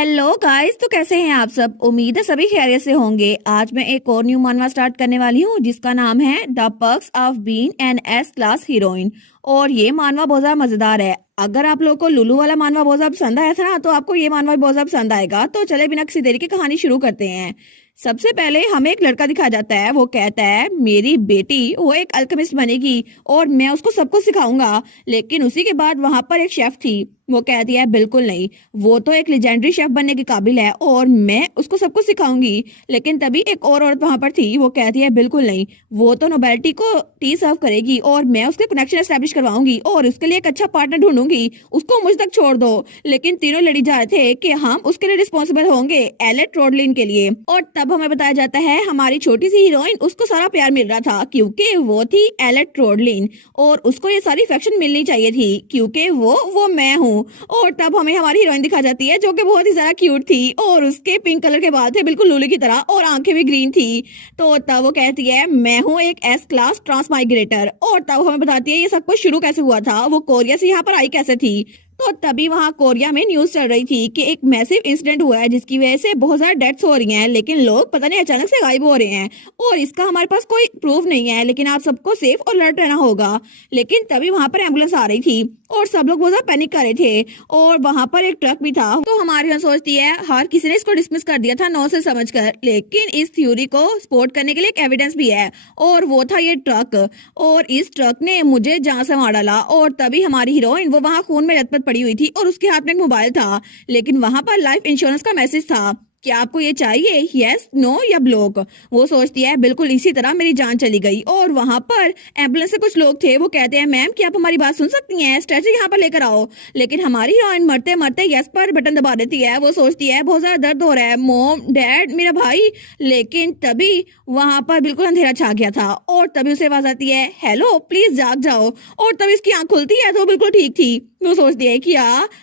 Hello guys, तो कैसे हैं आप सब। उम्मीद है सभी खैरियत से होंगे। आज मैं एक और न्यू मानवा स्टार्ट करने वाली हूँ जिसका नाम है the perks of being an S class heroine. और ये मानवा बहुत ज्यादा मजेदार है। अगर आप लोगों को लुलू वाला मानवा बहुत ज्यादा पसंद आया था ना, तो आपको ये मानवा भी बहुत ज्यादा पसंद आएगा। तो चले बिना किसी देरी की कहानी शुरू करते हैं। सबसे पहले हमें एक लड़का दिखाया जाता है। वो कहता है मेरी बेटी वो एक अल्केमिस्ट बनेगी और मैं उसको सब कुछ सिखाऊंगा। लेकिन उसी के बाद वहां पर एक शेफ थी। वो कहती है बिल्कुल नहीं, वो तो एक लेजेंडरी शेफ बनने के काबिल है और मैं उसको सब कुछ सिखाऊंगी। लेकिन तभी एक और औरत वहां पर थी। वो कहती है बिल्कुल नहीं, वो तो नोबेलिटी को टी सर्व करेगी और मैं उसके कनेक्शन एस्टेब्लिश करवाऊंगी और उसके लिए एक अच्छा पार्टनर ढूंढूंगी। उसको मुझ तक छोड़ दो। लेकिन तीनों लड़ी जा रहे थे कि हम उसके लिए रिस्पॉन्सिबल होंगे एलेट रोडलिन के लिए। और तब हमें बताया जाता है हमारी छोटी सी हीरोइन, उसको सारा प्यार मिल रहा था क्योंकि वो थी एलेट रोडलिन और उसको ये सारी अफेक्शन मिलनी चाहिए थी क्योंकि वो मैं हूँ। और तब हमें हमारी हीरोइन दिखा जाती है जो कि बहुत ही ज्यादा क्यूट थी और उसके पिंक कलर के बाल थे बिल्कुल लूली की तरह और आंखें भी ग्रीन थी। तो तब वो कहती है मैं हूँ एक एस क्लास ट्रांसमाइग्रेटर। और तब हमें बताती है ये सब कुछ शुरू कैसे हुआ था, वो कोरिया से यहाँ पर आई कैसे थी। तो तभी वहां कोरिया में न्यूज चल रही थी कि एक मैसिव इंसिडेंट हुआ है जिसकी वजह से बहुत सारे डेथ्स हो रही हैं, लेकिन लोग पता नहीं अचानक से गायब हो रहे हैं और इसका हमारे पास कोई प्रूफ नहीं है। लेकिन आप सबको सेफ और अलर्ट रहना होगा। लेकिन तभी वहां पर एम्बुलेंस आ रही थी और सब लोग बहुत ज्यादा पैनिक कर रहे थे और वहां पर एक ट्रक भी था। तो हमारी यहाँ सोचती है हर किसी ने इसको डिसमिस कर दिया था नो से समझकर, लेकिन इस थ्योरी को सपोर्ट करने के लिए एक एविडेंस भी है और वो था ये ट्रक। और इस ट्रक ने मुझे जान से मार डाला। और तभी हमारी हीरोइन वो वहां खून में लथपथ पड़ी हुई थी और उसके हाथ में एक मोबाइल था, लेकिन वहां पर लाइफ इंश्योरेंस का मैसेज था। क्या आपको ये चाहिए, यस नो या ब्लॉक। वो सोचती है बिल्कुल इसी तरह मेरी जान चली गई। और वहां पर एम्बुलेंस से कुछ लोग थे। वो कहते हैं मैम क्या आप हमारी बात सुन सकती हैं, स्ट्रेचर यहाँ पर लेकर आओ। लेकिन हमारी हीरोइन मरते मरते यस पर बटन दबा देती है। वो सोचती है बहुत ज्यादा दर्द हो रहा है, मॉम डैड मेरा भाई। लेकिन तभी वहां पर बिल्कुल अंधेरा छा गया था और तभी उसे आवाज आती है हेलो प्लीज जाग जाओ। और तभी उसकी आंख खुलती है तो बिल्कुल ठीक थी। वो सोचती है कि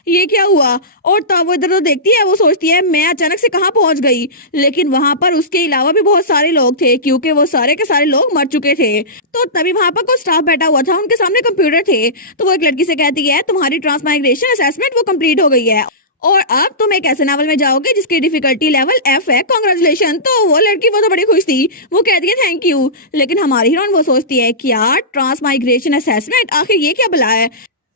ये क्या हुआ। और तब वो इधर तो देखती है। वो सोचती है मैं अचानक से कहाँ पहुंच गई। लेकिन वहां पर उसके अलावा भी बहुत सारे लोग थे क्योंकि वो सारे के सारे लोग मर चुके थे। तो तभी वहां पर कुछ स्टाफ बैठा हुआ था, उनके सामने कंप्यूटर थे। तो वो एक लड़की से कहती है तुम्हारी ट्रांसमाइग्रेशन असेसमेंट वो कंप्लीट हो गई है और अब तुम एक ऐसे नावल में जाओगे जिसकी डिफिकल्टी लेवल F है, कांग्रेचुलेशन। तो वो लड़की वो तो बड़ी खुश थी। वो कहती है थैंक यू। लेकिन हमारी हीरोइन वो सोचती है कि यार ट्रांसमाइग्रेशन असेसमेंट आखिर ये क्या बला है।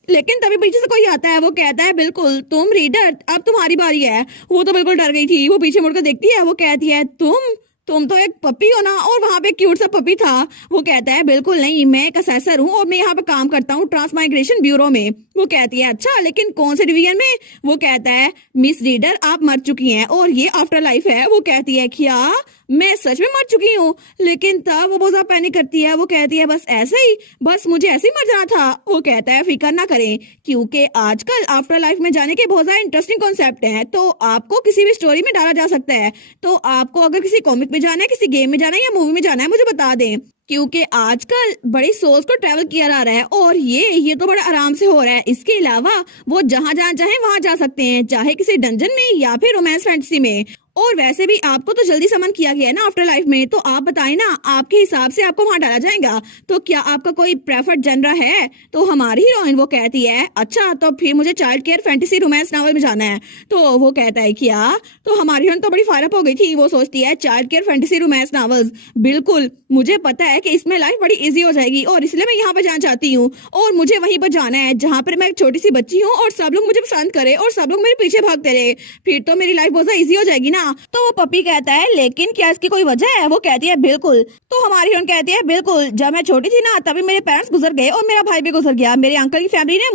लेकिन तभी पीछे से कोई आता है। वो कहता है बिल्कुल तुम रीडर अब तुम्हारी बारी है। वो तो बिल्कुल डर गई थी। वो पीछे मुड़कर देखती है। वो कहती है तुम तो एक पपी हो ना। और वहां पे क्यूट सा पपी था। वो कहता है बिल्कुल नहीं, मैं एक असेसर हूँ और मैं यहाँ पे काम करता हूँ ट्रांसमाइग्रेशन ब्यूरो में। वो कहती है अच्छा लेकिन कौन से डिवीजन में। वो कहता है मिस रीडर आप मर चुकी हैं और ये आफ्टर लाइफ है। वो कहती है क्या मैं सच में मर चुकी हूँ। लेकिन तब वो बहुत ज्यादा पैनिक करती है। वो कहती है बस ऐसे ही, बस मुझे ऐसे ही मर जाना था। वो कहता है फिक्र ना करें क्योंकि आजकल आफ्टर लाइफ में जाने के बहुत ज्यादा इंटरेस्टिंग कॉन्सेप्ट हैं, तो आपको किसी भी स्टोरी में डाला जा सकता है। तो आपको अगर किसी कॉमिक में जाना है, किसी गेम में जाना है या मूवी में जाना है मुझे बता दें, क्योंकि आजकल बड़ी सोल्स को ट्रैवल किया जा रहा है और ये तो बड़ा आराम से हो रहा है। इसके अलावा वो जहां जहां चाहे वहां जा सकते हैं, चाहे किसी डंजन में या फिर रोमांस फैंटेसी में। और वैसे भी आपको तो जल्दी समन किया गया है ना आफ्टर लाइफ में, तो आप बताएं ना आपके हिसाब से आपको वहां डाला जाएगा। तो क्या आपका कोई प्रेफर्ड जनरा है। तो हमारी हीरोइन वो कहती है अच्छा तो फिर मुझे child care fantasy romance novel में जाना है। तो वो कहता है क्या। तो हमारी हीरोइन तो बड़ी फायर अप हो गई थी। वो सोचती है child care fantasy romance novels, बिल्कुल मुझे पता है कि इसमें लाइफ बड़ी इजी हो जाएगी और इसलिए मैं यहाँ पर जाना चाहती हूँ। और मुझे वहीं पर जाना है जहाँ पर मैं एक छोटी सी बच्ची हूँ और सब लोग मुझे पसंद करे और सब लोग मेरे पीछे भागते रहे, फिर तो मेरी लाइफ बहुत ज्यादा इजी हो जाएगी ना। तो वो पपी कहता है लेकिन क्या इसकी कोई वजह है। वो कहती है बिल्कुल। तो हमारी हीरोइन कहती है बिल्कुल जब मैं छोटी थी ना तभी मेरे पेरेंट्स गुजर गए और मेरा भाई भी गुजर गया। मेरे अंकल की फैमिली ने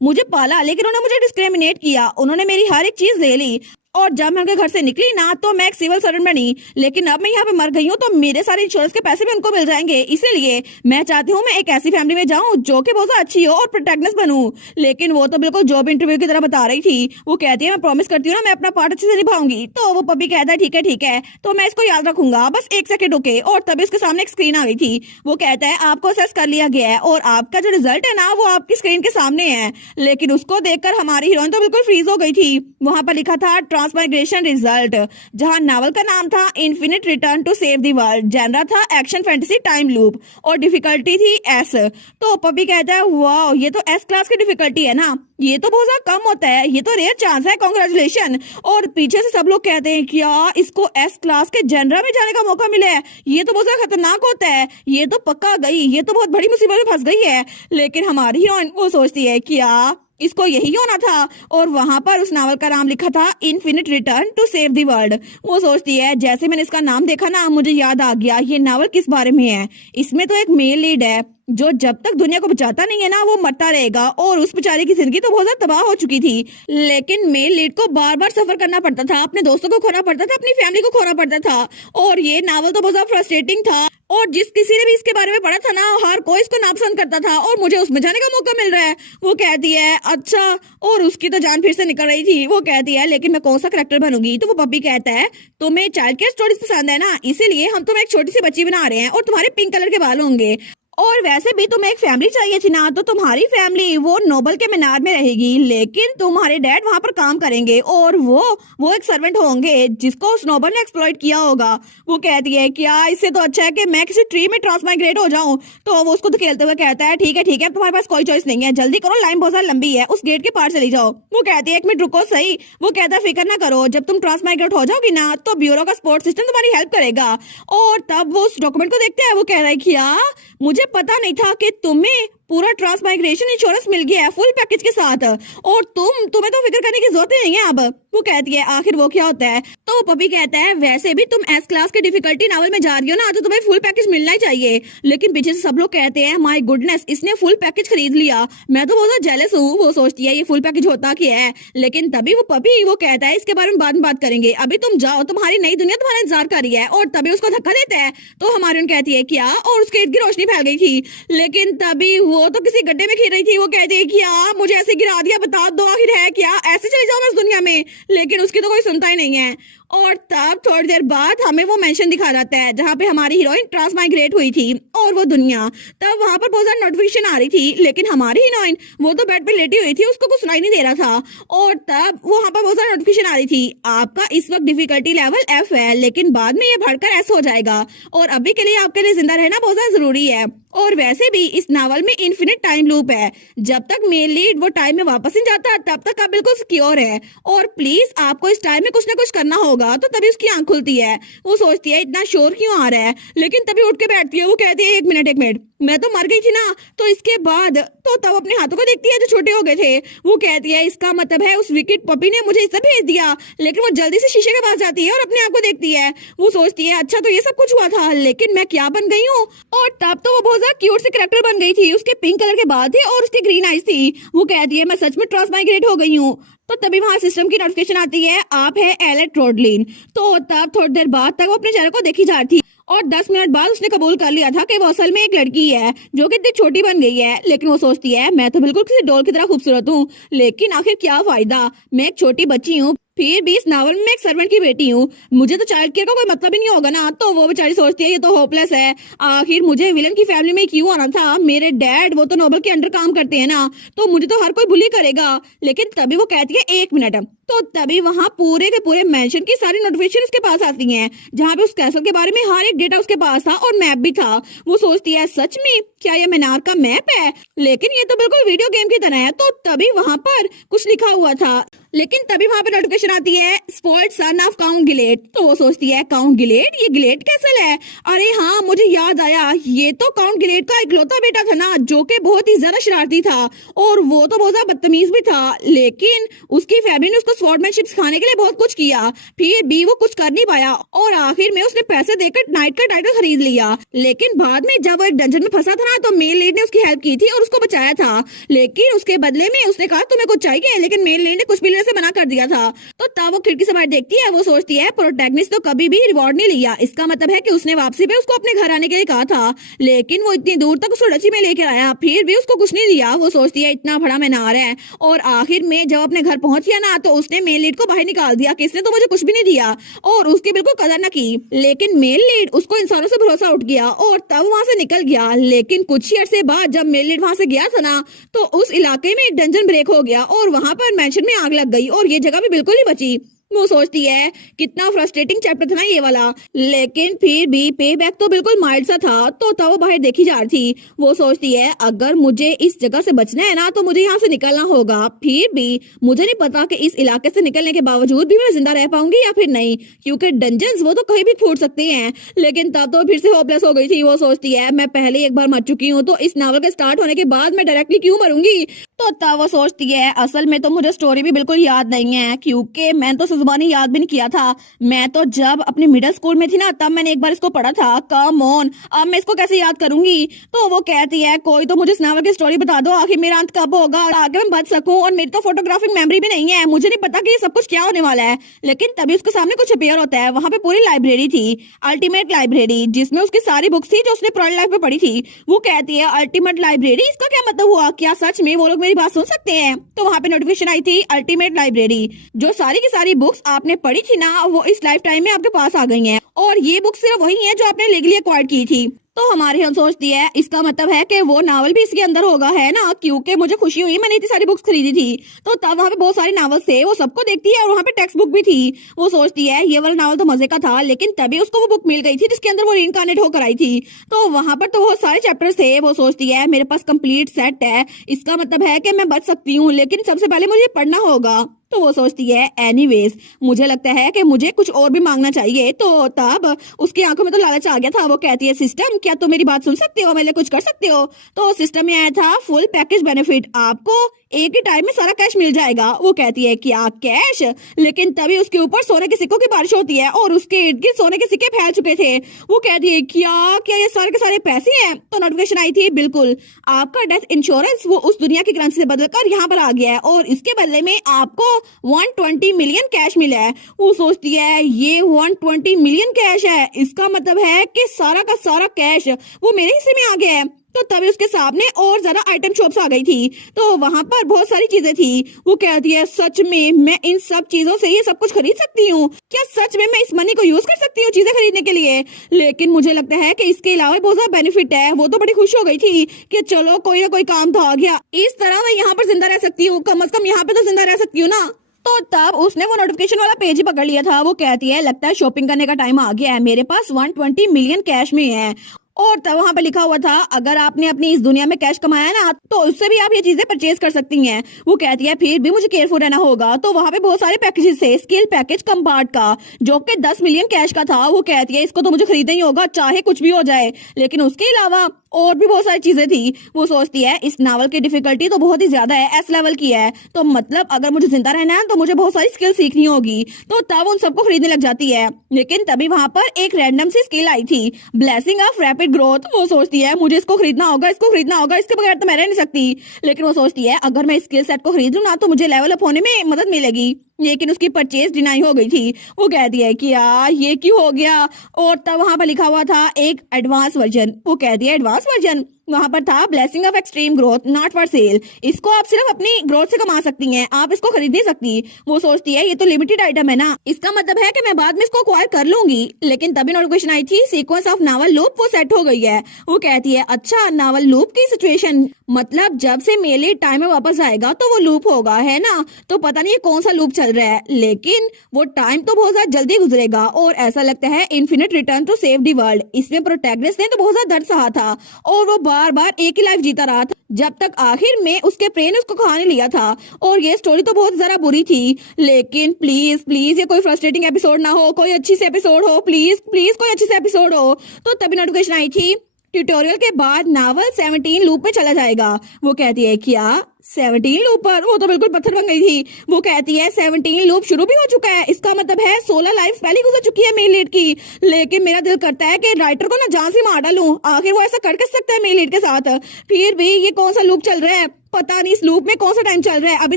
मुझे पाला लेकिन उन्होंने मुझे डिस्क्रिमिनेट किया, उन्होंने मेरी हर एक चीज ले ली। और जब मैं उनके घर से निकली ना तो मैं एक सिविल सर्वेंट बनी, लेकिन अब मैं यहाँ पे मर गई हूँ तो मेरे सारे इंश्योरेंस के पैसे भी उनको मिल जाएंगे। इसीलिए मैं चाहती हूँ मैं एक ऐसी फैमिली में जाऊँ जो कि बहुत अच्छी हो और प्रोटैगनिस्ट बनूं। लेकिन वो तो बिल्कुल जॉब इंटरव्यू की तरह बता रही थी। वो कहती है मैं प्रॉमिस करती हूँ ना मैं अपना पार्ट अच्छे से निभाऊंगी। तो वो पपी कहता है ठीक है तो मैं इसको याद रखूंगा, बस एक सेकंड रुके। और तभी उसके सामने एक स्क्रीन आ गई थी। वो कहता है आपको असेस कर लिया गया है और आपका जो रिजल्ट है ना वो आपकी स्क्रीन के सामने है। लेकिन उसको देखकर हमारी हीरोइन तो बिल्कुल फ्रीज हो गई थी। वहां पर लिखा था ट्रांसमाइग्रेशन रिजल्ट, जहां नावल का नाम था infinite return to save the world, genre था एक्शन फैंटेसी टाइम लूप और डिफिकल्टी थी एस। तो पपी कहता है वाह ये तो एस क्लास की डिफिकल्टी है ना, ये तो बहुत ज्यादा कम होता है, ये तो रेयर चांस है, कांग्रेचुलेशन। और पीछे से सब लोग कहते हैं क्या इसको एस क्लास के जेनरा में जाने का मौका मिला है, ये तो बहुत ज्यादा खतरनाक होता है, ये तो पक्का गई, ये तो बहुत बड़ी मुसीबत में फंस गई है। लेकिन हमारी हीरोइन वो सोचती है क्या इसको यही होना था, और वहां पर उस नावल का नाम लिखा था infinite return to save the world. वो सोचती है जैसे मैंने इसका नाम देखा ना मुझे याद आ गया ये नावल किस बारे में है। इसमें तो एक मेल लीड है जो जब तक दुनिया को बचाता नहीं है ना वो मरता रहेगा, और उस बेचारे की जिंदगी तो बहुत ज्यादा तबाह हो चुकी थी। लेकिन मेल लीड को बार बार सफर करना पड़ता था, अपने दोस्तों को खोना पड़ता था, अपनी फैमिली को खोना पड़ता था, और ये नावल तो बहुत ज्यादा फ्रस्ट्रेटिंग था। और जिस किसी ने भी इसके बारे में पढ़ा था ना हर कोई इसको नापसंद करता था, और मुझे उसमें जाने का मौका मिल रहा है। वो कहती है अच्छा, और उसकी तो जान फिर से निकल रही थी। वो कहती है लेकिन मैं कौन सा करेक्टर बनूंगी। तो वो पप्पी कहता है तुम्हें चाइल्ड केयर स्टोरीज पसंद है ना, इसीलिए हम तुम्हें एक छोटी सी बच्ची बना रहे हैं और तुम्हारे पिंक कलर के बाल होंगे, और वैसे भी तुम्हें एक फैमिली चाहिए थी ना, तो तुम्हारी फैमिली वो नोबल के मीनार में रहेगी, लेकिन तुम्हारे डैड वहां पर काम करेंगे और वो एक सर्वेंट होंगे जिसको उस नोबल ने एक्सप्लॉइट किया होगा। वो कहती है क्या इससे तो अच्छा है कि मैं किसी ट्री में ट्रांसमाइग्रेट हो जाऊं। तो वो उसको धकेलते हुए कहता है ठीक है अब तुम्हारे पास कोई चॉइस नहीं है, जल्दी करो लाइन बहुत ज्यादा लंबी है, उस गेट के पार चली जाओ। वो कहती है एक मिनट रुको सही। वो कहता है फिक्र ना करो, जब तुम ट्रांसमाइग्रेट हो जाओगी ना तो ब्यूरो का सपोर्ट सिस्टम तुम्हारी हेल्प करेगा। और तब वो उस डॉक्यूमेंट को देखते हैं, वो कह रहा है क्या मुझे पता नहीं था कि तुम्हें पूरा ट्रांसमाइग्रेशन इंश्योरेंस मिल गया है फुल पैकेज के साथ, और तुम्हें तो फिक्र करने की जरूरत ही नहीं है अब। वो कहती है आखिर वो क्या होता है। तो वो पपी कहता है वैसे भी तुम एस क्लास के डिफिकल्टी नावल में जा रही हो ना तो तुम्हें फुल पैकेज मिलना ही चाहिए। लेकिन पीछे से सब लोग कहते हैं माय गुडनेस इसने फुल पैकेज खरीद लिया, मैं तो बहुत ज्यादा जेलस हूँ। वो सोचती है ये फुल पैकेज होता क्या है, लेकिन तभी वो पपी वो कहता है इसके बारे में बाद में बात करेंगे, अभी तुम जाओ तुम्हारी नई दुनिया तुम्हारा इंतजार कर रही है। और तभी उसको धक्का देता है तो हमारी कहती है क्या, और उसके इर्द गिर्द रोशनी फैल गई थी। लेकिन तभी वो तो किसी गड्ढे में गिर रही थी। वो कहती है क्या मुझे ऐसे गिरा दिया, बता दो आखिर है क्या, ऐसे चले जाओ मैं इस दुनिया में। लेकिन उसकी तो कोई सुनता ही नहीं है। और तब थोड़ी देर बाद हमें वो मेंशन दिखा जाता है जहाँ पे हमारी हीरोइन ट्रांसमाइग्रेट हुई थी और वो दुनिया, तब वहां पर बहुत ज्यादा नोटिफिकेशन आ रही थी। लेकिन हमारी हीरोइन वो तो बेड पे लेटी हुई थी, उसको कुछ सुनाई नहीं दे रहा था। और तब वहां पर बहुत ज्यादा नोटिफिकेशन आ रही थी आपका इस वक्त डिफिकल्टी लेवल एफ है, लेकिन बाद में ये बढ़कर एस हो जाएगा, और अभी के लिए आपके लिए जिंदा रहना बहुत ज्यादा जरूरी है। और वैसे भी इस नावल में इन्फिनिट टाइम लूप है, जब तक मेन लीड वो टाइम में वापस नहीं जाता तब तक आप बिल्कुल सिक्योर है, और प्लीज आपको इस टाइम में कुछ ना कुछ करना होगा। तो तभी उसकी आंख खुलती है। वो सोचती है इतना शोर क्यों आ रहा है, लेकिन तभी उठ के बैठती है। वो कहती है एक मिनट मैं तो मर गई थी ना। तो इसके बाद तो तब अपने हाथों को देखती है जो छोटे हो गए थे। वो कहती है इसका मतलब है उस विकेट पपी ने मुझे इसे भेज दिया। लेकिन वो जल्दी से शीशे के पास जाती है और अपने आप को देखती है। वो सोचती है अच्छा तो ये सब कुछ हुआ था, लेकिन मैं क्या बन गई हूँ। और तब तो वो बहुत ज्यादा क्यूट से कैरेक्टर बन गई थी, उसके पिंक कलर के बाल थे और उसकी ग्रीन आईज थी। वो कहती है मैं सच में ट्रांसमाइग्रेट हो गई हूँ। तो तभी वहां सिस्टम की नोटिफिकेशन आती है आप है एलेट रोडलिन। तो तब थोड़ी देर बाद तक वो अपने चेहरे को देखी जा रही थी, और 10 मिनट बाद उसने कबूल कर लिया था कि वो असल में एक लड़की है जो कि इतनी छोटी बन गई है। लेकिन वो सोचती है मैं तो बिल्कुल किसी डॉल की तरह खूबसूरत हूँ, लेकिन आखिर क्या फायदा, मैं एक छोटी बच्ची हूँ, फिर भी इस नावल में एक सर्वेंट की बेटी हूँ, मुझे तो चाइल्ड केयर का कोई मतलब ही नहीं होगा ना। तो वो बेचारी सोचती है ये तो होपलेस है, आखिर मुझे विलन की फैमिली में क्यों आना था, मेरे डैड वो तो नोबल के अंडर काम करते हैं ना, तो मुझे तो हर कोई बुली करेगा। लेकिन तभी वो कहती है एक मिनट। तो तभी वहां पूरे के पूरे मेंशन की सारी नोटिफिकेशन उसके पास आती हैं, जहाँ पे उस कैसल के बारे में हर एक डेटा उसके पास था और मैप भी था। वो सोचती है सच में क्या ये मीनार का मैप है, लेकिन ये तो बिल्कुल वीडियो गेम की तरह है। तो तभी वहां पर कुछ लिखा हुआ था, लेकिन तभी वहां पर नोटिफिकेशन आती है spoiled son of count Gillette. तो वो सोचती है काउंट गिलेट, ये गिलेट कैसल है। अरे हाँ मुझे याद आया, ये तो काउंट गिलेट का इकलौता बेटा था ना जो कि बहुत ही ज्यादा शरारती था, और वो तो बहुत ज्यादा बदतमीज भी था। लेकिन उसकी फैमिली ने उसको स्वॉर्डमैनशिप सिखाने के लिए बहुत कुछ किया, फिर भी वो कुछ कर नहीं पाया, और आखिर में उसने पैसे देकर नाइट का टाइटल खरीद लिया। लेकिन बाद में जब वो एक डंजन में फंसा था ना तो मेन लीड ने उसकी हेल्प की थी और उसको बचाया था। लेकिन उसके बदले में उसने कहा तुम्हें कुछ चाहिए, लेकिन मेन लीड ने कुछ भी लेने से मना कर दिया था। तो तब वो खिड़की से बाहर देखती है। वो सोचती है प्रोटैगनिस्ट तो कभी भी रिवॉर्ड नहीं लिया, इसका मतलब है कि उसने वापसी पे उसको अपने घर आने के लिए कहा था, लेकिन वो इतनी दूर तक उसको डची में लेकर आया, फिर भी उसको कुछ नहीं दिया। वो सोचती है इतना बड़ा मीनार है, और आखिर में जब अपने घर पहुंच गया ना तो उसने मेन लीड को बाहर निकाल दिया कि इसने तो मुझे कुछ भी नहीं दिया, और उसकी बिल्कुल कदर न की। लेकिन मेन लीड उसको इंसानों से भरोसा उठ गया और तब वहां से निकल गया। लेकिन कुछ ही अरसे बाद जब मेन लीड वहां से गया था ना तो उस इलाके में एक डंजन ब्रेक हो गया और वहां पर मेंशन में आग लग गई और ये जगह भी बिल्कुल नहीं बची। वो सोचती है कितना फ्रस्ट्रेटिंग चैप्टर था ना ये वाला, लेकिन फिर भी पे बैक तो बिल्कुल माइल्ड सा था। तो तब वो बाहर देखी जा रही थी। वो सोचती है अगर मुझे इस जगह से बचना है ना तो मुझे यहाँ से निकलना होगा। फिर भी मुझे नहीं पता कि इस इलाके से निकलने के बावजूद भी मैं जिंदा रह पाऊंगी या फिर नहीं, क्योंकि डंजन्स वो तो कहीं भी फूट सकते हैं। लेकिन तब तो फिर से होपलेस हो गई थी। वो सोचती है मैं पहले एक बार मर चुकी हूँ, तो इस नावल के स्टार्ट होने के बाद मैं डायरेक्टली क्यों मरूंगी। तो तब वो सोचती है असल में तो मुझे स्टोरी भी बिल्कुल याद नहीं है, क्योंकि मैंने तो जुबानी याद भी नहीं किया था। मैं तो जब अपने मिडिल स्कूल में थी ना तब मैंने एक बार इसको पढ़ा था। कम ऑन, अब मैं इसको कैसे याद करूंगी। तो वो कहती है कोई तो मुझे इस नावल की स्टोरी बता दो, आखिर मेरा अंत कब होगा ताकि मैं बच सकूं। और मेरी तो फोटोग्राफिक मेमोरी भी नहीं है, मुझे नहीं पता कि ये सब कुछ क्या होने वाला है। लेकिन तभी उसके सामने कुछ अपेयर होता है। वहां पे पूरी लाइब्रेरी थी, अल्टीमेट लाइब्रेरी, जिसमें उसकी सारी बुक्स थी जो उसने पुरानी लाइफ में पढ़ी थी। वो कहती है अल्टीमेट लाइब्रेरी, इसका क्या मतलब हुआ, क्या सच में वो लोग मेरी बात सुन सकते हैं। तो वहां पे नोटिफिकेशन आई थी अल्टीमेट लाइब्रेरी, जो सारी की सारी बुक्स आपने पढ़ी थी ना वो इस लाइफ टाइम में आपके पास आ गई हैं, और ये बुक्स सिर्फ वही हैं जो आपने लीगली एक्वायर्ड की थी। तो हमारी हम सोचती है इसका मतलब है कि वो नावल भी इसके अंदर होगा, है ना, क्योंकि मुझे खुशी हुई मैंने इतनी सारी बुक्स खरीदी थी। तो तब वहाँ पे बहुत सारे नावल्स थे, वो सबको देखती है, और वहाँ पे टेक्स्ट बुक भी थी। वो सोचती है ये वाला नावल तो मजे का था, लेकिन तभी उसको वो बुक मिल गई थी जिसके अंदर वो रीइंकार्नेट होकर आई थी। तो वहाँ पर तो बहुत सारे चैप्टर्स थे। वो सोचती है मेरे पास कंप्लीट सेट है, इसका मतलब है कि मैं बच सकती हूँ, लेकिन सबसे पहले मुझे पढ़ना होगा। तो वो सोचती है एनीवेज मुझे लगता है कि मुझे कुछ और भी मांगना चाहिए। तो तब उसकी आंखों में तो लालच आ गया था। वो कहती है सिस्टम क्या तुम मेरी बात सुन सकते हो, मेरे लिए कुछ कर सकते हो। तो सिस्टम में आया था फुल पैकेज बेनिफिट, आपको एक ही टाइम में सारा कैश मिल जाएगा। वो कहती है क्या कैश, लेकिन तभी उसके ऊपर सोने के सिक्कों की बारिश होती है और उसके इर्द गिर्द सोने के सिक्के फैल चुके थे। वो कहती है क्या क्या ये सारे के सारे पैसे हैं। तो नोटिफिकेशन आई थी बिल्कुल आपका डेथ इंश्योरेंस वो उस दुनिया की करेंसी से बदलकर यहाँ पर आ गया है, और इसके बदले में आपको 120 मिलियन कैश मिला है। वो सोचती है ये 120 मिलियन कैश है, इसका मतलब है कि सारा का सारा कैश वो मेरे हिस्से में आ गया है। तो तभी उसके सामने और ज्यादा आइटम शॉप्स आ गई थी। तो वहां पर बहुत सारी चीजें थी। वो कहती है सच में मैं इन सब चीजों से ये सब कुछ खरीद सकती हूँ, क्या सच में मैं इस मनी को यूज कर सकती हूँ चीजें खरीदने के लिए। लेकिन मुझे लगता है कि इसके अलावा बहुत ज्यादा बेनिफिट है। वो तो बड़ी खुश हो गई थी कि चलो कोई ना कोई काम तो आ गया, इस तरह मैं यहाँ पर जिंदा रह सकती हूँ, कम से कम यहाँ पे तो जिंदा रह सकती हूँ ना। तो तब उसने वो नोटिफिकेशन वाला पेज ही पकड़ लिया था। वो कहती है लगता है शॉपिंग करने का टाइम आ गया है, मेरे पास 120 मिलियन कैश में है। और तब वहां पे लिखा हुआ था अगर आपने अपनी इस दुनिया में कैश कमाया ना तो उससे भी आप ये चीजें परचेज कर सकती हैं। वो कहती है फिर भी मुझे केयरफुल रहना होगा। तो वहां पे बहुत सारे पैकेजेस थे, स्किल पैकेज कंपार्ट का जो कि 10 मिलियन कैश का था। वो कहती है इसको तो मुझे खरीदना ही होगा चाहे कुछ भी हो जाए, लेकिन उसके अलावा और भी बहुत सारी चीजें थी। वो सोचती है इस नावल की डिफिकल्टी तो बहुत ही ज्यादा है, एस लेवल की है, तो मतलब अगर मुझे जिंदा रहना है तो मुझे बहुत सारी स्किल सीखनी होगी। तो तब उन सबको खरीदने लग जाती है, लेकिन तभी वहां पर एक रैंडम सी स्किल आई थी, ब्लेसिंग ऑफ रैपिड ग्रोथ। वो सोचती है मुझे इसको खरीदना होगा, इसको खरीदना होगा, इसके बगैर तो मैं रह नहीं सकती। लेकिन वो सोचती है अगर मैं स्किल सेट को खरीद लूं ना तो मुझे लेवल अप होने में मदद मिलेगी, लेकिन उसकी परचेज डिनाई हो गई थी। वो कहती है कि यार ये क्यों हो गया। और तब वहां पर लिखा हुआ था एक एडवांस वर्जन। वो कहती है एडवांस वर्जन, वहां पर था blessing of extreme growth not for sale, इसको आप सिर्फ अपनी ग्रोथ से कमा सकती हैं, आप इसको खरीद नहीं सकती। वो सोचती है ये तो लिमिटेड आइटम है ना, इसका मतलब है कि मैं बाद में इसको एक्वायर कर लूंगी। लेकिन तभी नोटिफिकेशन आई थी सीक्वेंस ऑफ नावल लूप वो सेट हो गई है। वो कहती है अच्छा नावल लूप की सिचुएशन, मतलब जब से मेले टाइम में वापस आएगा तो वो लूप होगा, है ना। तो पता नहीं ये कौन सा लूप चल रहा है, लेकिन वो टाइम तो बहुत ज्यादा जल्दी गुजरेगा और ऐसा लगता है infinite return to save the world. इसमें प्रोटैगनिस्ट ने तो बहुत ज्यादा दर्द सहा था और वो बार बार एक ही लाइफ जीता रहा था जब तक आखिर में उसके प्रे ने उसको खाने लिया था। और ये स्टोरी तो बहुत जरा बुरी थी, लेकिन प्लीज प्लीज ये कोई फ्रस्ट्रेटिंग एपिसोड ना हो, कोई अच्छी से एपिसोड हो, प्लीज प्लीज कोई अच्छी से एपिसोड हो। तो तभी नोटिफिकेशन आई थी ट्यूटोरियल के बाद नावल 17 लूप पे चला जाएगा। वो कहती है क्या 17 लूप पर, वो तो बिल्कुल पत्थर बन गई थी। वो कहती है 17 लूप शुरू भी हो चुका है, इसका मतलब है 16 लाइफ पहले गुजर चुकी है मेन लीड की। लेकिन मेरा दिल करता है कि राइटर को ना जान से मार डालूं, आखिर वो ऐसा कर सकता है मेन लीड के साथ। फिर भी ये कौन सा लूप चल रहा है, पता नहीं इस लूप में कौन सा टाइम चल रहा है, अभी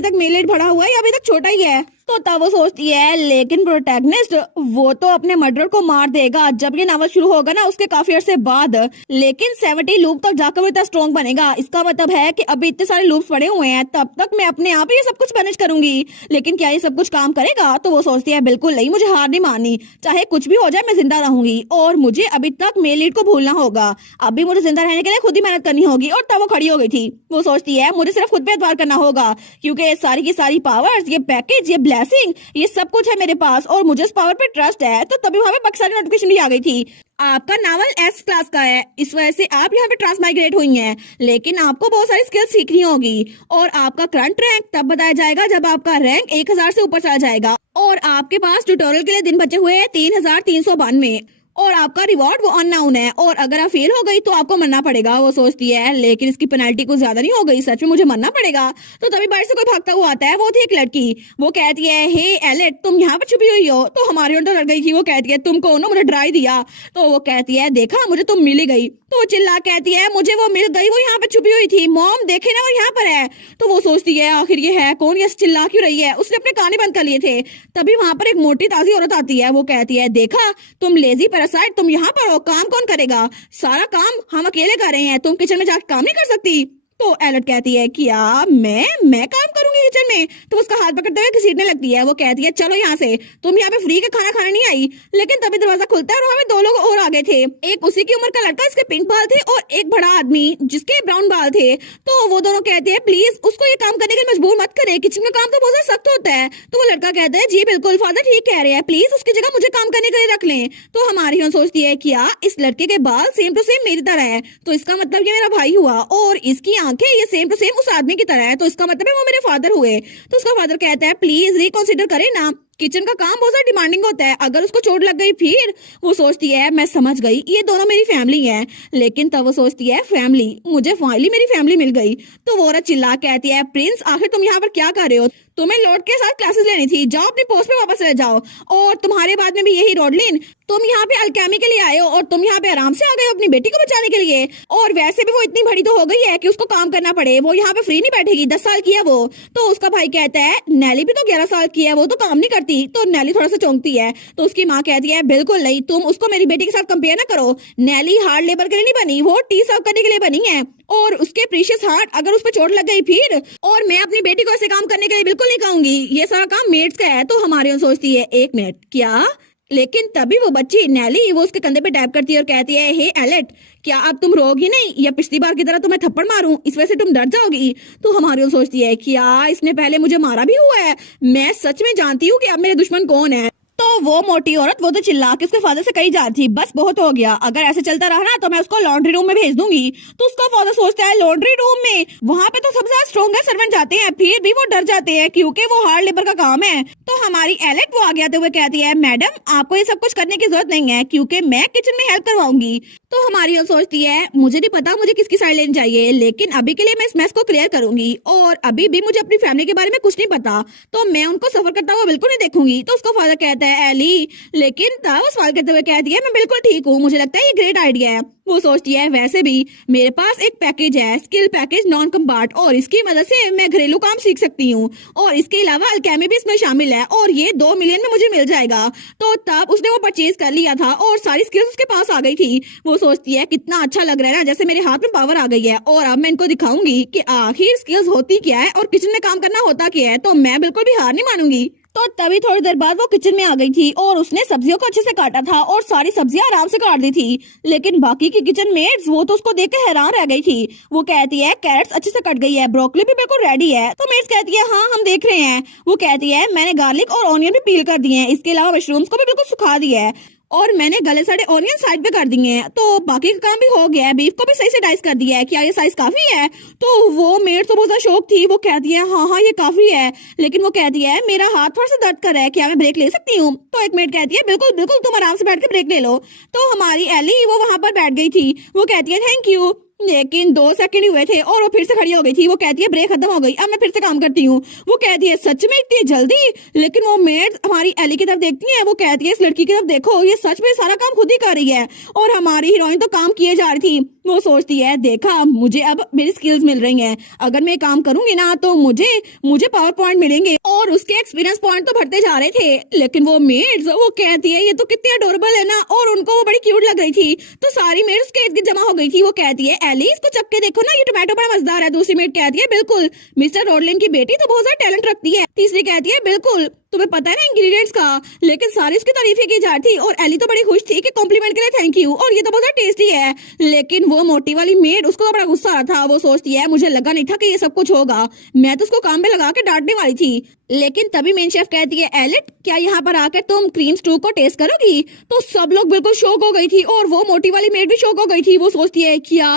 तक मेन लीड बढ़ा हुआ है या अभी तक छोटा ही है। तो तब वो सोचती है लेकिन प्रोटैगनिस्ट वो तो अपने मर्डर को मार देगा जब ये नावल शुरू होगा ना उसके काफी अरसे बाद, लेकिन 70 लूप तक जाकर वो इतना स्ट्रॉन्ग बनेगा। इसका मतलब है कि अभी इतने सारे लूप्स पड़े हुए हैं, तब तक मैं अपने आप ही ये सब कुछ मैनेज करूंगी। लेकिन क्या ये सब कुछ काम करेगा। तो वो सोचती है बिल्कुल नहीं, मुझे हार नहीं माननी, चाहे कुछ भी हो जाए मैं जिंदा रहूंगी और मुझे अभी तक मेन लीड को भूलना होगा। अभी मुझे जिंदा रहने के लिए खुद ही मेहनत करनी होगी। और तब वो खड़ी हो गई थी। वो सोचती है मुझे सिर्फ खुद पे एतबार करना होगा, क्योंकि सारी की सारी पावर्स, ये पैकेज, ये ब्लेसिंग, ये सब कुछ है मेरे पास और मुझे इस पावर पे ट्रस्ट है। तो तभी वहाँ पे बाकी सारी नोटिफिकेशन भी आ गई थी। आपका नावल एस क्लास का है, इस वजह से आप यहाँ पे ट्रांसमाइग्रेट हुई हैं, लेकिन आपको बहुत सारी स्किल्स सीखनी होगी और आपका करंट रैंक तब बताया जाएगा जब आपका रैंक 1000 से ऊपर चला जाएगा और आपके पास ट्यूटोरियल के लिए दिन बचे हुए हैं 3392 और आपका रिवॉर्ड वो अननाउन है और अगर आप फेल हो गई तो आपको मरना पड़ेगा। वो सोचती है लेकिन इसकी पेनल्टी कुछ ज्यादा नहीं हो गई, सच में मुझे मरना पड़ेगा। तो तभी बाहर से कोई भागता हुआ आता है, वो थी एक लड़की। वो कहती है हे एलेट, तुम यहाँ पे छुपी हुई हो। तो हमारी ओर तो लड़ गई थी। वो कहती है तुम कौन हो, मुझे डरा ही दिया। तो वो कहती है देखा, मुझे तुम मिल गई। तो वो चिल्ला कहती है मुझे वो मिल गई, वो यहाँ पे छुपी हुई थी, मॉम देखे ना वो यहाँ पर है। तो वो सोचती है आखिर ये है कौन, ये चिल्ला क्यों रही है, उसने अपने कान बंद कर लिए थे। तभी वहां पर एक मोटी ताजी औरत आती है। वो कहती है देखा तुम लेजी पैरासाइट, तुम यहाँ पर हो, काम कौन करेगा, सारा काम हम अकेले कर रहे हैं, तुम किचन में जाकर काम नहीं कर सकती। तो एलेट कहती है क्या मैं काम करूंगी किचन में। तो उसका हाथ पकड़ते हुए घसीटने लगती है। वो कहती है चलो यहाँ से, तुम यहाँ पे फ्री का खाना खाने नहीं आई। लेकिन तभी दरवाजा खुलता है और हमें 2 लोग और आ गए थे, एक उसी की उम्र का लड़का जिसके पिंक बाल थे और एक बड़ा आदमी जिसके ब्राउन बाल थे। तो वो दोनों कहते हैं प्लीज उसको ये काम करने के लिए मजबूर मत करे, किचन का काम तो बहुत सख्त होता है। तो वो लड़का कहता है जी बिल्कुल फादर ठीक कह रहे हैं, प्लीज उसकी जगह मुझे काम करने के लिए रख लें। तो हमारी हम सोचती है क्या इस लड़के के बाल सेम टू सेम मेरी तरह है, तो इसका मतलब ये मेरा भाई हुआ और इसकी आंखें ये सेम टू सेम उस आदमी की तरह है, तो इसका मतलब है वो मेरे फादर हुए। तो उसका फादर कहता है प्लीज रिकंसीडर करें ना, किचन का काम बहुत ज्यादा डिमांडिंग होता है, अगर उसको चोट लग गई फिर। वो सोचती है मैं समझ गई ये दोनों मेरी फैमिली है, लेकिन तब वो सोचती है फैमिली, मुझे फाइनली मेरी फैमिली मिल गई। तो वो औरत चिल्ला कहती है प्रिंस आखिर तुम यहाँ पर क्या कर रहे हो, तुम्हें लॉर्ड के साथ क्लासेस लेनी थी, जाओ अपनी पोस्ट पे वापस रह जाओ। और तुम्हारे बाद में भी यही रॉडलिन, तुम यहाँ पे अल्केमी के लिए आए हो और तुम यहाँ पे आराम से आ गए हो अपनी बेटी को बचाने के लिए। और वैसे भी वो इतनी बड़ी तो हो गई है कि उसको काम करना पड़े, वो यहाँ पे फ्री नहीं बैठेगी, 10 साल की है वो। तो उसका भाई कहता है नैली भी तो 11 साल की है, वो तो काम नहीं करती। तो नैली थोड़ा सा चौंकती है। तो उसकी माँ कहती है बिल्कुल नहीं, तुम उसको मेरी बेटी के साथ कंपेयर ना करो, नैली हार्ड लेबर के लिए नहीं बनी, वो टी सर्व करने के लिए बनी है। और उसके प्रीशियस हार्ट अगर उस पर चोट लग गई फिर, और मैं अपनी बेटी को ऐसे काम करने के लिए बिल्कुल नहीं कहूंगी, ये सारा काम मेड्स का है। तो हमारी सोचती है एक मिनट क्या, लेकिन तभी वो बच्ची नैली वो उसके कंधे पे टैप करती है और कहती है हे एलेट, क्या अब तुम रोगी नहीं, या पिछली बार की तरह तुम्हें थप्पड़ मारूं इस वजह से तुम डर जाओगी। तो हमारी सोचती है क्या इसने पहले मुझे मारा भी हुआ है, मैं सच में जानती हूँ कि अब मेरे दुश्मन कौन है। तो वो मोटी औरत वो तो चिल्ला के उसके फादर से कही जा रही थी बस बहुत हो गया, अगर ऐसे चलता रहा ना तो मैं उसको लॉन्ड्री रूम में भेज दूंगी। तो उसका फादर सोचता है लॉन्ड्री रूम में, वहाँ पे तो सबसे ज्यादा स्ट्रॉन्गेस्ट सर्वेंट जाते हैं, फिर भी वो डर जाते हैं क्योंकि वो हार्ड लेबर का काम है। तो हमारी एलेट वो आगे आते हुए कहती है मैडम आपको ये सब कुछ करने की जरूरत नहीं है क्योंकि मैं किचन में हेल्प करवाऊंगी। तो हमारी सोचती है मुझे नहीं पता मुझे किसकी साइड लेनी चाहिए, लेकिन अभी के लिए मैं इस मैस को क्लियर करूंगी और अभी भी मुझे अपनी फैमिली के बारे में कुछ नहीं पता, तो मैं उनको सफर करता हुआ बिल्कुल नहीं देखूंगी। तो उसका फादर कहता है एली, लेकिन तब सवाल करते हुए कहती है मैं बिल्कुल ठीक हूँ, मुझे लगता है ये ग्रेट आइडिया है। वो सोचती है वैसे भी मेरे पास एक पैकेज है, स्किल पैकेज नॉन कंपार्ट, और इसकी मदद से मैं घरेलू काम सीख सकती हूँ और इसके अलावा अल्केमी भी इसमें शामिल है और ये 2 मिलियन में मुझे मिल जाएगा। तो तब उसने वो परचेज कर लिया था और सारी स्किल्स उसके पास आ गई थी। वो सोचती है कितना अच्छा लग रहा है ना, जैसे मेरे हाथ में पावर आ गई है और अब मैं इनको दिखाऊंगी कि आखिर स्किल्स होती क्या है और किचन में काम करना होता क्या है, तो मैं बिल्कुल भी हार नहीं मानूंगी। तो तभी थोड़ी देर बाद वो किचन में आ गई थी और उसने सब्जियों को अच्छे से काटा था और सारी सब्जियां आराम से काट दी थी, लेकिन बाकी की किचन मेट्स वो तो उसको देख के हैरान रह गई थी। वो कहती है कैरेट्स अच्छे से कट गई है, ब्रोकली भी बिल्कुल रेडी है। तो मेट्स कहती है हाँ हम देख रहे हैं। वो कहती है मैंने गार्लिक और ऑनियन भी पील कर दिए हैं, इसके अलावा मशरूम्स को भी बिल्कुल सुखा दिया है और मैंने गले सड़े ऑनियन साइड पे कर दिए हैं। तो बाकी का काम भी हो गया है, बीफ को भी सही से डाइस कर दिया है, क्या ये साइज काफी है। तो वो मेड तो बहुत शौक थी, वो कहती है हाँ ये काफी है, लेकिन वो कहती है मेरा हाथ थोड़ा सा दर्द कर रहा है, क्या मैं ब्रेक ले सकती हूँ। तो एक मेड कहती है बिल्कुल बिल्कुल तुम आराम से बैठ के ब्रेक ले लो। तो हमारी एली वो वहां पर बैठ गई थी। वो कहती है थैंक यू, लेकिन 2 सेकंड हुए थे और वो फिर से खड़ी हो गई थी। वो कहती है ब्रेक खत्म हो गई, अब मैं फिर से काम करती हूँ। वो कहती है सच में इतनी जल्दी, लेकिन वो मेड हमारी एली की तरफ देखती है। वो कहती है इस लड़की की तरफ देखो, ये सच में सारा काम खुद ही कर रही है और हमारी हीरोइन तो काम किए जा रही थी। वो सोचती है देखा मुझे अब मेरी स्किल्स मिल रही हैं, अगर मैं काम करूंगी ना तो मुझे पावर पॉइंट मिलेंगे और उसके एक्सपीरियंस पॉइंट तो बढ़ते जा रहे थे। लेकिन वो मेड्स वो कहती है ये तो कितनी अडोरेबल है ना, और उनको वो बड़ी क्यूट लग रही थी। तो सारी मेड्स उसके इर्द गिर्द जमा हो गई थी। वो कहती है एली इसको चख के देखो ना, ये टोमेटो बड़ा मजेदार है। दूसरी मेड कहती है बिल्कुल, मिस्टर रॉडलिन की बेटी तो बहुत ज्यादा टैलेंट रखती है। तीसरी कहती है बिल्कुल, तुम्हें पता है ना इंग्रेडिएंट्स का। लेकिन सारी उसकी तारीफें की जा रही थी और एली तो बड़ी खुश थी कि कॉम्प्लीमेंट के लिए थैंक यू, और ये तो बहुत टेस्टी है। लेकिन वो मोटी वाली मेड, उसको तो बड़ा गुस्सा आ रहा था। वो सोचती है मुझे लगा नहीं था कि ये सब कुछ होगा, मैं तो उसको काम पे लगा के डांटने वाली थी। लेकिन तभी मेन शेफ कहती है एलिट, क्या यहाँ पर आकर तुम क्रीम स्टू को टेस्ट करोगी? तो सब लोग बिल्कुल शॉक हो गई थी और वो मोटी वाली मेड भी शॉक हो गई थी। वो सोचती है क्या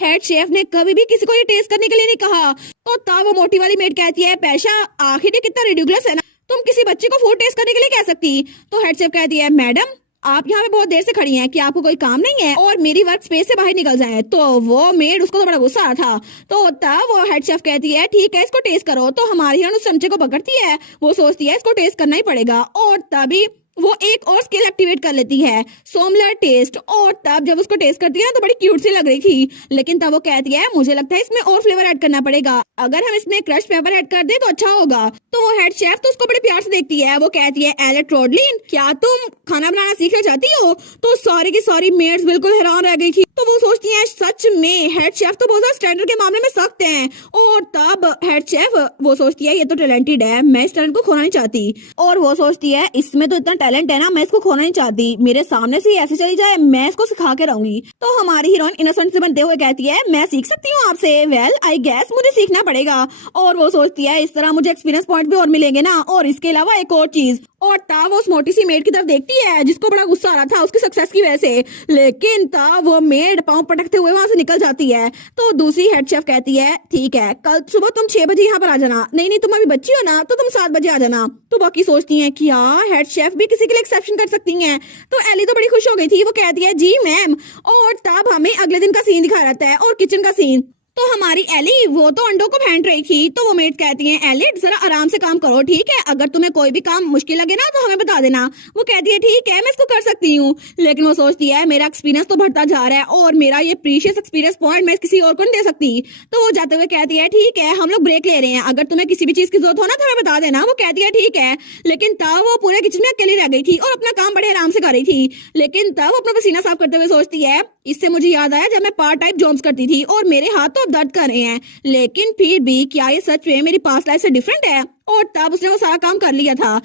हेड शेफ ने कभी भी किसी को ये टेस्ट करने के लिए नहीं कहा? तो तब वो मोटी वाली मेड कहती है पैशा, आखिर ये कितना रिडिकुलस है ना, तुम किसी बच्चे को फूड टेस्ट करने के लिए कह सकती। तो हेड शेफ कहती है मैडम, आप यहाँ पे बहुत देर से खड़ी हैं कि आपको कोई काम नहीं है और मेरी वर्क स्पेस से बाहर निकल जाए। तो वो मेड, उसको तो बड़ा गुस्सा आ रहा था। तो तब वो हेड शेफ कहती है ठीक है इसको टेस्ट करो। तो हमारी हिरन उस चमचे को पकड़ती है। वो सोचती है इसको टेस्ट करना ही पड़ेगा, और तभी वो एक और स्किल एक्टिवेट कर लेती है, सोमलर टेस्ट। और तब जब उसको टेस्ट करती है ना तो बड़ी क्यूट सी लग रही थी। लेकिन तब वो कहती है मुझे लगता है इसमें और फ्लेवर ऐड करना पड़ेगा, अगर हम इसमें क्रश पेपर ऐड कर दे तो अच्छा होगा। तो वो हेड शेफ तो उसको बड़े प्यार से देखती है। वो कहती है एलेट रोडलिन, क्या तुम खाना बनाना सीखना चाहती हो? तो सारी की सारी मेड्स बिल्कुल हैरान रह गई थी। तो वो सोचती है सच में हेड शेफ तो बहुत स्टैंडर्ड के मामले में सख्त हैं। और तब हेड शेफ, वो सोचती है ये तो टैलेंटेड है, मैं इस टैलेंट को खोना नहीं चाहती। और वो सोचती है इसमें तो इतना टैलेंट है ना, मैं इसको खोना नहीं चाहती, मेरे सामने से ऐसे चली जाए मैं इसको सिखा के रहूंगी। तो हमारी हीरोइन इनोसेंट से बनते हुए कहती है मैं सीख सकती हूँ आपसे? वेल आई गेस मुझे सीखना पड़ेगा। और वो सोचती है इस तरह मुझे एक्सपीरियंस पॉइंट भी और मिलेंगे ना, और इसके अलावा एक और चीज। और तब वो उस मोटी सी मेड की तरफ देखती है जिसको बड़ा गुस्सा आ रहा था उसकी सक्सेस की वजह से। लेकिन तब वो मेड पांव पटकते हुए वहां से निकल जाती है। तो दूसरी हेड शेफ कहती है ठीक है कल सुबह तुम 6 बजे यहाँ पर आ जाना। नहीं नहीं, तुम अभी बच्ची हो ना, तो तुम 7 बजे आ जाना। तो बाकी सोचती है कि यार हेड शेफ भी किसी के लिए एक्सेप्शन कर सकती हैं। तो एली तो बड़ी खुश हो गई थी। वो कहती है जी मैम। और तब हमें अगले दिन का सीन दिखाया जाता है और किचन का सीन। तो हमारी एली वो तो अंडों को फेंट रही थी। तो वो मेड कहती है एलिट जरा आराम से काम करो ठीक है, अगर तुम्हें कोई भी काम मुश्किल लगे ना तो हमें बता देना। वो कहती है ठीक है मैं इसको कर सकती हूँ। लेकिन वो सोचती है मेरा एक्सपीरियंस तो बढ़ता जा रहा है और मेरा ये प्रीशियस एक्सपीरियंस पॉइंट मैं किसी और को नहीं दे सकती। तो वो जाते हुए कहती है ठीक है हम लोग ब्रेक ले रहे हैं, अगर तुम्हें किसी भी चीज की जरूरत हो ना तो हमें बता देना। वो कहती है ठीक है। लेकिन तब वो पूरे किचन में अकेली रह गई थी और अपना काम बड़े आराम से कर रही थी। लेकिन तब वो अपना पसीना साफ करते हुए सोचती है इससे मुझे याद आया जब मैं पार्ट टाइम जॉब्स करती थी और मेरे हाथ तो दर्द कर रहे हैं। लेकिन फिर भी क्या ये सच में मेरी पास्ट लाइफ से डिफरेंट है? और तब उसने वो सारा काम कर लिया था।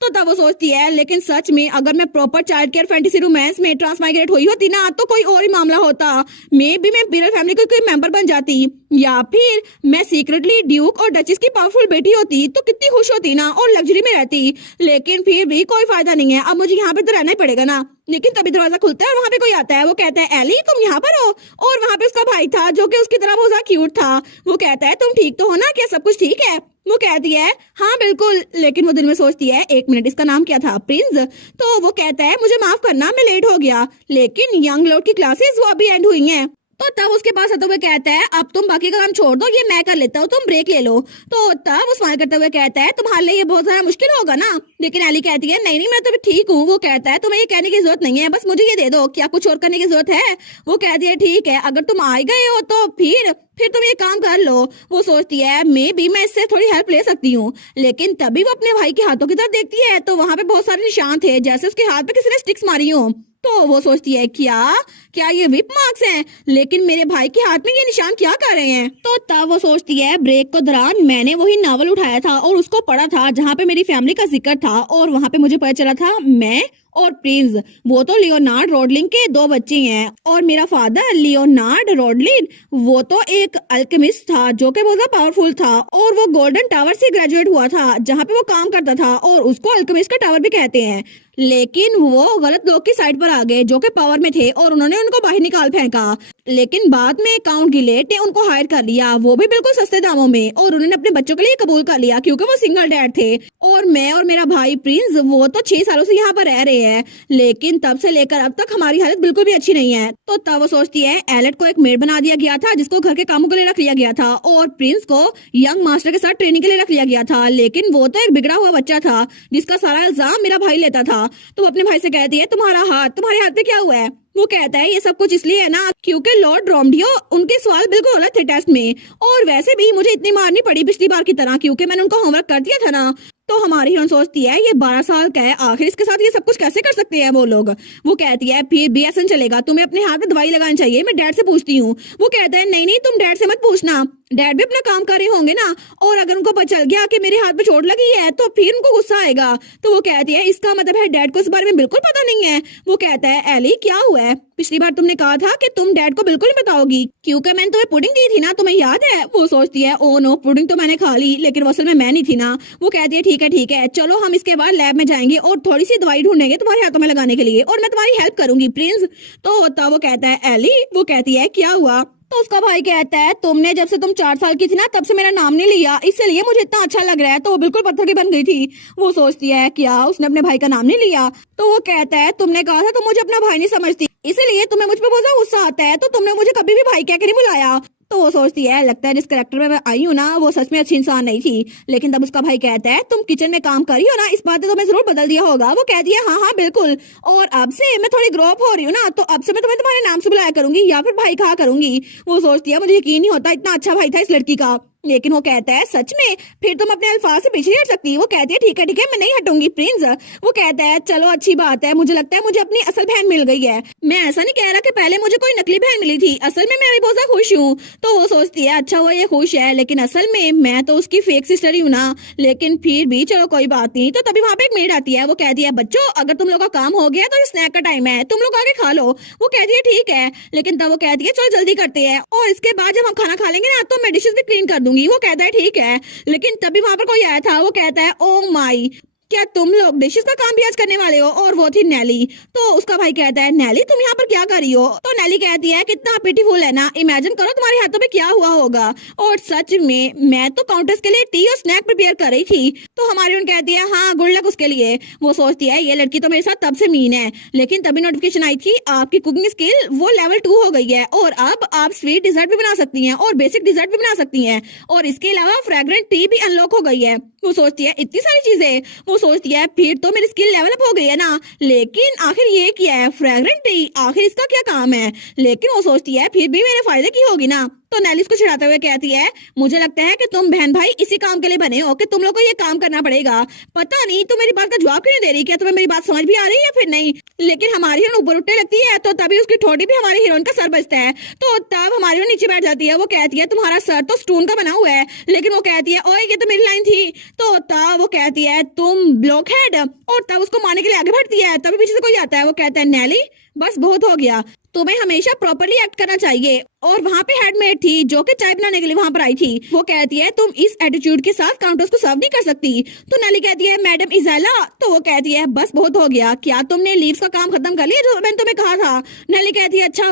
तो तब वो सोचती है लेकिन सच में अगर मैं proper child care fantasy romance में ट्रांसमाइग्रेट हुई होती ना तो कोई और ही मामला होता। मे बी मैं इंपीरियल फैमिली का कोई मेंबर बन जाती, या फिर मैं सीक्रेटली ड्यूक और डचेस की पावरफुल बेटी होती तो कितनी खुश होती ना और लग्जरी में रहती। लेकिन फिर भी कोई फायदा नहीं है, अब मुझे यहाँ पे तो रहना ही पड़ेगा ना। लेकिन तभी दरवाजा खुलता है और वहाँ पे कोई आता है। वो कहता है एली तुम यहाँ पर हो? और वहाँ पे उसका भाई था जो कि उसकी तरह बहुत ज्यादा क्यूट था। वो कहता है तुम ठीक तो हो ना, क्या सब कुछ ठीक है? वो कहती है हाँ बिल्कुल। लेकिन वो दिल में सोचती है एक मिनट इसका नाम क्या था? प्रिंस। तो वो कहता है मुझे माफ करना मैं लेट हो गया, लेकिन यंग लॉर्ड की क्लासेस वो अभी एंड हुई हैं। तो तब उसके पास आता हुआ कहता है अब तुम बाकी का काम छोड़ दो, ये मैं कर लेता हूँ, तुम ब्रेक ले लो। तो तब वो स्माइल करते हुए कहता है तुम्हारे लिए ये बहुत ज्यादा मुश्किल होगा ना। लेकिन एली कहती है नहीं नहीं मैं तो ठीक हूँ। वो कहता है तुम्हें ये कहने की जरूरत नहीं है, बस मुझे ये दे दो, क्या कुछ और करने की जरूरत है? वो कहती है ठीक है अगर तुम आ गए हो तो फिर तुम ये काम कर लो। वो सोचती है मे बी मैं इससे थोड़ी हेल्प ले सकती हूँ। लेकिन तभी वो अपने भाई के हाथों की तरफ देखती है तो वहां पे बहुत सारे निशान थे जैसे उसके हाथ पे किसी ने स्टिक्स मारी हो। तो वो सोचती है क्या ये विप मार्क्स हैं? लेकिन मेरे भाई के हाथ में ये निशान क्या कर रहे हैं? तो तब वो सोचती है ब्रेक के दौरान मैंने वही नावल उठाया था और उसको पढ़ा था जहाँ पे मेरी फैमिली का जिक्र था, और वहाँ पे मुझे पता चला था मैं और प्रिंस वो तो लियोनार्ड रोडलिन के 2 बच्चे हैं, और मेरा फादर लियोनार्ड रोडलिन वो तो एक अल्केमिस्ट था जो कि बहुत पावरफुल था, और वो गोल्डन टावर से ग्रेजुएट हुआ था जहाँ पे वो काम करता था, और उसको अल्केमिस्ट का टावर भी कहते हैं। लेकिन वो गलत लोग की साइड पर आ गए जो कि पावर में थे और उन्होंने उनको बाहर निकाल फेंका। लेकिन बाद में काउंट गिलेट ने उनको हायर कर लिया, वो भी बिल्कुल सस्ते दामों में, और उन्होंने अपने बच्चों के लिए कबूल कर लिया क्योंकि वो सिंगल डैड थे। और मैं और मेरा भाई प्रिंस वो तो 6 सालों से यहाँ पर रह रहे हैं, लेकिन तब से लेकर अब तक हमारी हालत बिल्कुल भी अच्छी नहीं है। तो तब वो सोचती है एलेट को एक मेड बना दिया गया था जिसको घर के कामों के लिए रख लिया गया था, और प्रिंस को यंग मास्टर के साथ ट्रेनिंग के लिए रख लिया गया था। लेकिन वो तो एक बिगड़ा हुआ बच्चा था जिसका सारा इल्जाम मेरा भाई लेता था। तो वो अपने भाई से कहती है तुम्हारे हाथ में क्या हुआ है? वो कहता है ये सब कुछ इसलिए है ना क्योंकि लॉर्ड रोमडियो उनके सवाल बिल्कुल गलत थे टेस्ट में, और वैसे भी मुझे इतनी मारनी पड़ी पिछली बार की तरह क्योंकि मैंने उनको होमवर्क कर दिया था ना। तो हमारी हीरोइन सोचती है ये 12 साल का है, आखिर इसके साथ ये सब कुछ कैसे कर सकते हैं वो लोग। वो कहती है फिर भी ऐसा चलेगा, तुम्हें अपने हाथ में दवाई लगानी चाहिए, मैं डैड से पूछती हूँ। वो कहता है नहीं नहीं, तुम डैड से मत पूछना, डैड भी अपना काम कर रहे होंगे ना, और अगर उनको पता चल गया कि मेरे हाथ में चोट लगी है तो फिर उनको गुस्सा आएगा। तो वो कहती है इसका मतलब है डैड को इस बारे में बिल्कुल पता नहीं है। वो कहता है एली क्या हुआ है, पिछली बार तुमने कहा था कि तुम डैड को बिल्कुल नहीं बताओगी, क्योंकि मैंने तुम्हें पुडिंग दी थी ना, तुम्हें याद है। वो सोचती है ओ नो, पुडिंग तो मैंने खा ली लेकिन असल में मैं नहीं थी ना। वो कहती है ठीक है चलो हम इसके बाद लैब में जाएंगे और थोड़ी सी दवाई ढूंढेंगे तुम्हारे हाथों में लगाने के लिए, और मैं तुम्हारी हेल्प करूंगी प्रिंस। तो तब वो कहता है एली, वो कहती है क्या हुआ। तो उसका भाई कहता है तुमने जब से तुम 4 साल की थी ना तब से मेरा नाम नहीं लिया, इसलिए मुझे इतना अच्छा लग रहा है। तो वो बिल्कुल पत्थर की बन गई थी। वो सोचती है क्या उसने अपने भाई का नाम नहीं लिया। तो वो कहता है तुमने कहा था तुम मुझे अपना भाई नहीं समझती, इसलिए तुम्हें मुझ पर बहुत ज्यादा गुस्सा आता है, तो तुमने मुझे कभी भी भाई कह के नहीं बुलाया। तो वो सोचती है लगता है जिस करेक्टर में मैं आई हूँ ना वो सच में अच्छी इंसान नहीं थी। लेकिन तब उसका भाई कहता है तुम किचन में काम कर रही हो ना, इस बात ने तो मैं जरूर बदल दिया होगा। वो कहती है हाँ बिल्कुल, और अब से मैं थोड़ी ग्रो अप हो रही हूँ ना, तो अब से मैं तुम्हें तुम्हारे नाम से बुलाया करूंगी या फिर भाई कहा करूंगी। वो सोचती है मुझे यकीन नहीं होता इतना अच्छा भाई था इस लड़की का। लेकिन वो कहता है सच में, फिर तुम अपने अल्फाज से पीछे नहीं हट सकती। वो कहती है ठीक है मैं नहीं हटूंगी प्रिंस। वो कहता है चलो अच्छी बात है, मुझे लगता है मुझे अपनी असल बहन मिल गई है। मैं ऐसा नहीं कह रहा कि पहले मुझे कोई नकली बहन मिली थी, असल में मैं अभी बहुत ज्यादा खुश हूँ। तो वो सोचती है अच्छा हुआ ये खुश है, लेकिन असल में मैं तो उसकी फेक सिस्टर ही हूँ ना। लेकिन फिर भी चलो कोई बात नहीं। तो तभी वहाँ पे एक मेड आती है। वो कहती है बच्चों अगर तुम लोग का काम हो गया तो ये स्नैक का टाइम है, तुम लोग आगे खा लो। वो कहती है ठीक है, लेकिन तब वो कहती है चलो जल्दी करते हैं, और इसके बाद जब हम खाना खा लेंगे ना तो मैं डिशेस भी क्लीन कर दूंगी। वो कहता है ठीक है, लेकिन तभी वहां पर कोई आया था। वो कहता है ओ माई, क्या तुम लोग डिशेस का काम भी आज करने वाले हो। और वो थी नेली। तो उसका भाई कहता है नेली तुम यहाँ पर क्या कर रही हो। तो नेली कहती है कितना ब्यूटीफुल है ना, इमेजिन करो तुम्हारे हाथों में क्या हुआ होगा। और सच में मैं तो काउंटर्स के लिए टी और स्नैक प्रिपेयर कर रही थी। तो हमारी उन कहती है हाँ गुड लक उसके लिए। वो सोचती है ये लड़की तो मेरे साथ तब से मीन है, लेकिन तभी नोटिफिकेशन आई थी आपकी कुकिंग स्किल वो लेवल 2 हो गई है, और अब आप स्वीट डिजर्ट भी बना सकती हैं और बेसिक डिजर्ट भी बना सकती हैं, और इसके अलावा फ्रेग्रेंट टी भी अनलॉक हो गई है। वो सोचती है इतनी सारी चीजें। वो सोचती है फिर तो मेरी स्किल लेवल अप हो गई है ना, लेकिन आखिर ये क्या है फ्रेग्रेंट टी, आखिर इसका क्या काम है। लेकिन वो सोचती है फिर भी मेरे फायदे की होगी ना। तो नेलिस को चिढ़ाते हुए कहती है मुझे लगता है कि तुम बहन भाई इसी काम के लिए बने हो कि तुम लोग को ये काम करना पड़ेगा। पता नहीं तुम मेरी बात का जवाब क्यों नहीं दे रही, क्या तुम्हें मेरी बात समझ भी आ रही है फिर नहीं। लेकिन हमारी हीरोइन ऊपर उठने लगती है तो तभी उसकी ठोड़ी भी हमारी हीरोइन का सर बजता है। तो तब हमारी हीरोइन नीचे बैठ जाती है। वो कहती है तुम्हारा सर तो स्टोन का बना हुआ है। लेकिन वो कहती है ओए ये तो मेरी लाइन थी। तो तब वो कहती है तुम ब्लॉक हेड, और तब उसको मारने के लिए आगे बढ़ती है। तभी पीछे से कोई आता है। वो कहता है नेली बस बहुत हो गया, तुम्हें हमेशा प्रॉपर्ली एक्ट करना चाहिए। और वहाँ पे हेडमेड थी जो कि चाय बनाने के लिए वहाँ पर आई थी। वो कहती है तुम इस एटीट्यूड के साथ काउंटर्स को सर्व नहीं कर सकती। तो नेली कहती है मैडम इजाला। तो वो कहती है बस बहुत हो गया, क्या तुमने लीव्स का काम खत्म कर लिया जो मैंने तुम्हें कहा था। नेली कहती है अच्छा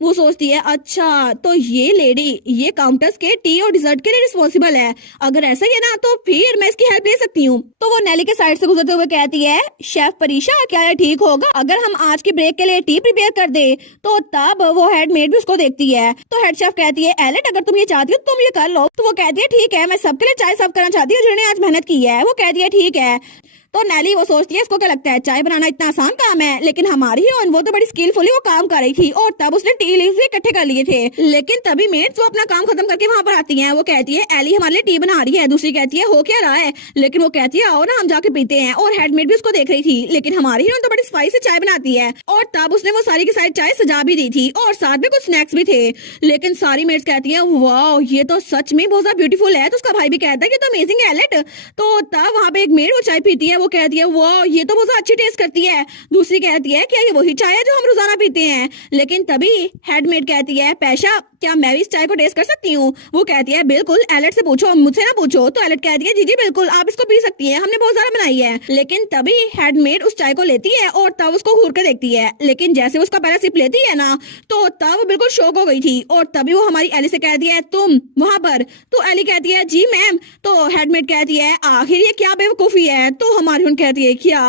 वो सोचती है अच्छा तो ये लेडी ये काउंटर्स के टी और डिजर्ट के लिए रिस्पॉन्सिबल है, अगर ऐसा ही है ना तो फिर मैं इसकी हेल्प ले सकती हूँ। तो वो नेली के साइड से गुजरते हुए कहती है शेफ परीशा क्या ये ठीक होगा अगर हम आज की ब्रेक के लिए टी प्रिपेयर कर दे। तो तब वो हेडमेड भी उसको देखती है। तो हेड शेफ कहती है एलेट अगर तुम ये चाहती हो तुम ये कर लो। तो वो कहती है ठीक है मैं सबके लिए चाय सर्व करना चाहती हूँ जिन्होंने आज मेहनत की है। वो कहती है ठीक है। तो नेली वो सोचती है इसको क्या लगता है चाय बनाना इतना आसान काम है, लेकिन हमारी हीरोइन वो तो बड़ी स्किलफुली वो काम कर रही थी और तब उसने टी लीव्स भी इकट्ठे कर लिए थे। लेकिन तभी मेट्स वो अपना काम खत्म करके वहाँ पर आती हैं। वो कहती है एली हमारे लिए टी बना रही है। दूसरी कहती है हो क्या रहा है, लेकिन वो कहती है आओ ना हम जाके पीते हैं। और हेडमेड भी उसको देख रही थी, लेकिन हमारी हीरोइन तो बड़ी स्पाइसी से चाय बनाती है। और तब उसने वो सारी की सारी चाय सजा भी दी थी और साथ में कुछ स्नैक्स भी थे। लेकिन सारी मेट्स कहती है वाह ये तो सच में बहुत ज्यादा ब्यूटीफुल है। तो उसका भाई भी कहता है कि तो अमेजिंग है एलेट। तो तब वहाँ पे एक मेड वो चाय पीती है। वो कहती है वाह ये तो बहुत अच्छी टेस्ट करती है। दूसरी कहती है क्या ये वही चाय है जो हम रोजाना पीते हैं। लेकिन तभी हेडमेड कहती है पैशा क्या मैं भी इस चाय को टेस्ट कर सकती हूँ। वो कहती है बिल्कुल एलेट से पूछो मुझसे ना पूछो। तो एलेट कहती है जी बिल्कुल आप इसको पी सकती है, हमने बहुत ज्यादा बनाई है। लेकिन तभी हेडमेड उस चाय को लेती है और तब उसको घूर के देखती है। लेकिन जैसे उसका पहला सिप लेती है ना तो तब वो बिल्कुल शॉक हो गई थी। और तभी वो हमारी एली से कहती है तुम वहां पर। तो एली कहती है जी मैम। तो हेडमेड कहती है आखिर ये क्या बेवकूफी है। तो हमारी उन कहती है क्या।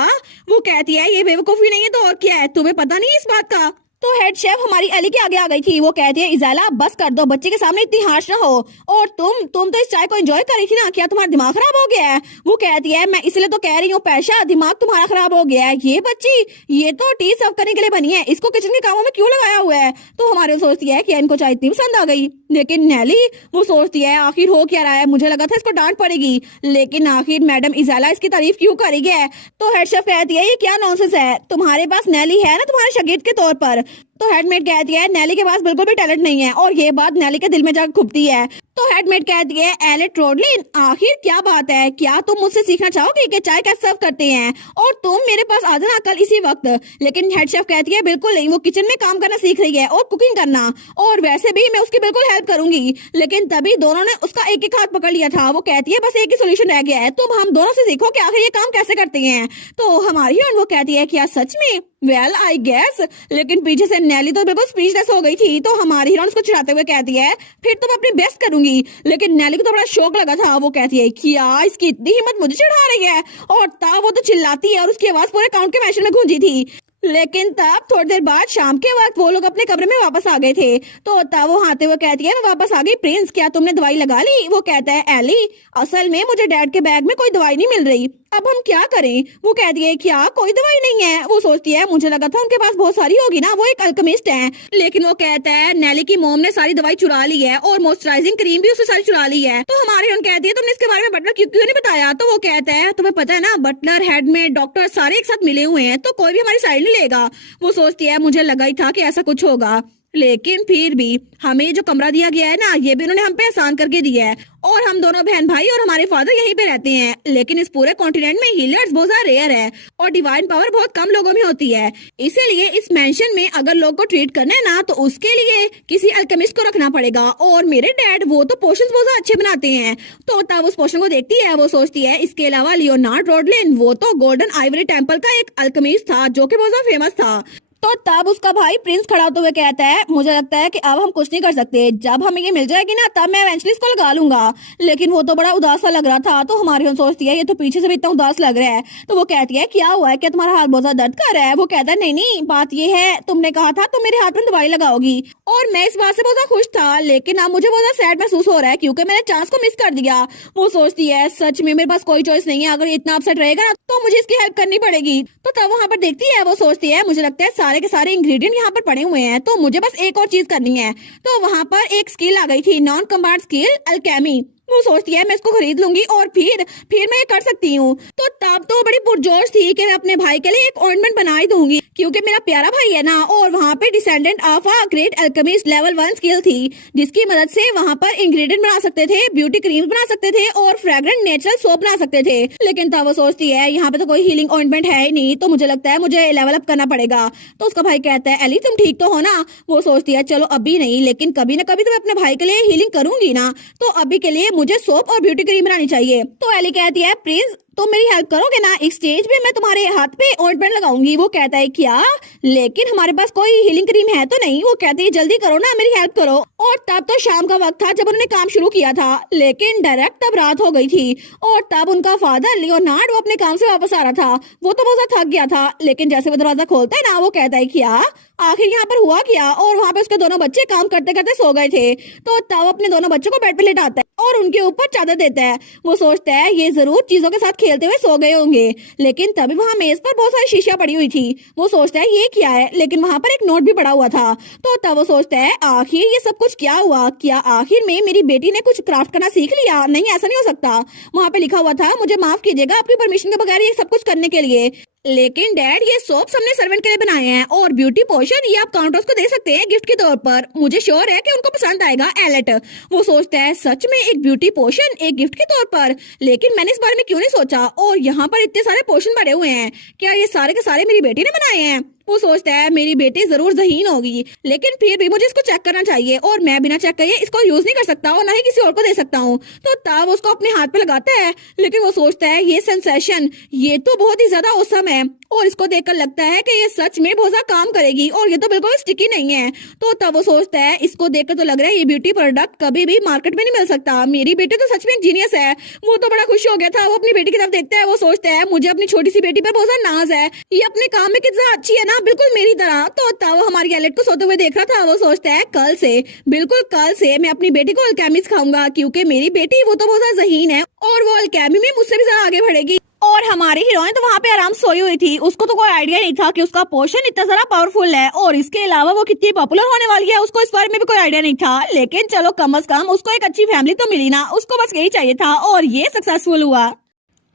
वो कहती है ये बेवकूफी नहीं है तो और क्या है, तुम्हें पता नहीं इस बात का। तो हेड शेफ हमारी एली के आगे आ गई थी। वो कहती है इजाला बस कर दो, बच्चे के सामने इतनी हार्श ना हो। और तुम तो इस चाय को एंजॉय कर रही थी ना, क्या तुम्हारा दिमाग खराब हो गया है। वो कहती है मैं इसलिए तो कह रही हूँ पैशा दिमाग तुम्हारा खराब हो गया है। ये बच्ची ये तो टी सर्व करने के लिए बनी है, इसको किचन के कामों में क्यों लगाया हुआ है। तो हमारे सोचती है कि इनको चाय इतनी पसंद आ गई। लेकिन नैली वो सोचती है आखिर हो क्या रहा है, मुझे लगा था इसको डांट पड़ेगी, लेकिन आखिर मैडम इजाला इसकी तारीफ क्यों करेगी है। तो हेड शेफ कहती है ये क्या नॉनसेंस है, तुम्हारे पास नैली है ना तुम्हारे शागिर्द के तौर पर। तो हेडमेट कहती है नैली के पास बिल्कुल भी टैलेंट नहीं है, और ये बात नैली के दिल में जाकर खुपती है। तो हेडमेट कहती है एलेट रोडलिन आखिर क्या बात है, क्या तुम मुझसे सीखना चाहोगे कि चाय कैसे सर्व करते हैं, और तुम मेरे पास आ जाना कल इसी वक्त। लेकिन हेड शेफ कहती है बिल्कुल नहीं, वो किचन में काम करना सीख रही है और कुकिंग करना, और वैसे भी मैं उसकी बिल्कुल हेल्प करूंगी। लेकिन तभी दोनों ने उसका एक एक हाथ पकड़ लिया था। वो कहती है बस एक ही सोल्यूशन रह गया है, तुम हम दोनों से सीखो कि आखिर ये काम कैसे करते हैं। तो हमारी हीरोइन वो कहती है क्या सच में, वेल आई गेस। लेकिन पीछे से नैली तो बिल्कुल स्पीचलेस हो गई थी। तो हमारी हीरोइन उसको चिढ़ाते हुए कहती है फिर तो मैं अपनी बेस्ट करूंगी। लेकिन नैली को तो बड़ा शौक लगा था। वो कहती है क्या इसकी इतनी हिम्मत मुझे चिढ़ा रही है, और तब वो तो चिल्लाती है और उसकी आवाज पूरे काउंट के मैशन में गूंजी थी। लेकिन तब थोड़ी देर बाद शाम के वक्त वो लोग अपने कमरे में वापस आ गए थे। तो तब वो आते हुए कहती है मैं वापस आ गई प्रिंस, क्या तुमने दवाई लगा ली। वो कहता है एली असल में मुझे डैड के बैग में कोई दवाई नहीं मिल रही, अब हम क्या करें। वो कहती है क्या कोई दवाई नहीं है। वो सोचती है मुझे लगा था उनके पास बहुत सारी होगी ना, वो एक अल्केमिस्ट है। लेकिन वो कहता है नैली की मॉम ने सारी दवाई चुरा ली है और मॉइस्चराइजिंग क्रीम भी उससे सारी चुरा ली है। तो हमारी उन कहती है तुमने इसके बारे में बटलर क्यों नहीं बताया। तो वो कहता है तुम्हें पता है ना बटलर हेडमेड डॉक्टर सारे एक साथ मिले हुए हैं, तो कोई भी हमारी साइड नहीं लेगा। वो सोचती है मुझे लगा ही था कि ऐसा कुछ होगा, लेकिन फिर भी हमें जो कमरा दिया गया है ना ये भी उन्होंने हम पे आसान करके दिया है, और हम दोनों बहन भाई और हमारे फादर यहीं पे रहते हैं। लेकिन इस पूरे कॉन्टिनेंट में हीलर्स बहुत ज्यादा रेयर है और डिवाइन पावर बहुत कम लोगों में होती है, इसीलिए इस मेंशन में अगर लोग को ट्रीट करना है ना तो उसके लिए किसी अल्केमिस्ट को रखना पड़ेगा। और मेरे डैड वो तो पोशंस बहुत ज्यादा अच्छे बनाते हैं। तो तब उस पोशन को देखती है, वो सोचती है इसके अलावा लियोनार्ड रोडलिन वो तो गोल्डन आइवरी टेम्पल का एक अल्केमिस्ट था जो कि बहुत ज्यादा फेमस था। तो तब उसका भाई प्रिंस खड़ा होते हुए कहता है मुझे लगता है कि अब हम कुछ नहीं कर सकते, जब हमें ये मिल जाएगी ना तब मैं इवेंचुअली इसको लगा लूंगा। लेकिन वो तो बड़ा उदास सा लग रहा था। तो हमारी हम सोचती है ये तो पीछे से भी इतना उदास लग रहा है। तो वो कहती है क्या हुआ है, क्या तुम्हारा हाथ बहुत ज्यादा दर्द कर रहा है। वो कहता है नहीं नहीं बात ये है तुमने कहा था तुम मेरे हाथ में दवाई लगाओगी, और मैं इस बात से बहुत ज्यादा खुश था, लेकिन अब मुझे बहुत ज्यादा सैड महसूस हो रहा है क्योंकि मैंने चांस को मिस कर दिया। वो सोचती है सच में मेरे पास कोई चॉइस नहीं है, अगर इतना अपसेट रहेगा ना तो मुझे इसकी हेल्प करनी पड़ेगी। तो तब वहां पर देखती है, वो सोचती है मुझे लगता है सारे के सारे इंग्रेडिएंट यहाँ पर पड़े हुए हैं, तो मुझे बस एक और चीज करनी है। तो वहां पर एक स्किल आ गई थी, नॉन कम्बाट स्किल अल्केमी। वो सोचती है मैं इसको खरीद लूंगी और फिर मैं ये कर सकती हूँ। तो तब तो बड़ी पुरजोश थी कि मैं अपने भाई के लिए एक ऑइंटमेंट बना ही दूंगी क्योंकि मेरा प्यारा भाई है ना। और वहाँ पे descendant of a great alchemist level 1 skill थी जिसकी मदद से वहाँ पर इंग्रेडिएंट बना सकते थे, ब्यूटी क्रीम्स बना सकते थे और फ्रेग्रेंट नेचुरल सोप बना सकते थे। लेकिन तब वो सोचती है यहाँ पे तो कोई हीलिंग ऑइंटमेंट है ही नहीं, तो मुझे लगता है मुझे लेवल अप करना पड़ेगा। तो उसका भाई कहता है एली तुम ठीक तो हो ना। वो सोचती है चलो अभी नहीं, लेकिन कभी ना कभी तो मैं अपने भाई के लिए हीलिंग करूंगी ना, तो अभी के लिए मुझे सोप और ब्यूटी क्रीम बनानी चाहिए। तो एली कहती है प्रिंस तो मेरी हेल्प करोगे ना, एक स्टेज पे मैं तुम्हारे हाथ पे ऑइंटमेंट लगाऊंगी। वो कहता है क्या, लेकिन हमारे पास कोई हीलिंग क्रीम है तो नहीं। वो कहती है जल्दी करो ना, मेरी हेल्प करो। और तब तो शाम का वक्त था जब उन्होंने काम शुरू किया था, लेकिन डायरेक्ट तब रात हो गई थी। और तब उनका फादर लियोनार्ड वो अपने काम से वापस आ रहा था। वो तो बहुत थक गया था, लेकिन जैसे वो दरवाजा खोलता है ना वो कहता है क्या आखिर यहाँ पर हुआ क्या। और वहाँ पे उसके दोनों बच्चे काम करते करते सो गए थे। तो तब अपने दोनों बच्चों को बेड पे लेटाता है और उनके ऊपर चादर देता है। वो सोचता है ये जरूर चीजों के साथ खेलते हुए सो गए होंगे, लेकिन तभी वहाँ मेज पर बहुत सारी शीशियां पड़ी हुई थी। वो सोचता है ये क्या है, लेकिन वहाँ पर एक नोट भी पड़ा हुआ था। तो तब वो सोचता है आखिर ये सब कुछ क्या हुआ, क्या आखिर में मेरी बेटी ने कुछ क्राफ्ट करना सीख लिया। नहीं ऐसा नहीं हो सकता, वहाँ पे लिखा हुआ था मुझे माफ कीजिएगा आपकी परमिशन के बगैर ये सब कुछ करने के लिए। लेकिन डैड ये सोप्स हमने सर्वेंट के लिए बनाए हैं और ब्यूटी पोशन ये आप काउंटर्स को दे सकते हैं गिफ्ट के तौर पर, मुझे श्योर है कि उनको पसंद आएगा एलेट। वो सोचता है सच में एक ब्यूटी पोशन एक गिफ्ट के तौर पर, लेकिन मैंने इस बारे में क्यों नहीं सोचा। और यहाँ पर इतने सारे पोशन पड़े हुए हैं, क्या ये सारे के सारे मेरी बेटी ने बनाए हैं। वो सोचता है मेरी बेटी जरूर ज़हीन होगी, लेकिन फिर भी मुझे इसको चेक करना चाहिए और मैं बिना चेक किए इसको यूज नहीं कर सकता और ना ही किसी और को दे सकता हूँ। तो तब उसको अपने हाथ पे लगाता है, लेकिन वो सोचता है ये सेंसेशन ये तो बहुत ही ज्यादा औसम है और इसको देखकर लगता है कि ये सच में बहुत ज्यादा काम करेगी और ये तो बिल्कुल स्टिकी नहीं है। तो तब वो सोचता है इसको देखकर तो लग रहा है ये ब्यूटी प्रोडक्ट कभी भी मार्केट में नहीं मिल सकता, मेरी बेटी तो सच में एक जीनियस है। वो तो बड़ा खुश हो गया था, वो अपनी बेटी की तरफ देखता है। वो सोचता है मुझे अपनी छोटी सी बेटी पर बहुत ज्यादा नाज है, ये अपने काम में कितना अच्छी है ना, बिल्कुल मेरी तरह। तो तब हमारी एलेट को सोते हुए देख रहा था। वो सोचता है कल से, बिल्कुल कल से मैं अपनी बेटी को अल्केमी सिखाऊंगा क्योंकि मेरी बेटी वो तो बहुत ज्यादा ज़हीन है और वो अल्केमी में मुझसे भी ज्यादा आगे बढ़ेगी। और हमारी हीरोइन तो वहाँ पे आराम सोई हुई थी। उसको तो कोई आइडिया नहीं था कि उसका पोर्शन इतना सारा पावरफुल है और इसके अलावा वो कितनी पॉपुलर होने वाली है, उसको इस बारे में भी कोई आइडिया नहीं था। लेकिन चलो कम से कम उसको एक अच्छी फैमिली तो मिली ना, उसको बस यही चाहिए था और ये सक्सेसफुल हुआ।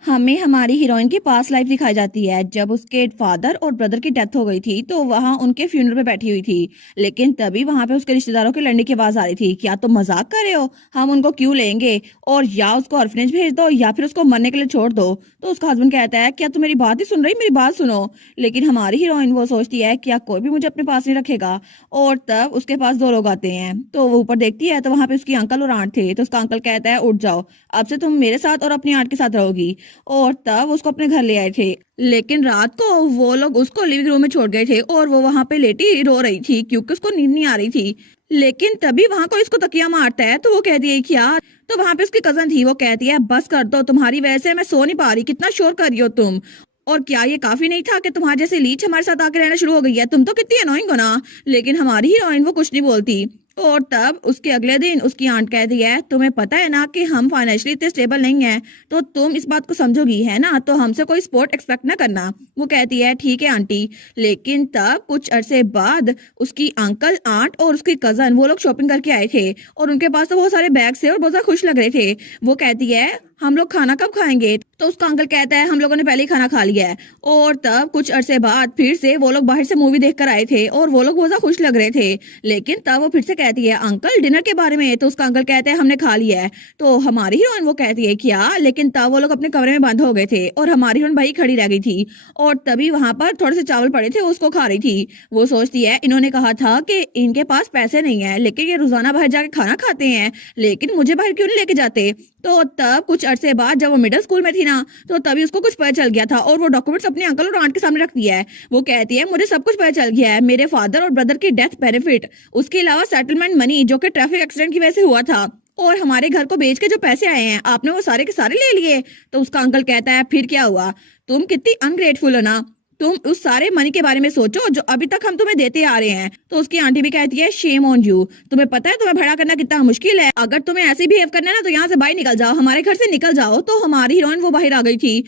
हमें हमारी हीरोइन की पास्ट लाइफ दिखाई जाती है। जब उसके फादर और ब्रदर की डेथ हो गई थी तो वहाँ उनके फ्यूनरल पे बैठी हुई थी, लेकिन तभी वहाँ पे उसके रिश्तेदारों के लड़ने की आवाज आ रही थी। क्या तुम मजाक कर रहे हो, हम उनको क्यों लेंगे, और या उसको ऑर्फनेज भेज दो या फिर उसको मरने के लिए छोड़ दो। तो उसका हस्बैंड कहता है क्या तुम मेरी बात ही सुन रही, मेरी बात सुनो। लेकिन हमारी हीरोइन वो सोचती है क्या कोई भी मुझे अपने पास नहीं रखेगा। और तब उसके पास दो लोग आते हैं, तो वो ऊपर देखती है तो वहाँ पे उसकी अंकल और आंट थे। तो उसका अंकल कहता है उठ जाओ, अब से तुम मेरे साथ और अपनी आंट के साथ रहोगी। और तब उसको अपने घर ले आए थे। लेकिन रात को वो लोग उसको लिविंग रूम में छोड़ गए थे और वो वहां पे लेटी रो रही थी क्योंकि उसको नींद नहीं आ रही थी। लेकिन तभी वहां को इसको तकिया मारता है तो वो कहती है कि यार, तो वहां पे उसकी कजन थी, वो कहती है बस कर दो, तुम्हारी वजह से मैं सो नहीं पा रही, कितना शोर कर रही हो तुम। और क्या ये काफी नहीं था कि तुम्हारे जैसे लीच हमारे साथ आके रहना शुरू हो गई है, तुम तो कितनी अनोइंग हो ना। लेकिन हमारी हीरोइन वो कुछ नहीं बोलती। और तब उसके अगले दिन उसकी आंट कहती है तुम्हें पता है ना कि हम फाइनेंशियली इतने स्टेबल नहीं है, तो तुम इस बात को समझोगी है ना, तो हमसे कोई सपोर्ट एक्सपेक्ट ना करना। वो कहती है ठीक है आंटी। लेकिन तब कुछ अरसे बाद उसकी अंकल, आंट और उसकी कजन वो लोग शॉपिंग करके आए थे और उनके पास तो बहुत सारे बैग्स थे और बहुत ज्यादा खुश लग रहे थे। वो कहती है हम लोग खाना कब खाएंगे, तो उसका अंकल कहता है हम लोगों ने पहले ही खाना खा लिया है। और तब कुछ अरसे बाद फिर से वो लोग बाहर से मूवी देख कर आए थे और वो लोग बहुत ज्यादा खुश लग रहे थे। लेकिन तब वो फिर से कहती है अंकल डिनर के बारे में, तो उसका अंकल कहता है हमने खा लिया है। तो हमारी हीरोइन वो कहती है क्या, लेकिन तब वो लोग अपने कमरे में बंद हो गए थे और हमारी हीरोइन भाई खड़ी रह गई थी। और तभी वहां पर थोड़े से चावल पड़े थे, उसको खा रही थी। वो सोचती है इन्होंने कहा था कि इनके पास पैसे नहीं है, लेकिन ये रोजाना बाहर जाके खाना खाते हैं, लेकिन मुझे बाहर क्यों नहीं लेके जाते। तो तब कुछ अरसे बाद जब वो मिडिल स्कूल में थी ना, तो तभी उसको कुछ पता चल गया था और वो डॉक्यूमेंट्स अपने अंकल और आंट के सामने रख दिया है। वो कहती है मुझे सब कुछ पता चल गया है, मेरे फादर और ब्रदर की डेथ बेनिफिट, उसके अलावा सेटलमेंट मनी जो कि ट्रैफिक एक्सीडेंट की वजह से हुआ था, और हमारे घर को बेच के जो पैसे आए हैं आपने वो सारे के सारे ले लिए। तो उसका अंकल कहता है फिर क्या हुआ, तुम कितनी अनग्रेटफुल हो ना, तुम उस सारे मनी के बारे में सोचो जो अभी तक हम तुम्हें देते आ रहे हैं। तो उसकी आंटी भी कहती है शेम ऑन यू, तुम्हें पता है तुम्हें भड़ा करना कितना मुश्किल है, अगर तुम्हें ऐसे बिहेव करना है ना तो यहाँ से बाहर निकल जाओ, हमारे घर से निकल जाओ। तो हमारी हीरोइन वो बाहर आ गई थी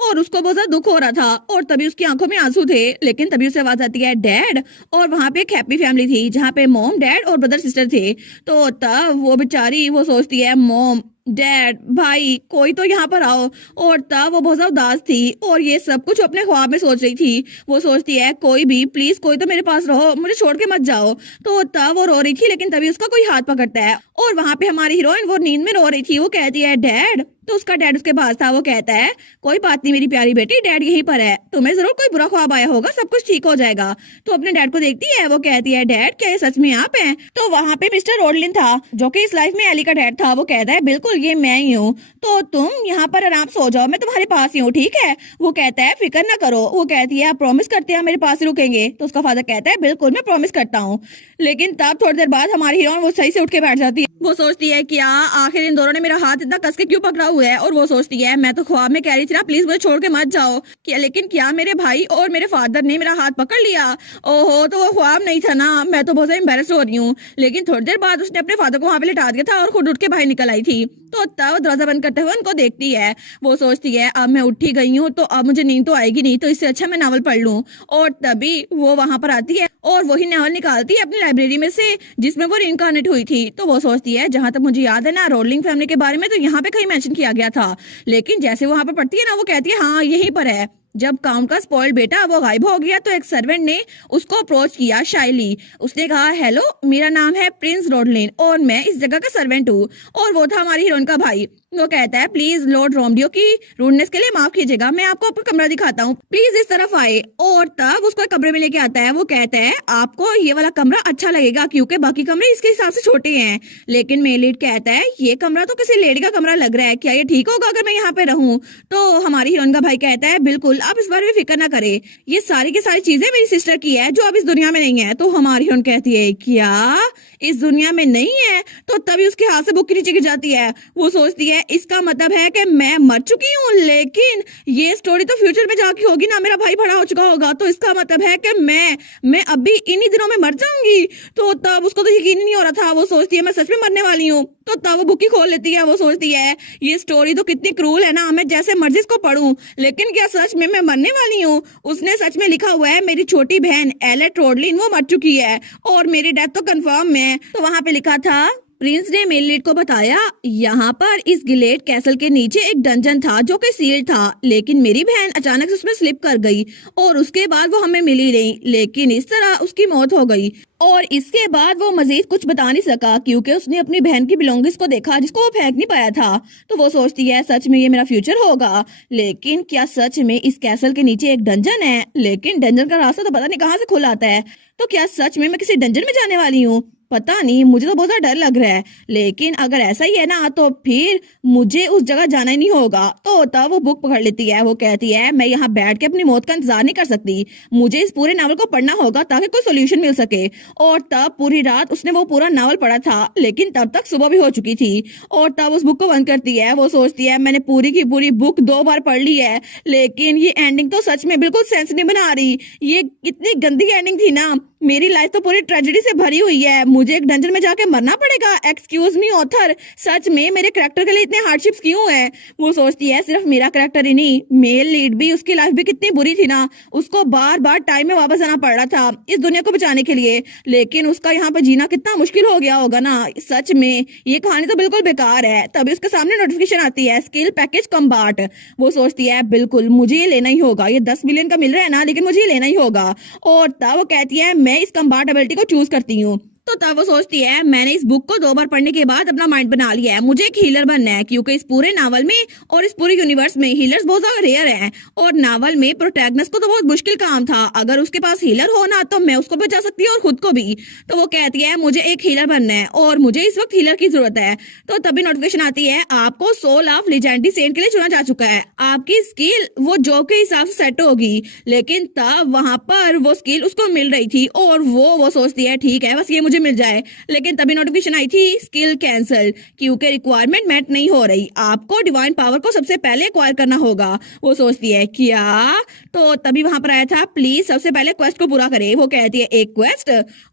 और उसको बहुत ज्यादा दुख हो रहा था और तभी उसकी आंखों में आंसू थे। लेकिन तभी उसे आवाज आती है डैड, और वहां पे एक हैप्पी फैमिली थी जहाँ पे मॉम, डैड और ब्रदर सिस्टर थे। तो तब वो बेचारी वो सोचती है मॉम, डैड, भाई कोई तो यहाँ पर आओ। और तब वो बहुत ज्यादा उदास थी और ये सब कुछ अपने ख्वाब में सोच रही थी। वो सोचती है कोई भी प्लीज, कोई तो मेरे पास रहो, मुझे छोड़ के मत जाओ। तो तब वो रो रही थी, लेकिन तभी उसका कोई हाथ पकड़ता है और वहां पे हमारी हीरोइन वो नींद में रो रही थी। वो कहती है डैड, तो उसका डैड उसके पास था। वो कहता है कोई बात नहीं मेरी प्यारी बेटी, डैड यहीं पर है, तुम्हें जरूर कोई बुरा ख्वाब आया होगा, सब कुछ ठीक हो जाएगा। तो अपने डैड को देखती है, वो कहती है डैड क्या ये सच में आप हैं। तो वहां पे मिस्टर रोडलिन था जो कि इस लाइफ में एली का डैड था। वो कहता है बिल्कुल ये मैं ही हूँ, तो तुम यहाँ पर आराम सो जाओ, मैं तुम्हारे पास ही हूँ, ठीक है। वो कहता है फिक्र ना करो। वो कहती है आप प्रॉमिस करते हैं मेरे पास ही रुकेंगे। तो उसका फादर कहता है बिल्कुल मैं प्रॉमिस करता हूँ। लेकिन तब थोड़ी देर बाद हमारी हीरोइन वो सही से उठ के बैठ जाती है। वो सोचती है क्या आखिर इन दोनों ने मेरा हाथ इतना कस के क्यों पकड़ा हुआ है। और वो सोचती है मैं तो ख्वाब में कह रही थी ना प्लीज मुझे छोड़ के मत जाओ, क्या लेकिन क्या मेरे भाई और मेरे फादर ने मेरा हाथ पकड़ लिया। ओहो, तो वो ख्वाब नहीं था ना, मैं तो बहुत एम्बेरस हो रही हूँ। लेकिन थोड़ी देर बाद उसने अपने फादर को वहां पे लिटा दिया था और खुद उठ के बाहर निकल आई थी। तो तब दरवाजा बंद करते हुए उनको देखती है। वो सोचती है अब मैं उठी गई हूँ तो अब मुझे नींद तो आएगी नहीं, तो इससे अच्छा मैं नावल पढ़ लूं। और तभी वो वहां पर आती है और वही नावल निकालती है अपनी लाइब्रेरी में से जिसमें वो रिइंकार्नेट हुई थी। तो वो सोचती है जहां तक मुझे याद है ना रोलिंग फैमिली के बारे में तो यहाँ पे कहीं मेंशन किया गया था। लेकिन जैसे वहां पर पढ़ती है ना, वो कहती है हाँ यहीं पर है। जब काउंट का स्पॉइल्ड बेटा वो गायब हो गया तो एक सर्वेंट ने उसको अप्रोच किया, शाइली। उसने कहा हेलो मेरा नाम है प्रिंस रोडलिन और मैं इस जगह का सर्वेंट हूँ। और वो था हमारी हीरोइन का भाई। वो कहता है प्लीज लॉर्ड रोमडियो की रूडनेस के लिए माफ कीजिएगा, मैं आपको अपना कमरा दिखाता हूँ, प्लीज इस तरफ आए। और तब उसको एक कमरे में लेके आता है। वो कहता है आपको ये वाला कमरा अच्छा लगेगा क्योंकि बाकी कमरे इसके हिसाब से छोटे हैं। लेकिन मेल लीड कहता है ये कमरा तो किसी लेडी का कमरा लग रहा है, क्या ये ठीक होगा अगर मैं यहाँ पे रहूं। तो हमारी हीरोइन का भाई कहता है बिल्कुल आप इस बारे में फिक्र ना करें, ये सारी की सारी चीजें मेरी सिस्टर की है जो अब इस दुनिया में नहीं है। तो हमारी हीरोइन कहती है क्या इस दुनिया में नहीं है। तो तभी उसके हाथ से बुक नीचे गिर जाती है। वो सोचती है इसका मतलब है कि मैं मर चुकी हूँ, लेकिन ये स्टोरी तो फ्यूचर में जाके होगी ना, मेरा भाई बड़ा हो चुका होगा, तो इसका मतलब है कि मैं अभी इन्हीं दिनों में मर जाऊंगी। तो तब उसको तो यकीन ही नहीं हो रहा था। वो सोचती है मैं सच में मरने वाली हूँ। तो तब वो बुक ही खोल लेती है। वो सोचती है ये स्टोरी तो कितनी क्रूल है ना, मैं जैसे मर्जी इसको पढूं, लेकिन क्या सच में मैं मरने वाली हूँ? उसने सच में लिखा हुआ है मेरी छोटी बहन एलेट रोडलिन वो मर चुकी है और मेरी डेथ तो कंफर्म है। तो वहां पे लिखा था प्रिंस ने मेल लीड को बताया यहाँ पर इस गिलेट कैसल के नीचे एक डंजन था जो कि सील था, लेकिन मेरी बहन अचानक से उसमें स्लिप कर गई और उसके बाद वो हमें मिली नहीं, लेकिन इस तरह उसकी मौत हो गई। और इसके बाद वो मजीद कुछ बता नहीं सका क्योंकि उसने अपनी बहन की बिलोंगिंग्स को देखा जिसको वो फेंक नहीं पाया था। तो वो सोचती है सच में ये मेरा फ्यूचर होगा, लेकिन क्या सच में इस कैसल के नीचे एक डंजन है? लेकिन डंजन का रास्ता तो पता नहीं कहाँ से खुल आता है। तो क्या सच में मैं किसी डंजन में जाने वाली हूँ? पता नहीं, मुझे तो बहुत ज्यादा डर लग रहा है, लेकिन अगर ऐसा ही है ना तो फिर मुझे उस जगह जाना ही नहीं होगा। तो तब वो बुक पकड़ लेती है। वो कहती है मैं यहाँ बैठ के अपनी मौत का इंतजार नहीं कर सकती, मुझे इस पूरे नावल को पढ़ना होगा ताकि कोई सोल्यूशन मिल सके। और तब पूरी रात उसने वो पूरा नावल पढ़ा था, लेकिन तब तक सुबह भी हो चुकी थी। और तब उस बुक को बंद करती है। वो सोचती है मैंने पूरी की पूरी बुक 2 बार पढ़ ली है, लेकिन ये एंडिंग तो सच में बिल्कुल सेंस नहीं बना रही। ये कितनी गंदी एंडिंग थी ना, मेरी लाइफ तो पूरी ट्रेजेडी से भरी हुई है, मुझे एक डंजन में जाके मरना पड़ेगा। एक्सक्यूज मी ऑथर, सच में मेरे करेक्टर के लिए इतने हार्डशिप्स क्यों हैं? वो सोचती है सिर्फ मेरा करेक्टर ही नहीं, मेल लीड भी, उसकी लाइफ भी कितनी बुरी थी ना, उसको बार बार टाइम में वापस आना पड़ रहा था इस दुनिया को बचाने के लिए, लेकिन उसका यहाँ पे जीना कितना मुश्किल हो गया होगा ना। सच में ये कहानी तो बिल्कुल बेकार है। तभी उसके सामने नोटिफिकेशन आती है स्किल पैकेज कम्बार्ट। वो सोचती है बिल्कुल मुझे ये लेना ही होगा, ये 10 मिलियन का मिल रहा है ना, लेकिन मुझे ये लेना ही होगा। और तब वो कहती है मैं इस कम्बार्ट एबिलिटी को चूज करती हूँ। तो तब वो सोचती है मैंने इस बुक को 2 बार पढ़ने के बाद अपना माइंड बना लिया है, मुझे एक हीलर बनना है, क्योंकि इस पूरे नावल में और इस पूरे यूनिवर्स में हीलर्स बहुत ज्यादा रेयर हैं। और नावल में प्रोटैगनिस्ट को तो बहुत मुश्किल काम था, अगर उसके पास हीलर हो ना तो मैं उसको बचा सकती हूँ और खुद को भी। तो वो कहती है मुझे एक हीलर बनना है और मुझे इस वक्त हीलर की जरूरत है। तो तभी नोटिफिकेशन आती है आपको सोल ऑफ लेजेंडरी सेंट के लिए चुना जा चुका है, आपकी स्किल वो जॉब के हिसाब से सेट होगी। लेकिन तब वहां पर वो स्किल उसको मिल रही थी और वो सोचती है ठीक है बस ये मुझे मिल जाए, लेकिन तभी नोटिफिकेशन आई थी स्किल कैंसल, क्योंकि रिक्वायरमेंट मैट नहीं हो रही, आपको डिवाइन पावर को सबसे पहले एक्वायर करना होगा। वो सोचती है क्या? तो तभी वहां पर आया था प्लीज सबसे पहले क्वेस्ट को पूरा करे। वो कहती है एक क्वेस्ट।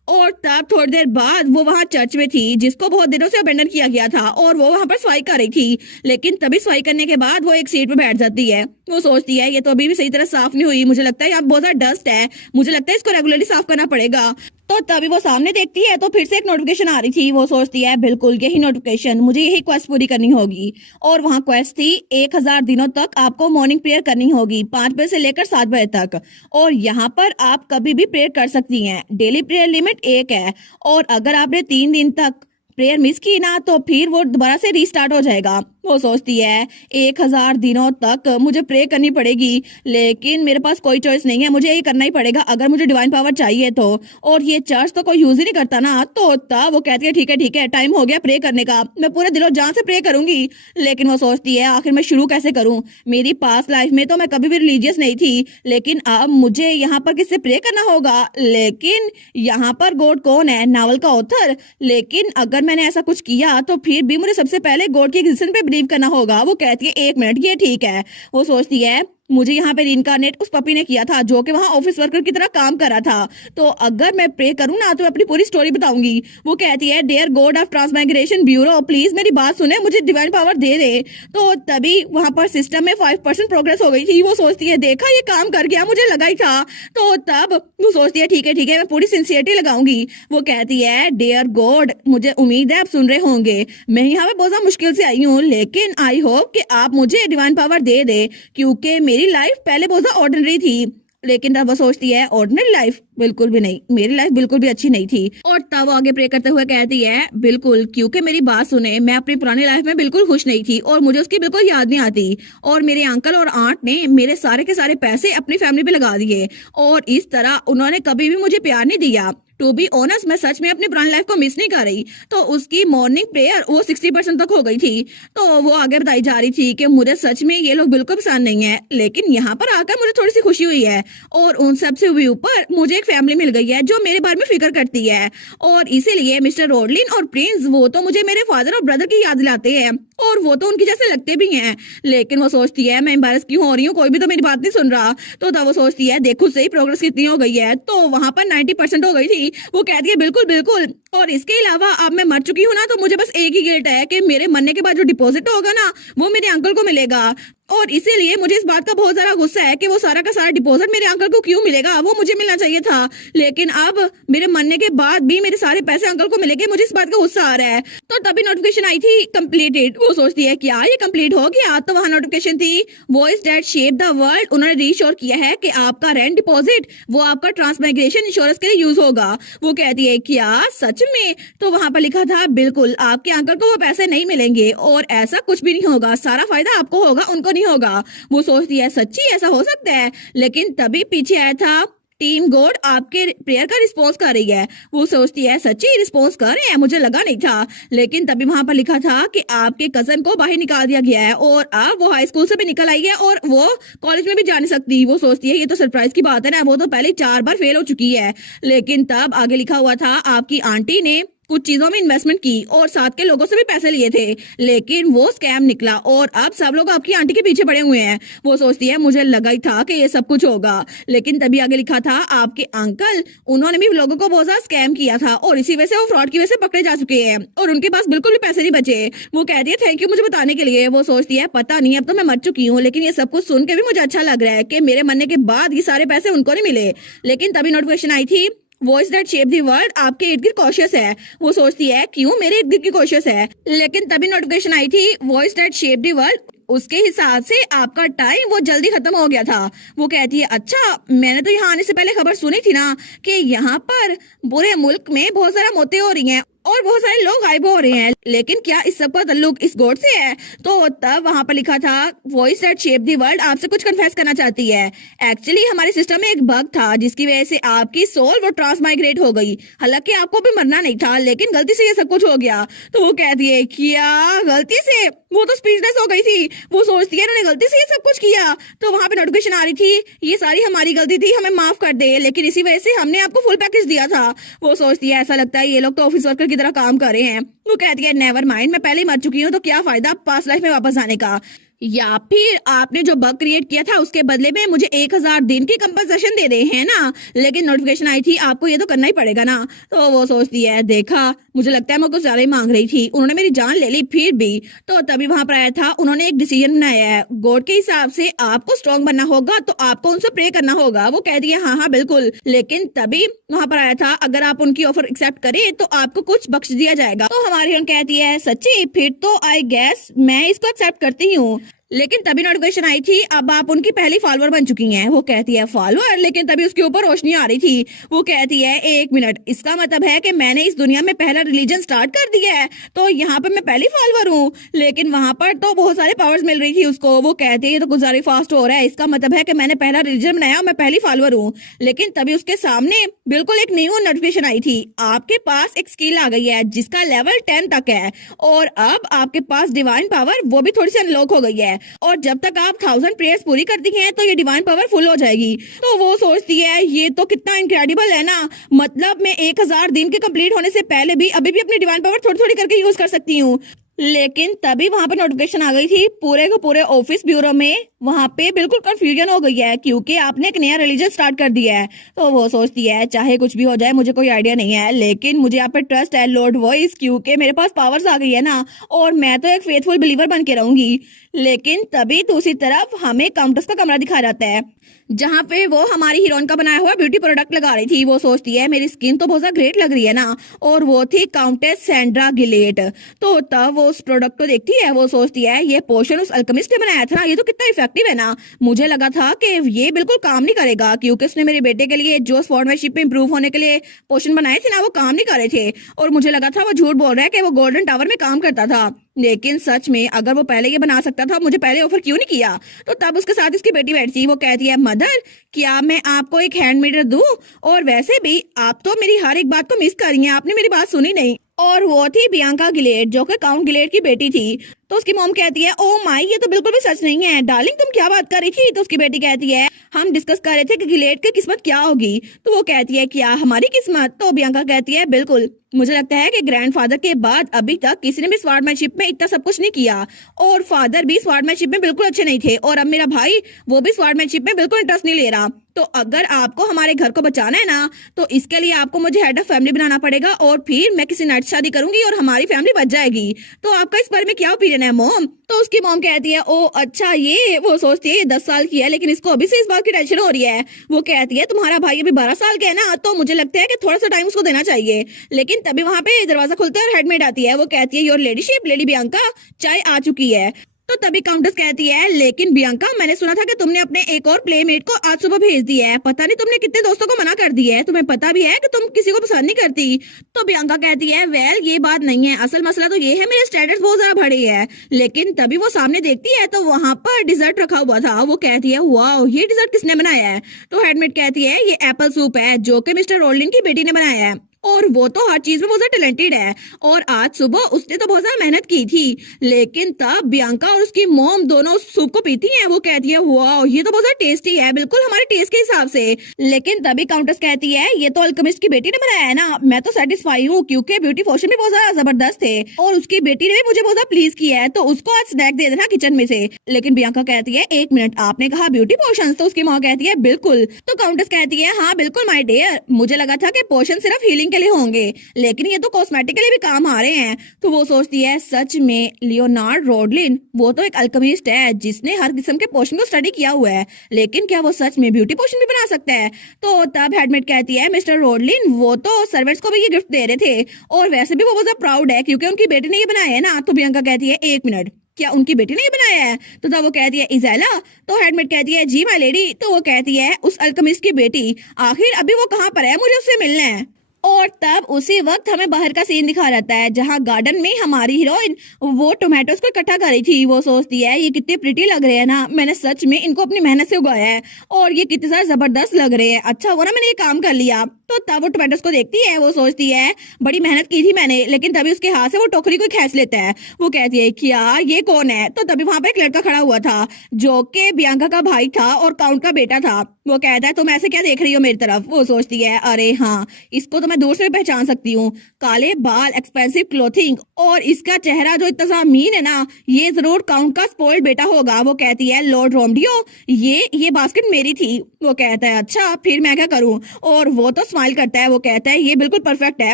और तब थोड़ी देर बाद वो वहां चर्च में थी जिसको बहुत दिनों से अबेंडन किया गया था और वो वहां पर सफाई कर रही थी, लेकिन तभी सफाई करने के बाद वो एक सीट पे बैठ जाती है। वो सोचती है ये तो अभी भी सही तरह साफ नहीं हुई, मुझे लगता है यहाँ बहुत ज्यादा डस्ट है, मुझे लगता है इसको रेगुलरली साफ करना पड़ेगा। तो तभी वो सामने देखती है तो फिर से एक नोटिफिकेशन आ रही थी। वो सोचती है बिल्कुल यही नोटिफिकेशन, मुझे यही क्वेस्ट पूरी करनी होगी। और वहां क्वेस्ट थी 1000 दिनों तक आपको मॉर्निंग प्रेयर करनी होगी 5 बजे से लेकर 7 बजे तक, और यहाँ पर आप कभी भी प्रेयर कर सकती हैं। डेली प्रेयर लिमिट 1 है, और अगर आपने 3 दिन तक प्रेयर मिस की ना तो फिर वो दोबारा से रीस्टार्ट हो जाएगा। वो सोचती है 1000 दिनों तक मुझे प्रे करनी पड़ेगी, लेकिन मेरे पास कोई चॉइस नहीं है, मुझे ये करना ही पड़ेगा अगर मुझे डिवाइन पावर चाहिए तो। और ये चर्च तो कोई यूज ही नहीं करता ना। तो तब वो कहती है ठीक है टाइम हो गया प्रे करने का, मैं पूरे दिलो जान से प्रे करूंगी। लेकिन वो सोचती है आखिर मैं शुरू कैसे करूं, मेरी पास्ट लाइफ में तो मैं कभी भी रिलीजियस नहीं थी, लेकिन अब मुझे यहाँ पर किससे प्रे करना होगा। लेकिन यहाँ पर गॉड कौन है? नावल का ऑथर। लेकिन अगर मैंने ऐसा कुछ किया तो फिर भी मुझे सबसे पहले गॉड की एग्जिस्टेंस पे बिलीव करना होगा। वो कहती है 1 मिनट ये ठीक है। वो सोचती है मुझे यहाँ पे रिइंकार्नेट उस पपी ने किया था जो कि वहाँ ऑफिस वर्कर की तरह काम कर रहा था, तो अगर मैं प्रे करूँ ना तो मैं अपनी पूरी स्टोरी बताऊंगी। वो कहती है dear god of transmigration bureau please मेरी बात सुने, मुझे डिवाइन पावर दे दे। तो तभी वहां पर सिस्टम में 5% प्रोग्रेस हो गई थी। वो सोचती है देखा ये काम कर गया, मुझे लगा ही था। तो तब वो सोचती है ठीक है मैं पूरी सिंसियरिटी लगाऊंगी। वो कहती है डियर गॉड मुझे उम्मीद है आप सुन रहे होंगे, मैं यहाँ पे बहुत ज्यादा मुश्किल से आई हूँ, लेकिन आई होप कि आप मुझे डिवाइन पावर दे दे, क्योंकि मेरी लाइफ पहले बहुत ज्यादा ऑर्डिनरी थी। लेकिन तब वो सोचती है ऑर्डिनरी लाइफ बिल्कुल भी नहीं, मेरी लाइफ बिल्कुल भी अच्छी नहीं थी। और तब वो आगे प्रे करते हुए कहती है बिल्कुल क्योंकि मेरी बात सुने, मैं अपनी पुरानी लाइफ में बिल्कुल खुश नहीं थी और मुझे उसकी बिल्कुल याद नहीं आती, और मेरे अंकल और आंट ने मेरे सारे के सारे पैसे अपनी फैमिली पे लगा दिए और इस तरह उन्होंने कभी भी मुझे प्यार नहीं दिया। टू बी ऑनेस्ट मैं सच में अपनी पुरानी लाइफ को मिस नहीं कर रही। तो उसकी मॉर्निंग प्रेयर वो 60% तक हो गई थी। तो वो आगे बताई जा रही थी कि मुझे सच में ये लोग बिल्कुल पसंद नहीं है, लेकिन यहाँ पर आकर मुझे थोड़ी सी खुशी हुई है, और उन सब से भी ऊपर मुझे एक फैमिली मिल गई है जो मेरे बारे में फिक्र करती है। और इसीलिए मिस्टर रोडलिन और प्रिंस वो तो मुझे मेरे फादर और ब्रदर की याद दिलाते हैं और वो तो उनकी जैसे लगते भी हैं। लेकिन वो सोचती है मैं एम्बैरस क्यों हो रही हूँ, कोई भी तो मेरी बात नहीं सुन रहा। तो तब वो सोचती है देखो सही प्रोग्रेस कितनी हो गई है। तो वहां पर 90% हो गई थी। वो कहती है बिल्कुल बिल्कुल, और इसके अलावा अब मैं मर चुकी हूँ ना, तो मुझे बस एक ही गिल्ट है कि मेरे मरने के बाद जो डिपॉजिट होगा ना वो मेरे अंकल को मिलेगा। और इसीलिए मुझे इस बात का बहुत ज्यादा गुस्सा है कि वो सारा का सारा डिपॉजिट मेरे अंकल को क्यों मिलेगा, वो मुझे मिलना चाहिए था। लेकिन अब मेरे मरने के बाद भी मेरे सारे पैसे अंकल को मिलेंगे, मुझे इस बात का गुस्सा आ रहा है। तो तभी नोटिफिकेशन आई थी कंप्लीटेड। वो सोचती है क्या ये कंप्लीट हो गया, तो वहां नोटिफिकेशन थी voice that shape the world. उन्होंने रीश्योर किया है कि आपका रेंट डिपॉजिट वो आपका ट्रांसमाइग्रेशन इंश्योरेंस के लिए यूज होगा। वो कहती है क्या सच में? तो वहां पर लिखा था बिल्कुल आपके अंकल को वो पैसे नहीं मिलेंगे और ऐसा कुछ भी नहीं होगा, सारा फायदा आपको होगा, उनको नहीं होगा। वो सोचती है सच्ची ऐसा हो सकता है। लेकिन तभी पीछे आया था टीम गॉड आपके प्रेयर का रिस्पॉन्स कर रही है। वो सोचती है सच्ची रिस्पॉन्स कर रहे हैं, मुझे लगा नहीं था। लेकिन तभी वहां पर लिखा था कि आपके कजन को बाहर निकाल दिया गया है और अब वो हाई स्कूल से भी निकल आई है और वो कॉलेज में भी जा नहीं सकती। वो सोचती है ये तो सरप्राइज की बात है ना, वो तो पहले 4 बार फेल हो चुकी है। लेकिन तब आगे लिखा हुआ था आपकी आंटी ने कुछ चीजों में इन्वेस्टमेंट की और साथ के लोगों से भी पैसे लिए थे, लेकिन वो स्कैम निकला और अब सब लोग आपकी आंटी के पीछे पड़े हुए हैं। वो सोचती है मुझे लगा ही था कि ये सब कुछ होगा। लेकिन तभी आगे लिखा था आपके अंकल, उन्होंने भी लोगों को बहुत ज्यादा स्कैम किया था और इसी वजह से वो फ्रॉड की वजह से पकड़े जा चुके हैं और उनके पास बिल्कुल भी पैसे नहीं बचे। वो कहती है थैंक यू मुझे बताने के लिए। वो सोचती है पता नहीं अब तो मैं मर चुकी हूँ, लेकिन ये सब कुछ सुन के भी मुझे अच्छा लग रहा है कि मेरे मरने के बाद ये सारे पैसे उनको नहीं मिले। लेकिन तभी नोटिफिकेशन आई थी voice that shape the world आपके इर्द गिर्द कॉशियस है। वो सोचती है क्यों मेरे इर्द गिर्द की कॉशियस है। लेकिन तभी नोटिफिकेशन आई थी voice that shape the world उसके हिसाब से आपका टाइम वो जल्दी खत्म हो गया था। वो कहती है अच्छा मैंने तो यहाँ आने से पहले खबर सुनी थी ना कि यहाँ पर पूरे मुल्क में बहुत सारा मौतें हो रही हैं और बहुत सारे लोग गायब हो रहे हैं, लेकिन क्या इस सब का ताल्लुक इस गॉड से है? तो तब वहां पर लिखा था voice that shape the world आपसे कुछ कन्फेस करना चाहती है। एक्चुअली हमारे सिस्टम में एक बग था जिसकी वजह से आपकी सोल वो ट्रांसमाइग्रेट हो गई। हालांकि आपको भी मरना नहीं था, लेकिन गलती से ये सब कुछ हो गया। तो वो कहती है क्या गलती से? वो तो स्पीचलेस हो गई थी। वो सोचती है इन्होंने गलती से ये सब कुछ किया। तो वहां पे नोटिफिकेशन आ रही थी ये सारी हमारी गलती थी, हमें माफ कर दे, लेकिन इसी वजह से हमने आपको फुल पैकेज दिया था। वो सोचती है ऐसा लगता है ये लोग तो ऑफिस वर्कर की तरह काम कर रहे हैं। वो कहती है नेवर माइंड, मैं पहले ही मर चुकी हूँ तो क्या फायदा पास्ट लाइफ में वापस आने का, या फिर आपने जो बग क्रिएट किया था उसके बदले में मुझे 1000 दिन की कंपनसेशन दे रहे हैं ना। लेकिन नोटिफिकेशन आई थी आपको ये तो करना ही पड़ेगा ना। तो वो सोचती है देखा मुझे लगता है मैं कुछ ज्यादा ही मांग रही थी, उन्होंने मेरी जान ले ली फिर भी। तो तभी वहां पर आया था उन्होंने एक डिसीजन बनाया है गॉड के हिसाब से आपको स्ट्रॉन्ग बनना होगा तो आपको उनसे प्रे करना होगा। वो कह दिया हाँ हाँ बिल्कुल। लेकिन तभी वहां पर आया था अगर आप उनकी ऑफर एक्सेप्ट करें तो आपको कुछ बख्श दिया जाएगा। तो हमारी हिरन कहती है सच्ची? फिर तो आई गेस मैं इसको एक्सेप्ट करती हूँ। लेकिन तभी नोटिफिकेशन आई थी अब आप उनकी पहली फॉलोअर बन चुकी हैं। वो कहती है फॉलोअर? लेकिन तभी उसके ऊपर रोशनी आ रही थी। वो कहती है एक मिनट, इसका मतलब है कि मैंने इस दुनिया में पहला रिलीजन स्टार्ट कर दिया है, तो यहाँ पर मैं पहली फॉलोअर हूँ। लेकिन वहां पर तो बहुत सारे पावर्स मिल रही थी उसको। वो कहती है ये तो गुजारी ज्यादा फास्ट हो रहा है, इसका मतलब है कि मैंने पहला रिलीजन बनाया और मैं पहली फॉलोअर हूँ। लेकिन तभी उसके सामने बिल्कुल एक न्यू नोटिफिकेशन आई थी आपके पास एक स्किल आ गई है जिसका लेवल 10 तक है और अब आपके पास डिवाइन पावर वो भी थोड़ी सी अनलॉक हो गई है और जब तक आप 1000 प्रेयर्स पूरी करती हैं तो ये डिवाइन पावर फुल हो जाएगी। तो वो सोचती है ये तो कितना इनक्रेडिबल है ना, मतलब मैं 1000 दिन के कंप्लीट होने से पहले भी अभी भी अपनी डिवाइन पावर थोड़ी थोड़ी करके यूज कर सकती हूँ। लेकिन तभी वहां पे नोटिफिकेशन आ गई थी पूरे के पूरे ऑफिस ब्यूरो में वहां पे बिल्कुल कंफ्यूजन हो गई है क्योंकि आपने एक नया रिलीजन स्टार्ट कर दिया है। तो वो सोचती है चाहे कुछ भी हो जाए मुझे कोई आइडिया नहीं है, लेकिन मुझे यहाँ पे ट्रस्ट है लॉर्ड वॉइस क्योंकि मेरे पास पावर्स आ गई है ना और मैं तो एक फेथफुल बिलीवर बन के रहूंगी। लेकिन तभी दूसरी तरफ हमें काउंटर्स का कमरा दिखाया जाता है जहाँ पे वो हमारी हीरोइन का बनाया हुआ ब्यूटी प्रोडक्ट लगा रही थी। वो सोचती है मेरी स्किन तो बहुत ज्यादा ग्रेट लग रही है ना, और वो थी काउंटेस सैंड्रा गिलेट। तो तब वो उस प्रोडक्ट को देखती है, वो सोचती है ये पोशन उस अल्केमिस्ट ने बनाया था ना, ये तो कितना इफेक्टिव है ना। मुझे लगा था कि ये बिल्कुल काम नहीं करेगा क्योंकि उसने मेरे बेटे के लिए जो स्पोर्ट्समैनशिप में इंप्रूव होने के लिए पोशन बनाए थे ना वो काम नहीं कर रहे थे, और मुझे लगा था वो झूठ बोल रहा है कि वो गोल्डन टावर में काम करता था। लेकिन सच में अगर वो पहले ये बना सकता था मुझे पहले ऑफर क्यों नहीं किया। तो तब उसके साथ उसकी बेटी बैठती, वो कहती है मदर क्या मैं आपको एक हैंड मिरर दूं, और वैसे भी आप तो मेरी हर एक बात को मिस कर रही हैं, आपने मेरी बात सुनी नहीं। और वो थी बियांका गिलेट जो कि काउंट गिलेट की बेटी थी। तो उसकी मॉम कहती है ओ माई ये तो बिल्कुल भी सच नहीं है डार्लिंग, तुम क्या बात कर रही थी? तो उसकी बेटी कहती है हम डिस्कस कर रहे थे कि गिलेड की किस्मत क्या होगी। तो वो कहती है क्या हमारी किस्मत? तो बियांका कहती है बिल्कुल, मुझे लगता है कि ग्रैंडफादर के बाद अभी तक किसी ने भी स्वॉर्डमैनशिप में इतना सब कुछ नहीं किया, और फादर भी स्वॉर्डमैनशिप में बिल्कुल अच्छे नहीं थे, और अब मेरा भाई वो भी स्वॉर्डमैनशिप में बिल्कुल इंटरेस्ट नहीं ले रहा। तो अगर आपको हमारे घर को बचाना है ना, तो इसके लिए आपको मुझे हेड ऑफ फैमिली बनाना पड़ेगा, और फिर मैं किसी नट शादी करूंगी और हमारी फैमिली बच जाएगी। तो आपका इस बारे में क्या ओपिनियन है मॉम? तो उसकी मॉम कहती है ओ अच्छा ये, वो सोचती है ये 10 साल की है लेकिन इसको अभी से इस बात की टेंशन हो रही है। वो कहती है तुम्हारा भाई अभी 12 साल का है ना, तो मुझे लगता है कि थोड़ा सा टाइम उसको देना चाहिए। लेकिन तभी वहां पे दरवाजा खुलता है और हेडमेड आती है। वो कहती है योर लेडीशिप, लेडी बियांका, चाय आ चुकी है। तो तभी काउंटेस कहती है लेकिन बियांका मैंने सुना था कि तुमने अपने एक और प्लेमेट को आज सुबह भेज दिया है, पता नहीं तुमने कितने दोस्तों को मना कर दिया है, तुम्हें पता भी है कि तुम किसी को पसंद नहीं करती। तो बियांका कहती है वेल ये बात नहीं है, असल मसला तो ये है मेरे स्टेटस बहुत ज्यादा बड़े है। लेकिन तभी वो सामने देखती है तो वहां पर डिजर्ट रखा हुआ था। वो कहती है वाओ ये डिजर्ट किसने बनाया है? तो हेडमेड कहती है ये एप्पल सूप है जो कि मिस्टर रोलिन की बेटी ने बनाया है, और वो तो हर चीज में बहुत ज्यादा टैलेंटेड है, और आज सुबह उसने तो बहुत ज्यादा मेहनत की थी। लेकिन तब बियांका और उसकी मॉम दोनों उस सूप को पीती हैं। वो कहती है वाओ ये तो बहुत ज्यादा टेस्टी है, बिल्कुल हमारे टेस्ट के हिसाब से। लेकिन तभी काउंटेस कहती है ये तो अल्केमिस्ट की बेटी ने बनाया है ना, मैं तो सेटिस्फाई हूँ क्योंकि ब्यूटी पोशन भी बहुत ज्यादा जबरदस्त थे, और उसकी बेटी ने भी मुझे बहुत ज्यादा प्लीज किया है, तो उसको आज स्नैक दे देना किचन में से। लेकिन बियांका कहती है एक मिनट, आपने कहा ब्यूटी पोशन? तो उसकी माँ कहती है बिल्कुल। तो काउंटेस कहती है हाँ बिल्कुल माय डियर, मुझे लगा था कि पोशन सिर्फ हीलिंग के लिए होंगे लेकिन ये तो कॉस्मेटिक के लिए भी काम आ रहे हैं। तो वो सोचती है सच में लियोनार्ड रोडलिन वो तो एक अल्केमिस्ट है जिसने हर किस्म के पोशन को स्टडी किया हुआ है, लेकिन क्या वो सच में ब्यूटी पोशन भी बना सकता है? तो तब हेडमेड कहती है मिस्टर रोडलिन वो तो सर्वेंट्स को भी ये गिफ्ट दे रहे थे, और वैसे भी वो बहुत प्राउड है क्योंकि उनकी बेटी ने ये बनाया है ना। तो बियांका कहती है एक मिनट, क्या उनकी बेटी ने ये बनाया है? तो तब वो कहती है इज़ेला। तो हेडमेड कहती है जी माय लेडी। तो वो कहती है उस अल्केमिस्ट की बेटी, आखिर अभी वो कहाँ पर है, मुझे उससे मिलना है। और तब उसी वक्त हमें बाहर का सीन दिखा रहता है जहाँ गार्डन में हमारी हीरोइन वो टोमेटोज को इकट्ठा कर रही थी। वो सोचती है ये कितने प्रिटी लग रहे हैं ना, मैंने सच में इनको अपनी मेहनत से उगाया है, और ये कितने सारे जबरदस्त लग रहे हैं, अच्छा हुआ ना मैंने ये काम कर लिया। तो तब वो टोमेटोज को देखती है, वो सोचती है बड़ी मेहनत की थी मैंने, लेकिन तभी उसके हाथ से वो टोकरी को खींच लेता है। वो कहती है क्या ये कौन है? तो तभी वहां पे एक लड़का खड़ा हुआ था जो कि बियांका का भाई था और काउंट का बेटा था। वो कहता है तुम ऐसे क्या देख रही हो मेरी तरफ? वो सोचती है अरे हाँ इसको तो मैं दूर से भी पहचान सकती हूँ, काले बाल, एक्सपेंसिव क्लोथिंग, और इसका चेहरा जो इतना मीन है ना, ये जरूर काउंट का स्पॉइल्ड बेटा होगा। वो कहती है लॉर्ड रोमडियो ये बास्केट मेरी थी। वो कहता है अच्छा फिर मैं क्या करूं? और वो तो स्माइल करता है, वो कहता है ये बिल्कुल परफेक्ट है,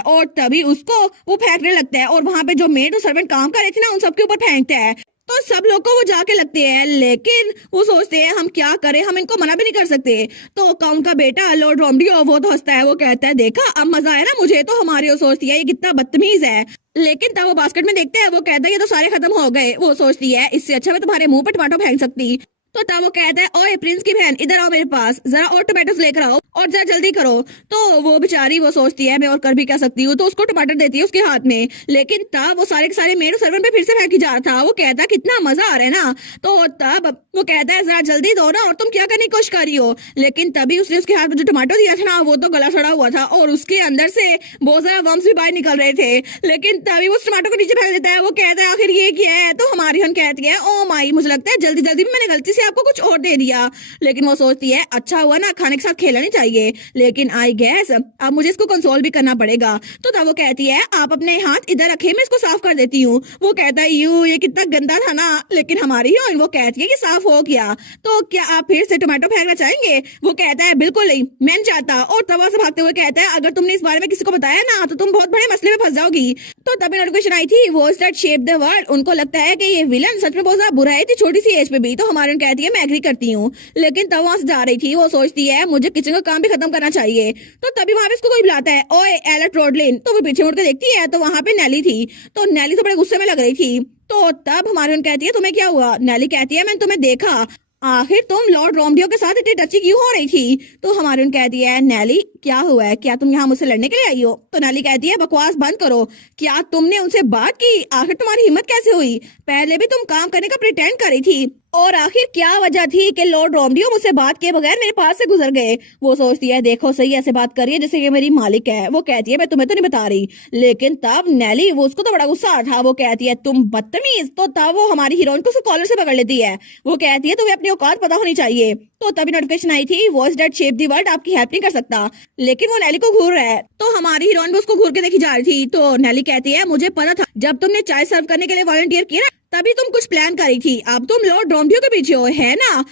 और तभी उसको वो फेंकने लगता है, और वहां पे जो मेड और सर्वेंट काम कर रहे थे ना उन सबके ऊपर फेंकता है। तो सब लोग को वो जाके लगते हैं, लेकिन वो सोचते हैं हम क्या करें, हम इनको मना भी नहीं कर सकते। तो काउंट का बेटा लॉर्ड रोमडियो वो तो हंसता है, वो कहता है देखा अब मजा आया ना मुझे। तो हमारी वो सोचती है ये कितना बदतमीज है, लेकिन तब वो बास्केट में देखते हैं, वो कहता है ये तो सारे खत्म हो गए। वो सोचती है इससे अच्छा मैं तुम्हारे मुंह पे टमाटो फेंक सकती। तो तब वो कहता है ओए प्रिंस की बहन इधर आओ मेरे पास, जरा और टमाटोस लेकर आओ और जरा जल्दी करो। तो वो बेचारी वो सोचती है मैं और कर भी क्या सकती हूँ, तो उसको टमाटर देती है उसके हाथ में। लेकिन तब वो सारे के सारे मेड सर्वेंट पे फिर से फेंकी जा रहा था। वो कहता है कितना मजा आ रहा है ना। तो तब वो कहता है जरा जल्दी दो ना, और तुम क्या करने की कोशिश कर रही हो? लेकिन तभी उसने उसके हाथ में जो टमाटो दिया था ना वो तो गला सड़ा हुआ था, और उसके अंदर से बहुत सारा वर्म्स भी बाहर निकल रहे थे। लेकिन तभी वो उस टमाटो को नीचे फेंक देता है। वो कहता है आखिर ये क्या है? तो हमारी हन कहती है ओ माई मुझे लगता है जल्दी जल्दी में मैंने गलती से आपको कुछ और दे दिया। लेकिन वो सोचती है अच्छा हुआ ना खाने के साथ खेलना नहीं चाहिए, लेकिन आई गैस अब मुझे इसको कंसोल भी करना पड़ेगा। तो तब वो कहती है आप अपने हाथ इधर रखे मैं इसको साफ कर देती हूँ। वो कहता है यू ये कितना गंदा था ना, लेकिन हमारी हीरोइन वो कहती है कि साफ हो गया। तो क्या आप फिर से टोमेटो फेंकना चाहेंगे? वो कहता है बिल्कुल नहीं मैं नहीं चाहता, और तब से भागते हुए कहता है अगर तुमने इस बारे में किसी को बताया ना तो तुम बहुत बड़े मसले में फंस जाओगी। तो तभी नोटिफिकेशन आई थी वो स्टार्ट शेप द वर्ल्ड। उनको लगता है कि ये विलन सच में बहुत ज्यादा बुरा है, थी छोटी सी एज पे भी। तो हमारी कहती है मैं एग्री करती हूँ, लेकिन तब वहां से जा रही थी वो सोचती है मुझे किचन का काम भी खत्म करना चाहिए। तो तभी वहां पे इसको कोई बुलाता है ओए एलेट रोडलिन। तो वो पीछे मुड़ के देखती है तो वहां पे नेली थी। तो नेली तो बड़े गुस्से में लग रही थी। तो तब हमारी कहती है तुम्हें क्या हुआ? नेली कहती है मैंने तुम्हें देखा, आखिर तुम लॉर्ड रोमडियो के साथ इतनी टची क्यों हो रही थी? तो हमारी कहती है नेली क्या हुआ है, क्या तुम यहाँ मुझसे लड़ने के लिए आई हो? तो नेली कहती है बकवास बंद करो, क्या तुमने उनसे बात की? आखिर तुम्हारी हिम्मत कैसे हुई? पहले भी तुम काम करने का प्रिटेंड कर रही थी, और आखिर क्या वजह थी कि लॉर्ड रोमडियो मुझसे बात किए बगैर मेरे पास से गुजर गए। वो सोचती है देखो सही ऐसे बात कर रही है जैसे ये मेरी मालिक है। वो कहती है मैं तुम्हें तो नहीं बता रही। लेकिन तब नेली वो उसको तो बड़ा गुस्सा था। वो कहती है तुम बदतमीज। तो तब वो हमारी हीरोइन को कॉलर से पकड़ लेती है। वो कहती है तुम्हें अपनी औकात पता होनी चाहिए। तो तभी नोटिफिकेशन आई थी voice that shape the world आपकी हेल्प नहीं कर सकता। लेकिन वो नेली को घूर रहा है। तो हमारी हीरोइन भी उसको घूर के देखी जा रही थी। तो नेली कहती है मुझे पता था जब तुमने चाय सर्व करने के लिए वॉलंटियर किया ना तभी तुम कुछ प्लान करी थी। अब तुम लॉर्ड रोमडियो के पीछे हो है ना।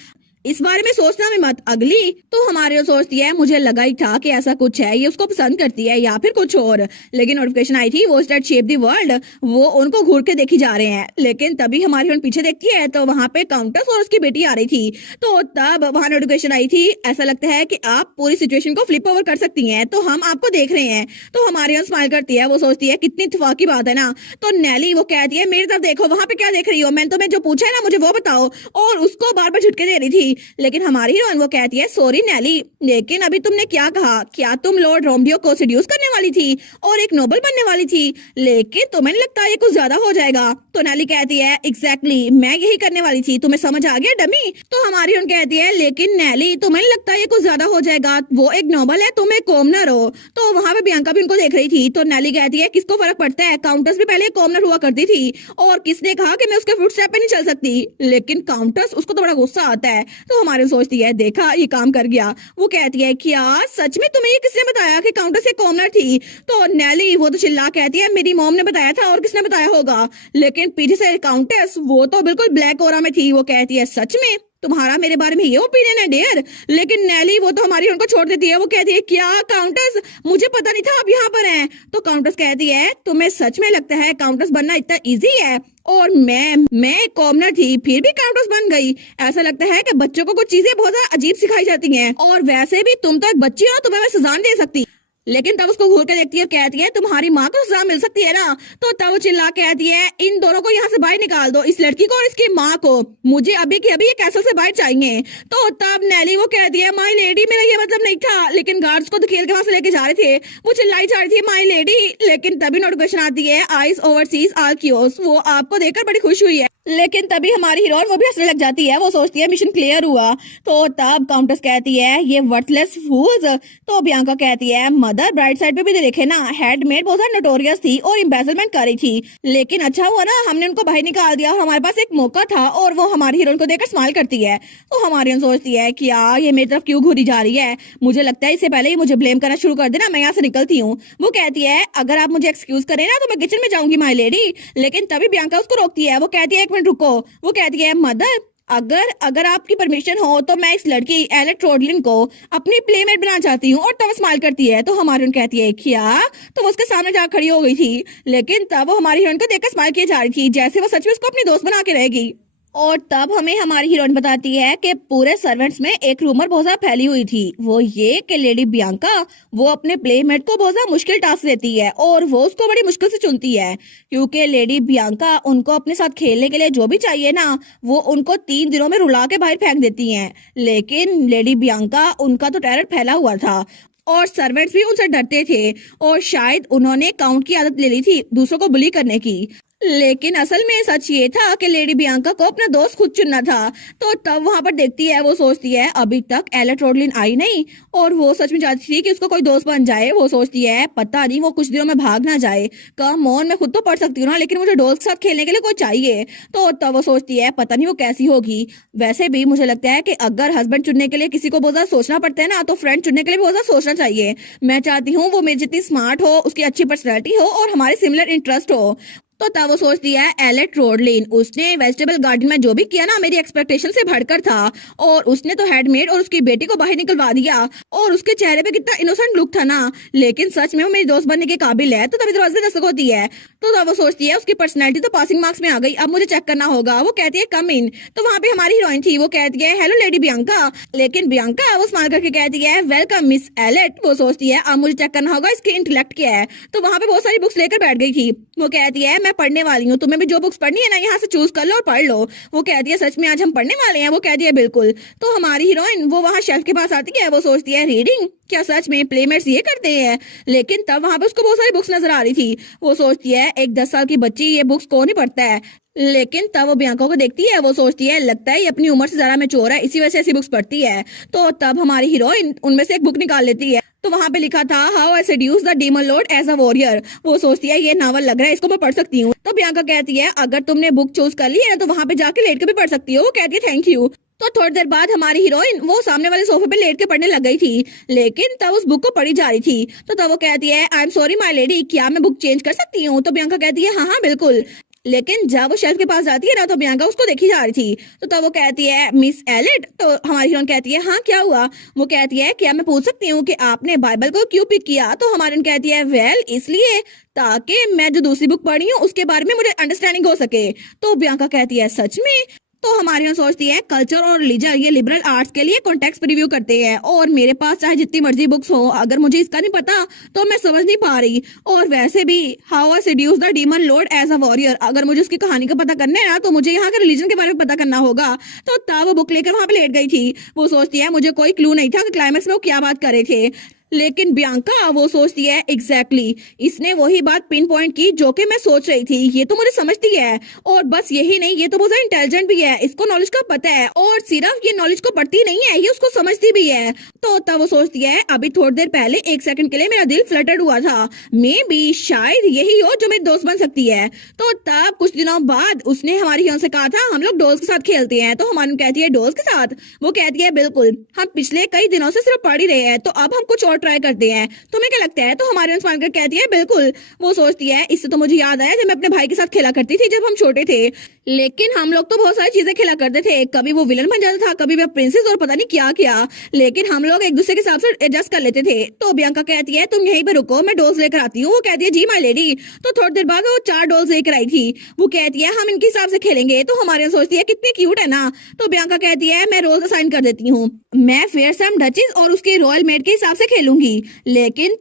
इस बारे में सोचना भी मत। अगली तो हमारे वो सोचती है मुझे लगा ही था कि ऐसा कुछ है, ये उसको पसंद करती है या फिर कुछ और। लेकिन नोटिफिकेशन आई थी वो स्टार्ट शेप दी वर्ल्ड। वो उनको घूर के देखी जा रहे हैं। लेकिन तभी हमारी उन पीछे देखती है तो वहां पे काउंटस और उसकी बेटी आ रही थी। तो तब वहां नोटिफिकेशन आई थी ऐसा लगता है कि आप पूरी सिचुएशन को फ्लिप ओवर कर सकती हैं, तो हम आपको देख रहे हैं। तो हमारी यहाँ स्माइल करती है। वो सोचती है कितनी इत्तेफाकी बात है ना। तो नेली वो कहती है मेरी तरफ देखो, वहां पे क्या देख रही हो, मैंने तुम्हें जो पूछा है ना मुझे वो बताओ। और उसको बार बार झटके दे रही थी। लेकिन हमारी हीरोइन वो कहती है सॉरी नेली, लेकिन अभी तुमने क्या कहा, क्या तुम लॉर्ड रोमडियो को सेड्यूस करने वाली थी और एक नोबल बनने वाली थी, लेकिन तुम्हें नहीं लगता ये कुछ ज्यादा हो जाएगा। तो नेली कहती है एग्जैक्टली मैं यही करने वाली थी, तुम्हें समझ आ गया डमी। तो हमारी हीरोइन कहती है लेकिन नेली तुम्हें नहीं लगता ये कुछ ज्यादा हो जाएगा, वो एक नोबल है तुम एक कॉमनर हो। तो वहां पे बियांका भी उनको देख रही थी। तो नेली कहती है किसको फर्क पड़ता है, काउंटस भी पहले कॉमनर हुआ करती थी और किसने कहा कि मैं उसके फुट स्टेप पे नहीं चल सकती। लेकिन काउंटस उसको तो बड़ा गुस्सा आता है। तो हमारे सोचती है देखा ये काम कर गया। वो कहती है क्या सच में तुम्हें ये किसने बताया कि काउंटस एक कॉमनर थी। तो नेली वो तो चिल्ला कहती है मेरी मॉम ने बताया था और किसने बताया होगा। लेकिन पीछे से काउंटस वो तो बिल्कुल ब्लैक ओरा में थी। वो कहती है सच में तुम्हारा मेरे बारे में ये ओपिनियन है डियर। लेकिन नेली वो तो हमारी उनको छोड़ देती है। वो कहती है क्या काउंटस मुझे पता नहीं था आप यहाँ पर हैं। तो काउंटस कहती है तुम्हें सच में लगता है काउंटस बनना इतना इजी है, और मैं एक कॉमनर थी फिर भी काउंटस बन गई। ऐसा लगता है कि बच्चों को कुछ चीजें बहुत ज्यादा अजीब सिखाई जाती हैं, और वैसे भी तुम तो एक बच्ची हो, तुम्हें मैं सजा नहीं दे सकती। लेकिन तब उसको घूर के देखती है, कहती है तुम्हारी माँ को सजा मिल सकती है ना। तो तब वो चिल्ला कहती है इन दोनों को यहाँ से बाहर निकाल दो, इस लड़की को और इसकी माँ को। मुझे अभी के अभी ये कैसल से बाहर चाहिए। तो तब नेली वो कहती है माई लेडी मेरा ये मतलब नहीं था, लेकिन गार्ड्स को तो खेल के वहां से लेके जा रहे थे। वो चिल्लाई जा रही थी माई लेडी। लेकिन तभी नोटिफिकेशन आती है आइस ओवरसीज आल कियोस। वो आपको देखकर बड़ी खुश हुई है। लेकिन तभी हमारी हीरोइन वो भी हंसने लग जाती है। वो सोचती है मिशन क्लियर हुआ। तो तब काउंटस कहती है ये वर्थलेस फूल्स। तो बियांका कहती है मदर ब्राइट साइड पे भी देखे ना, हेडमेड बहुत ज्यादा नोटोरियस थी और एम्बेसलमेंट कर रही थी। लेकिन अच्छा हुआ ना हमने उनको बाहर निकाल दिया और हमारे पास एक मौका था। और वो हमारी हीरोइन को देखकर स्माइल करती है। तो हमारी हीरोइन सोचती है कि यार ये मेरी तरफ क्यों घूरी जा रही है, मुझे लगता है इससे पहले ही मुझे ब्लेम करना शुरू कर देना, मैं यहाँ से निकलती हूँ। वो कहती है अगर आप मुझे एक्सक्यूज करें ना तो मैं किचन में जाऊंगी माई लेडी। लेकिन तभी बियांका उसको रोकती है। वो कहती है एक मिनट रुको। वो कहती है मदर अगर आपकी परमिशन हो तो मैं इस लड़की एलेट रोडलिन को अपनी प्लेमेट बनाना चाहती हूँ। और तब स्माइल करती है। तो हमारी हीरोइन कहती है क्या। तो वो उसके सामने जा खड़ी हो गई थी। लेकिन तब वो हमारी हीरोइन को देखकर स्माइल किए जा रही थी जैसे वो सच में उसको अपनी दोस्त बना के रहेगी। और तब हमें हमारी हीरोइन बताती है कि पूरे सर्वेंट्स में एक रूमर बहुत ज्यादा फैली हुई थी। वो ये कि लेडी बियांका वो अपने प्लेमेट को बहुत ज्यादा मुश्किल टास्क देती है और वो उसको बड़ी मुश्किल से चुनती है, क्योंकि लेडी बियांका उनको अपने साथ खेलने के लिए जो भी चाहिए ना वो उनको 3 दिनों में रुला के बाहर फेंक देती हैं। लेकिन लेडी बियांका उनका तो टेरर फैला हुआ था और सर्वेंट्स भी उनसे डरते थे, और शायद उन्होंने काउंट की आदत ले ली थी दूसरों को बुली करने की। लेकिन असल में सच ये था कि लेडी बियांका को अपना दोस्त खुद चुनना था। तो तब वहां पर देखती है। वो सोचती है अभी तक एलेट रोडलिन आई नहीं और वो सच में चाहती थी कि उसको कोई दोस्त बन जाए। वो सोचती है पता नहीं वो कुछ दिनों में भाग ना जाए। कम ऑन मैं खुद तो पढ़ सकती हूँ ना, लेकिन मुझे दोस्त के साथ खेलने के लिए कोई चाहिए। तो तब वो सोचती है पता नहीं वो कैसी होगी। वैसे भी मुझे लगता है कि अगर हस्बैंड चुनने के लिए किसी को बहुत ज्यादा सोचना पड़ता है ना, तो फ्रेंड चुनने के लिए भी बहुत ज्यादा सोचना चाहिए। मैं चाहती हूँ वो मेरी जितनी स्मार्ट हो, उसकी अच्छी पर्सनैलिटी हो और हमारे सिमिलर इंटरेस्ट हो। तो तब वो सोचती है एलेट रोडलिन उसने वेजिटेबल गार्डन में जो भी किया ना मेरी एक्सपेक्टेशन से बढ़कर था, और उसने तो हेडमेड और उसकी बेटी को बाहर निकलवा दिया। और उसके चेहरे पे कितना इनोसेंट लुक था ना, लेकिन सच में वो मेरी दोस्त बनने के काबिल है। तो तभी दरवाजे पे दस्तक होती है। तो तब वो सोचती है उसकी पर्सनैलिटी तो पासिंग मार्क्स में आ गई, अब मुझे चेक करना होगा। वो कहती है कम इन। तो वहां पे हमारी हीरोइन थी। वो कहती है हेलो लेडी बियांका। लेकिन बियांका वो स्माइल करके कहती है वेलकम मिस एलेट। वो सोचती है अब मुझे चेक करना होगा इसकी इंटेलेक्ट क्या है। तो वहां पे बहुत सारी बुक्स लेकर बैठ गई थी। वो कहती है मैं पढ़ने वाली हूँ, तुम्हें भी जो बुक्स पढ़नी है ना यहाँ से चूज कर लो और पढ़ लो। वो कहती है सच में आज हम पढ़ने वाले हैं। वो कहती है बिल्कुल। तो हमारी हीरोइन वो वहाँ शेल्फ के पास आती है। वो सोचती है रीडिंग, क्या सच में प्लेमेट्स ये करते हैं। लेकिन तब वहां पे उसको बहुत सारी बुक्स नजर आ रही थी। वो सोचती है एक 10 साल की बच्ची ये बुक्स कौन ही पढ़ता है। लेकिन तब वो बियांका को देखती है, वो सोचती है लगता है ये अपनी उम्र से ज्यादा मैच्योर है, इसी वजह से ऐसी बुक्स पढ़ती है। तो तब हमारी हीरोइन उनमें से एक बुक निकाल लेती है, तो वहां पे लिखा था how I seduce the demon lord as a warrior. वो सोचती है ये नावल लग रहा है, इसको मैं पढ़ सकती हूँ। तो बियांका कहती है अगर तुमने बुक चूज कर ली है तो वहां पे जाके लेट के भी पढ़ सकती हो। वो कहती है थैंक यू। तो थोड़ी देर बाद हमारी हीरोइन वो सामने वाले सोफे पे लेट के पढ़ने लग गई थी, लेकिन तब उस बुक को पढ़ी जा रही थी। तो तब वो कहती है I am sorry my lady, क्या मैं बुक चेंज कर सकती हूँ? तो बियांका कहती है हाँ हाँ बिल्कुल। लेकिन जब वो शेल्फ के पास जाती है ना तो बियांका उसको देखी जा रही थी। तो तब वो कहती है मिस एलिट। तो हमारी हीरोइन कहती है हाँ क्या हुआ? वो कहती है क्या मैं पूछ सकती हूँ कि आपने बाइबल को क्यों पिक किया? तो हमारी हीरोइन कहती है वेल इसलिए ताकि मैं जो दूसरी बुक पढ़ी हूँ उसके बारे में मुझे अंडरस्टैंडिंग हो सके। तो बियांका कहती है सच में? तो हमारी यहाँ सोचती है कल्चर और रिलीजन ये लिबरल आर्ट्स के लिए कॉन्टेक्स्ट रिव्यू करते हैं, और मेरे पास चाहे जितनी मर्जी बुक्स हो, अगर मुझे इसका नहीं पता तो मैं समझ नहीं पा रही। और वैसे भी how I seduce the demon lord as a warrior, अगर मुझे उसकी कहानी का पता करना है ना तो मुझे यहाँ के रिलीजन के बारे में पता करना होगा। तो तब वो बुक लेकर वहां पे लेट गई थी। वो सोचती है मुझे कोई क्लू नहीं था कि क्लाइमेक्स में वो क्या बात कर रहे थे। लेकिन बियांका वो सोचती है एग्जैक्टली इसने वही बात पिन पॉइंट की जो कि मैं सोच रही थी, ये तो मुझे समझती है। और बस यही नहीं, ये तो बहुत इंटेलिजेंट भी है, इसको नॉलेज का पता है, और सिर्फ ये नॉलेज को पढ़ती नहीं है, ये उसको समझती भी है। तो तब वो सोचती है अभी थोड़ी देर पहले एक सेकंड के लिए मेरा दिल फ्लटर्ड हुआ था, मे बी शायद यही हो जो मेरी दोस्त बन सकती है। तो तब कुछ दिनों बाद उसने हमारी हीरोइन से कहा था हम लोग डॉल्स के साथ खेलते हैं। तो हमारी कहती है डॉल्स के साथ? वो कहती है बिल्कुल, हम पिछले कई दिनों से सिर्फ पढ़ ही रहे हैं, तो अब हम कुछ और ट्राई करते हैं, तुम्हें क्या लगता है? तो हमारे इंस्पायर कहती है बिल्कुल। वो सोचती है इससे तो मुझे याद आया जब मैं अपने भाई के साथ खेला करती थी जब हम छोटे थे, लेकिन हम लोग तो बहुत सारी चीजें खेला करते थे, कभी वो विलन बन जाता था, कभी वो प्रिंसेस और पता नहीं क्या क्या, लेकिन हम लोग एक दूसरे के हिसाब से एडजस्ट कर लेते थे। तो बियांका कहती है तुम यहीं पर रुको, मैं डॉल्स लेकर आती हूँ। वो कहती है जी माय लेडी। तो थोड़ी देर बाद वो 4 डॉल्स लेकर आई थी। वो कहती है हम इनके हिसाब से खेलेंगे। तो हमारे सोचती है कितनी क्यूट है ना। तो बियांका कहती है मैं रोल्स असाइन कर देती हूँ, मैं फेयरसम डचेस और उसके रॉयल मेड के हिसाब से खेलूंगी, लेकिन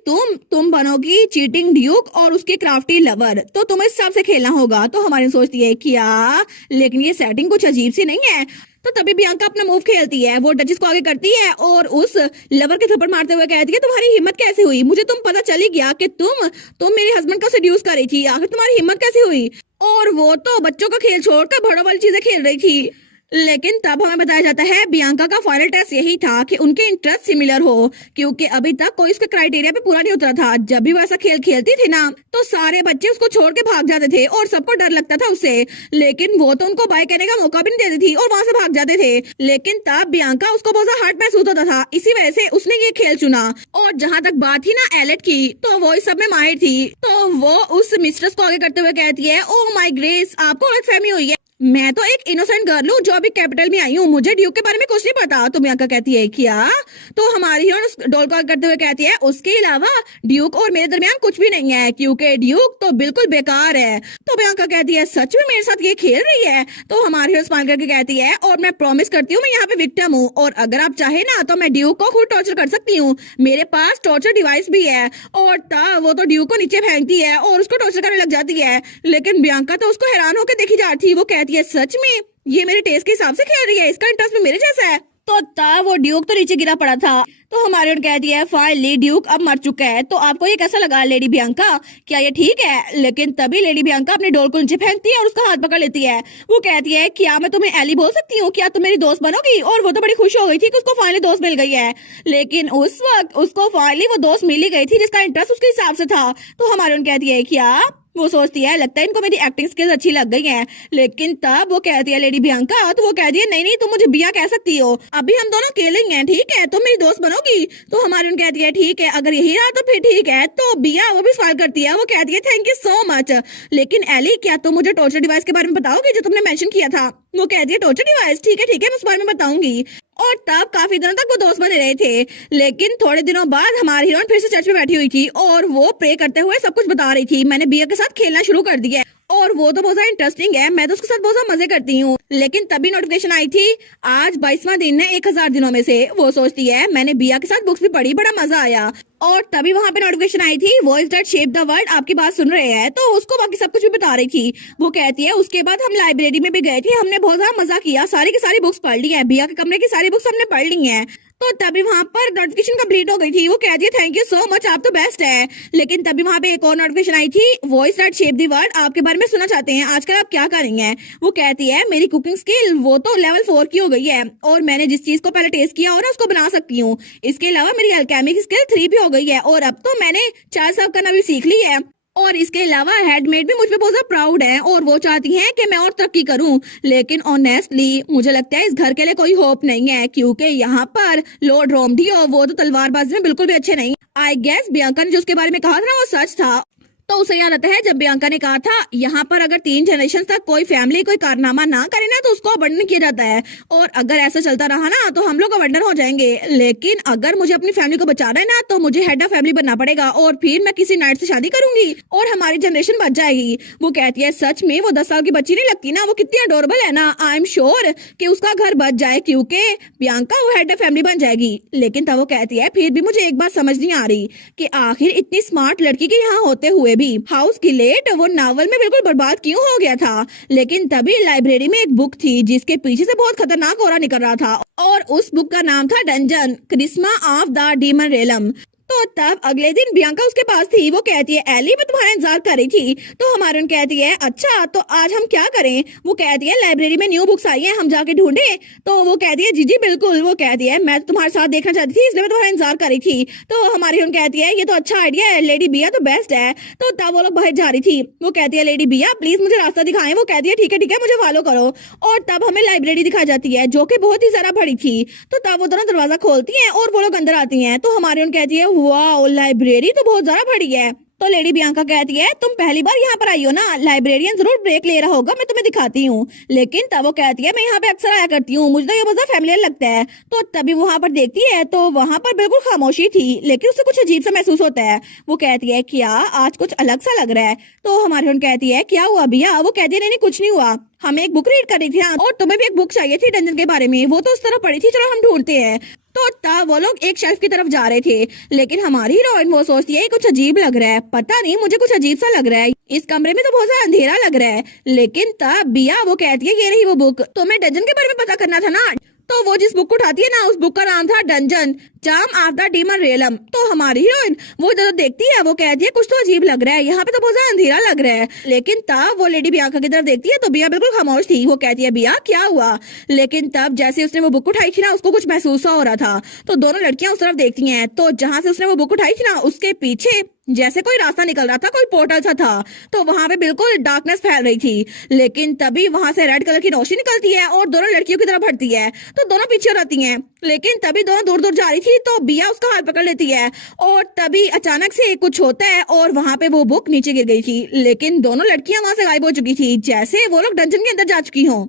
तुम बनोगी चीटिंग ड्यूक और उसके क्राफ्टी लवर, तो तुम्हें इस हिसाब से खेलना होगा। तो हमारी सोचती है क्या, लेकिन ये सेटिंग कुछ अजीब सी नहीं है। तो तभी बियांका अपना मूव खेलती है, वो डचेस को आगे करती है और उस लवर के थप्पड़ मारते हुए कहती है तुम्हारी हिम्मत कैसे हुई? मुझे तुम पता चल ही गया कि तुम मेरे हस्बैंड को सेड्यूस कर रही थी, आखिर तुम्हारी हिम्मत कैसे हुई? और वो तो बच्चों का खेल छोड़कर बड़ों वाली चीजें खेल रही थी। लेकिन तब हमें बताया जाता है बियांका का फाइनल टेस्ट यही था कि उनके इंटरेस्ट सिमिलर हो, क्योंकि अभी तक कोई उसके क्राइटेरिया पे पूरा नहीं उतरा था। जब भी वो ऐसा खेल खेलती थी ना तो सारे बच्चे उसको छोड़ के भाग जाते थे और सबको डर लगता था उससे, लेकिन वो तो उनको बाय कहने का मौका भी नहीं देती थी और वहां से भाग जाते थे। लेकिन तब बियांका उसको बहुत ज्यादा हर्ट महसूस होता था, इसी वजह से उसने ये खेल चुना। और जहां तक बात थी ना एलेट की, तो वो इस सब में माहिर थी। तो वो उस मिस्ट्रेस को आगे करते हुए कहती है ओ माय ग्रेस, आपको गलतफहमी हुई है, मैं तो एक इनोसेंट गर्ल हूँ जो अभी कैपिटल में आई हूँ, मुझे ड्यूक के बारे में कुछ नहीं पता। तो बियांका कहती है क्या? तो हमारी हीरोइन उस डॉल को करते हुए कहती है उसके अलावा ड्यूक और मेरे दरमियान कुछ भी नहीं है, क्योंकि ड्यूक तो बिल्कुल बेकार है। तो बियांका कहती है सच में मेरे साथ ये खेल रही है? तो हमारी हीरोइन स्माइल करके कहती है और मैं प्रॉमिस करती हूँ मैं यहाँ पे विक्टिम हूँ, और अगर आप चाहे ना तो मैं ड्यूक को खुद टॉर्चर कर सकती हूँ, मेरे पास टॉर्चर डिवाइस भी है। और तब वो तो ड्यूक को नीचे फेंकती है और उसको टॉर्चर करने लग जाती है, लेकिन बियांका तो उसको हैरान होकर देखी जा रही थी। वो कहती है सच में ये मेरे टेस्ट के हिसाब से खेल रही है, इसका इंटरेस्ट भी मेरे जैसा है। तो तब वो ड्यूक तो नीचे गिरा पड़ा था। तो हमारी ओर कहती है फाइनली ड्यूक अब मर चुका है, तो आपको ये कैसा लगा लेडी बियांका, क्या ये ठीक है? लेकिन तभी लेडी बियांका अपने डोल को नीचे फेंकती है और उसका हाथ पकड़ लेती है। वो कहती है क्या मैं तुम्हें एली बोल सकती हूँ, क्या तुम मेरी दोस्त बनोगी? और वो तो बड़ी खुश हो गई थी कि उसको फाइनली दोस्त मिल गई है, लेकिन उस वक्त उसको फाइनली वो दोस्त मिल ही गई थी जिसका इंटरेस्ट उसके हिसाब से था। तो हमारी ओर कहती है क्या? वो सोचती है लगता है इनको मेरी एक्टिंग स्किल्स अच्छी लग गई हैं। लेकिन तब वो कहती है लेडी बियांका, तो वो कहती है नहीं नहीं तुम मुझे बिया कह सकती हो, अभी हम दोनों खेलेंगे हैं, ठीक है? तुम मेरी दोस्त बनोगी? तो हमारी उन कहती है ठीक है, अगर यही रहा तो फिर ठीक है। तो बिया वो भी सवाल करती है, वो कहती है थैंक यू सो मच, लेकिन एली क्या तुम मुझे टॉर्चर डिवाइस के बारे में बताओगी जो तुमने मेंशन किया था? वो कहती है टॉर्चर डिवाइस, ठीक है मैं उस बारे में बताऊंगी। और तब काफी दिनों तक वो दोस्त बने रहे थे, लेकिन थोड़े दिनों बाद हमारी हीरोइन फिर से चर्च में बैठी हुई थी और वो प्रे करते हुए सब कुछ बता रही थी मैंने बिया के साथ खेलना शुरू कर दिया है, और वो तो बहुत ज्यादा इंटरेस्टिंग है, मैं तो उसके साथ बहुत ज्यादा मजे करती हूँ। लेकिन तभी नोटिफिकेशन आई थी आज 22वां दिन है 1000 दिनों में से। वो सोचती है मैंने बिया के साथ बुक्स भी पढ़ी, बड़ा मजा आया। और तभी वहां पे नोटिफिकेशन आई थी voice that shape the world आपकी बात सुन रहे हैं, तो उसको बाकी सब कुछ भी बता रही थी। वो कहती है उसके बाद हम लाइब्रेरी में भी गए थे, हमने बहुत ज्यादा मजा किया, सारी की सारी बुक्स पढ़ ली है, बिया के कमरे की सारी बुक्स हमने पढ़ ली है। तो तो तभी वहां पर नोटिफिकेशन कंप्लीट हो गई थी। वो कहती है थैंक यू सो मच, आप तो बेस्ट है। लेकिन तभी वहां पे एक और नोटिफिकेशन आई थी, voice that shape the world, आपके बारे में सुनना चाहते हैं, आजकल आप क्या करेंगे। वो कहती है मेरी कुकिंग स्किल वो तो लेवल 4 की हो गई है और मैंने जिस चीज को पहले टेस्ट किया हो ना उसको बना सकती हूँ। इसके अलावा मेरी अल्केमिक स्किल 3 भी हो गई है और अब तो मैंने चाय सर्व करना भी सीख ली है। और इसके अलावा हेडमेड भी मुझ पे बहुत ज्यादा प्राउड है और वो चाहती हैं कि मैं और तरक्की करूं। लेकिन ऑनेस्टली मुझे लगता है इस घर के लिए कोई होप नहीं है, क्योंकि यहाँ पर लॉर्ड रोमडी और वो तो तलवारबाजी में बिल्कुल भी अच्छे नहीं। आई गेस बियांका ने जो उसके बारे में कहा था ना वो सच था। तो उसे याद आता है जब बियांका ने कहा था यहाँ पर अगर 3 जनरेशन तक कोई फैमिली कोई कारनामा ना करे ना तो उसको अबंडन किया जाता है, और अगर ऐसा चलता रहा ना तो हम लोग अबंडन हो जाएंगे। लेकिन अगर मुझे अपनी फैमिली को बचाना है ना तो मुझे हेड ऑफ फैमिली बनना पड़ेगा और फिर मैं किसी नाइट से शादी करूंगी और हमारी जनरेशन बच जाएगी। वो कहती है सच में वो 10 साल की बच्ची नहीं लगती ना, वो कितनी अडोरेबल है ना। आई एम श्योर कि उसका घर बच जाए क्योंकि बियांका वो हेड ऑफ फैमिली बन जाएगी। लेकिन तब वो कहती है फिर भी मुझे एक बात समझ नहीं आ रही कि आखिर इतनी स्मार्ट लड़की के यहाँ होते हुए भी हाउस गिलेट वो नावल में बिल्कुल बर्बाद क्यों हो गया था। लेकिन तभी लाइब्रेरी में एक बुक थी जिसके पीछे से बहुत खतरनाक ऑरा निकल रहा था और उस बुक का नाम था dungeon क्रिस्मा of the demon realm. तो तब अगले दिन बियांका उसके पास थी। वो कहती है एली मैं तुम्हारा इंतजार कर रही थी। तो हमारे कहती है अच्छा तो आज हम क्या करें। वो कहती है लाइब्रेरी में न्यू बुक्स आई है, हम जाके ढूंढे। तो वो कहती है जी जी बिल्कुल। वो कहती है मैं तो तुम्हारे साथ देखना चाहती थी इसलिए मैं तुम्हारा इंतजार कर रही थी। तो हमारी कहती है ये तो अच्छा आइडिया है, लेडी बिया तो बेस्ट है। तो तब वो लोग बाहर जा रही थी। वो कहती है लेडी बिया प्लीज मुझे रास्ता दिखाएं। वो कहती है ठीक है मुझे फॉलो करो। और तब हमें लाइब्रेरी दिखाई जाती है जो कि बहुत ही ज्यादा बड़ी थी। तो तब वो दोनों दरवाजा खोलती है और वो लोग अंदर आती है। तो हमारी कहती है वाह लाइब्रेरी तो बहुत ज्यादा बड़ी है। तो लेडी बियांका कहती है तुम पहली बार यहाँ पर आई हो ना, लाइब्रेरियन जरूर ब्रेक ले रहा होगा, मैं तुम्हें दिखाती हूँ। लेकिन तब वो कहती है मैं यहाँ पे अक्सर आया करती हूँ, मुझे तो ये बहुत फैमिलियर लगता है। तो तभी वहां पर देखती है तो वहां पर बिल्कुल खामोशी थी, लेकिन उसे कुछ अजीब सा महसूस होता है। वो कहती है क्या आज कुछ अलग सा लग रहा है। तो हमारी कहती है क्या हुआ भैया। वो कहती है नहीं कुछ नहीं हुआ, हमें एक बुक रीड कर रही थी और तुम्हें भी एक बुक चाहिए थी डंजन के बारे में, वो तो उस तरफ पड़ी थी, चलो हम ढूंढते हैं। तो तब वो लोग एक शेल्फ की तरफ जा रहे थे, लेकिन हमारी हीरोइन वो सोचती है कुछ अजीब लग रहा है, पता नहीं मुझे कुछ अजीब सा लग रहा है, इस कमरे में तो बहुत ज्यादा अंधेरा लग रहा है। लेकिन तब बिया वो कहती है ये रही वो बुक, तुम्हें डंजन के बारे में पता करना था ना। तो वो जिस बुक को उठाती है ना उस बुक का नाम था dungeon charm of the demon realm. तो हमारी हीरोइन वो जब देखती है वो कहती है कुछ तो अजीब लग रहा है, यहाँ पे तो बहुत ज्यादा अंधेरा लग रहा है। लेकिन तब वो लेडी बियांका की तरफ देखती है तो बिया बिल्कुल खामोश थी। वो कहती है बिया क्या हुआ। लेकिन तब जैसे उसने वो बुक उठाई थी ना उसको कुछ महसूस हो रहा था। तो दोनों लड़कियां उस तरफ देखती हैं तो जहां से उसने वो बुक उठाई थी ना उसके पीछे जैसे कोई रास्ता निकल रहा था, कोई पोर्टल सा था। तो वहां पे बिल्कुल डार्कनेस फैल रही थी। लेकिन तभी वहां से रेड कलर की रोशनी निकलती है और दोनों लड़कियों की तरफ बढ़ती है। तो दोनों पीछे रहती हैं। लेकिन तभी दोनों दूर दूर जा रही थी तो बिया उसका हाथ पकड़ लेती है और तभी अचानक से कुछ होता है और वहां पे वो बुक नीचे गिर गई थी। लेकिन दोनों लड़कियां वहां से गायब हो चुकी थी, जैसे वो लोग डंजन के अंदर जा चुकी हों।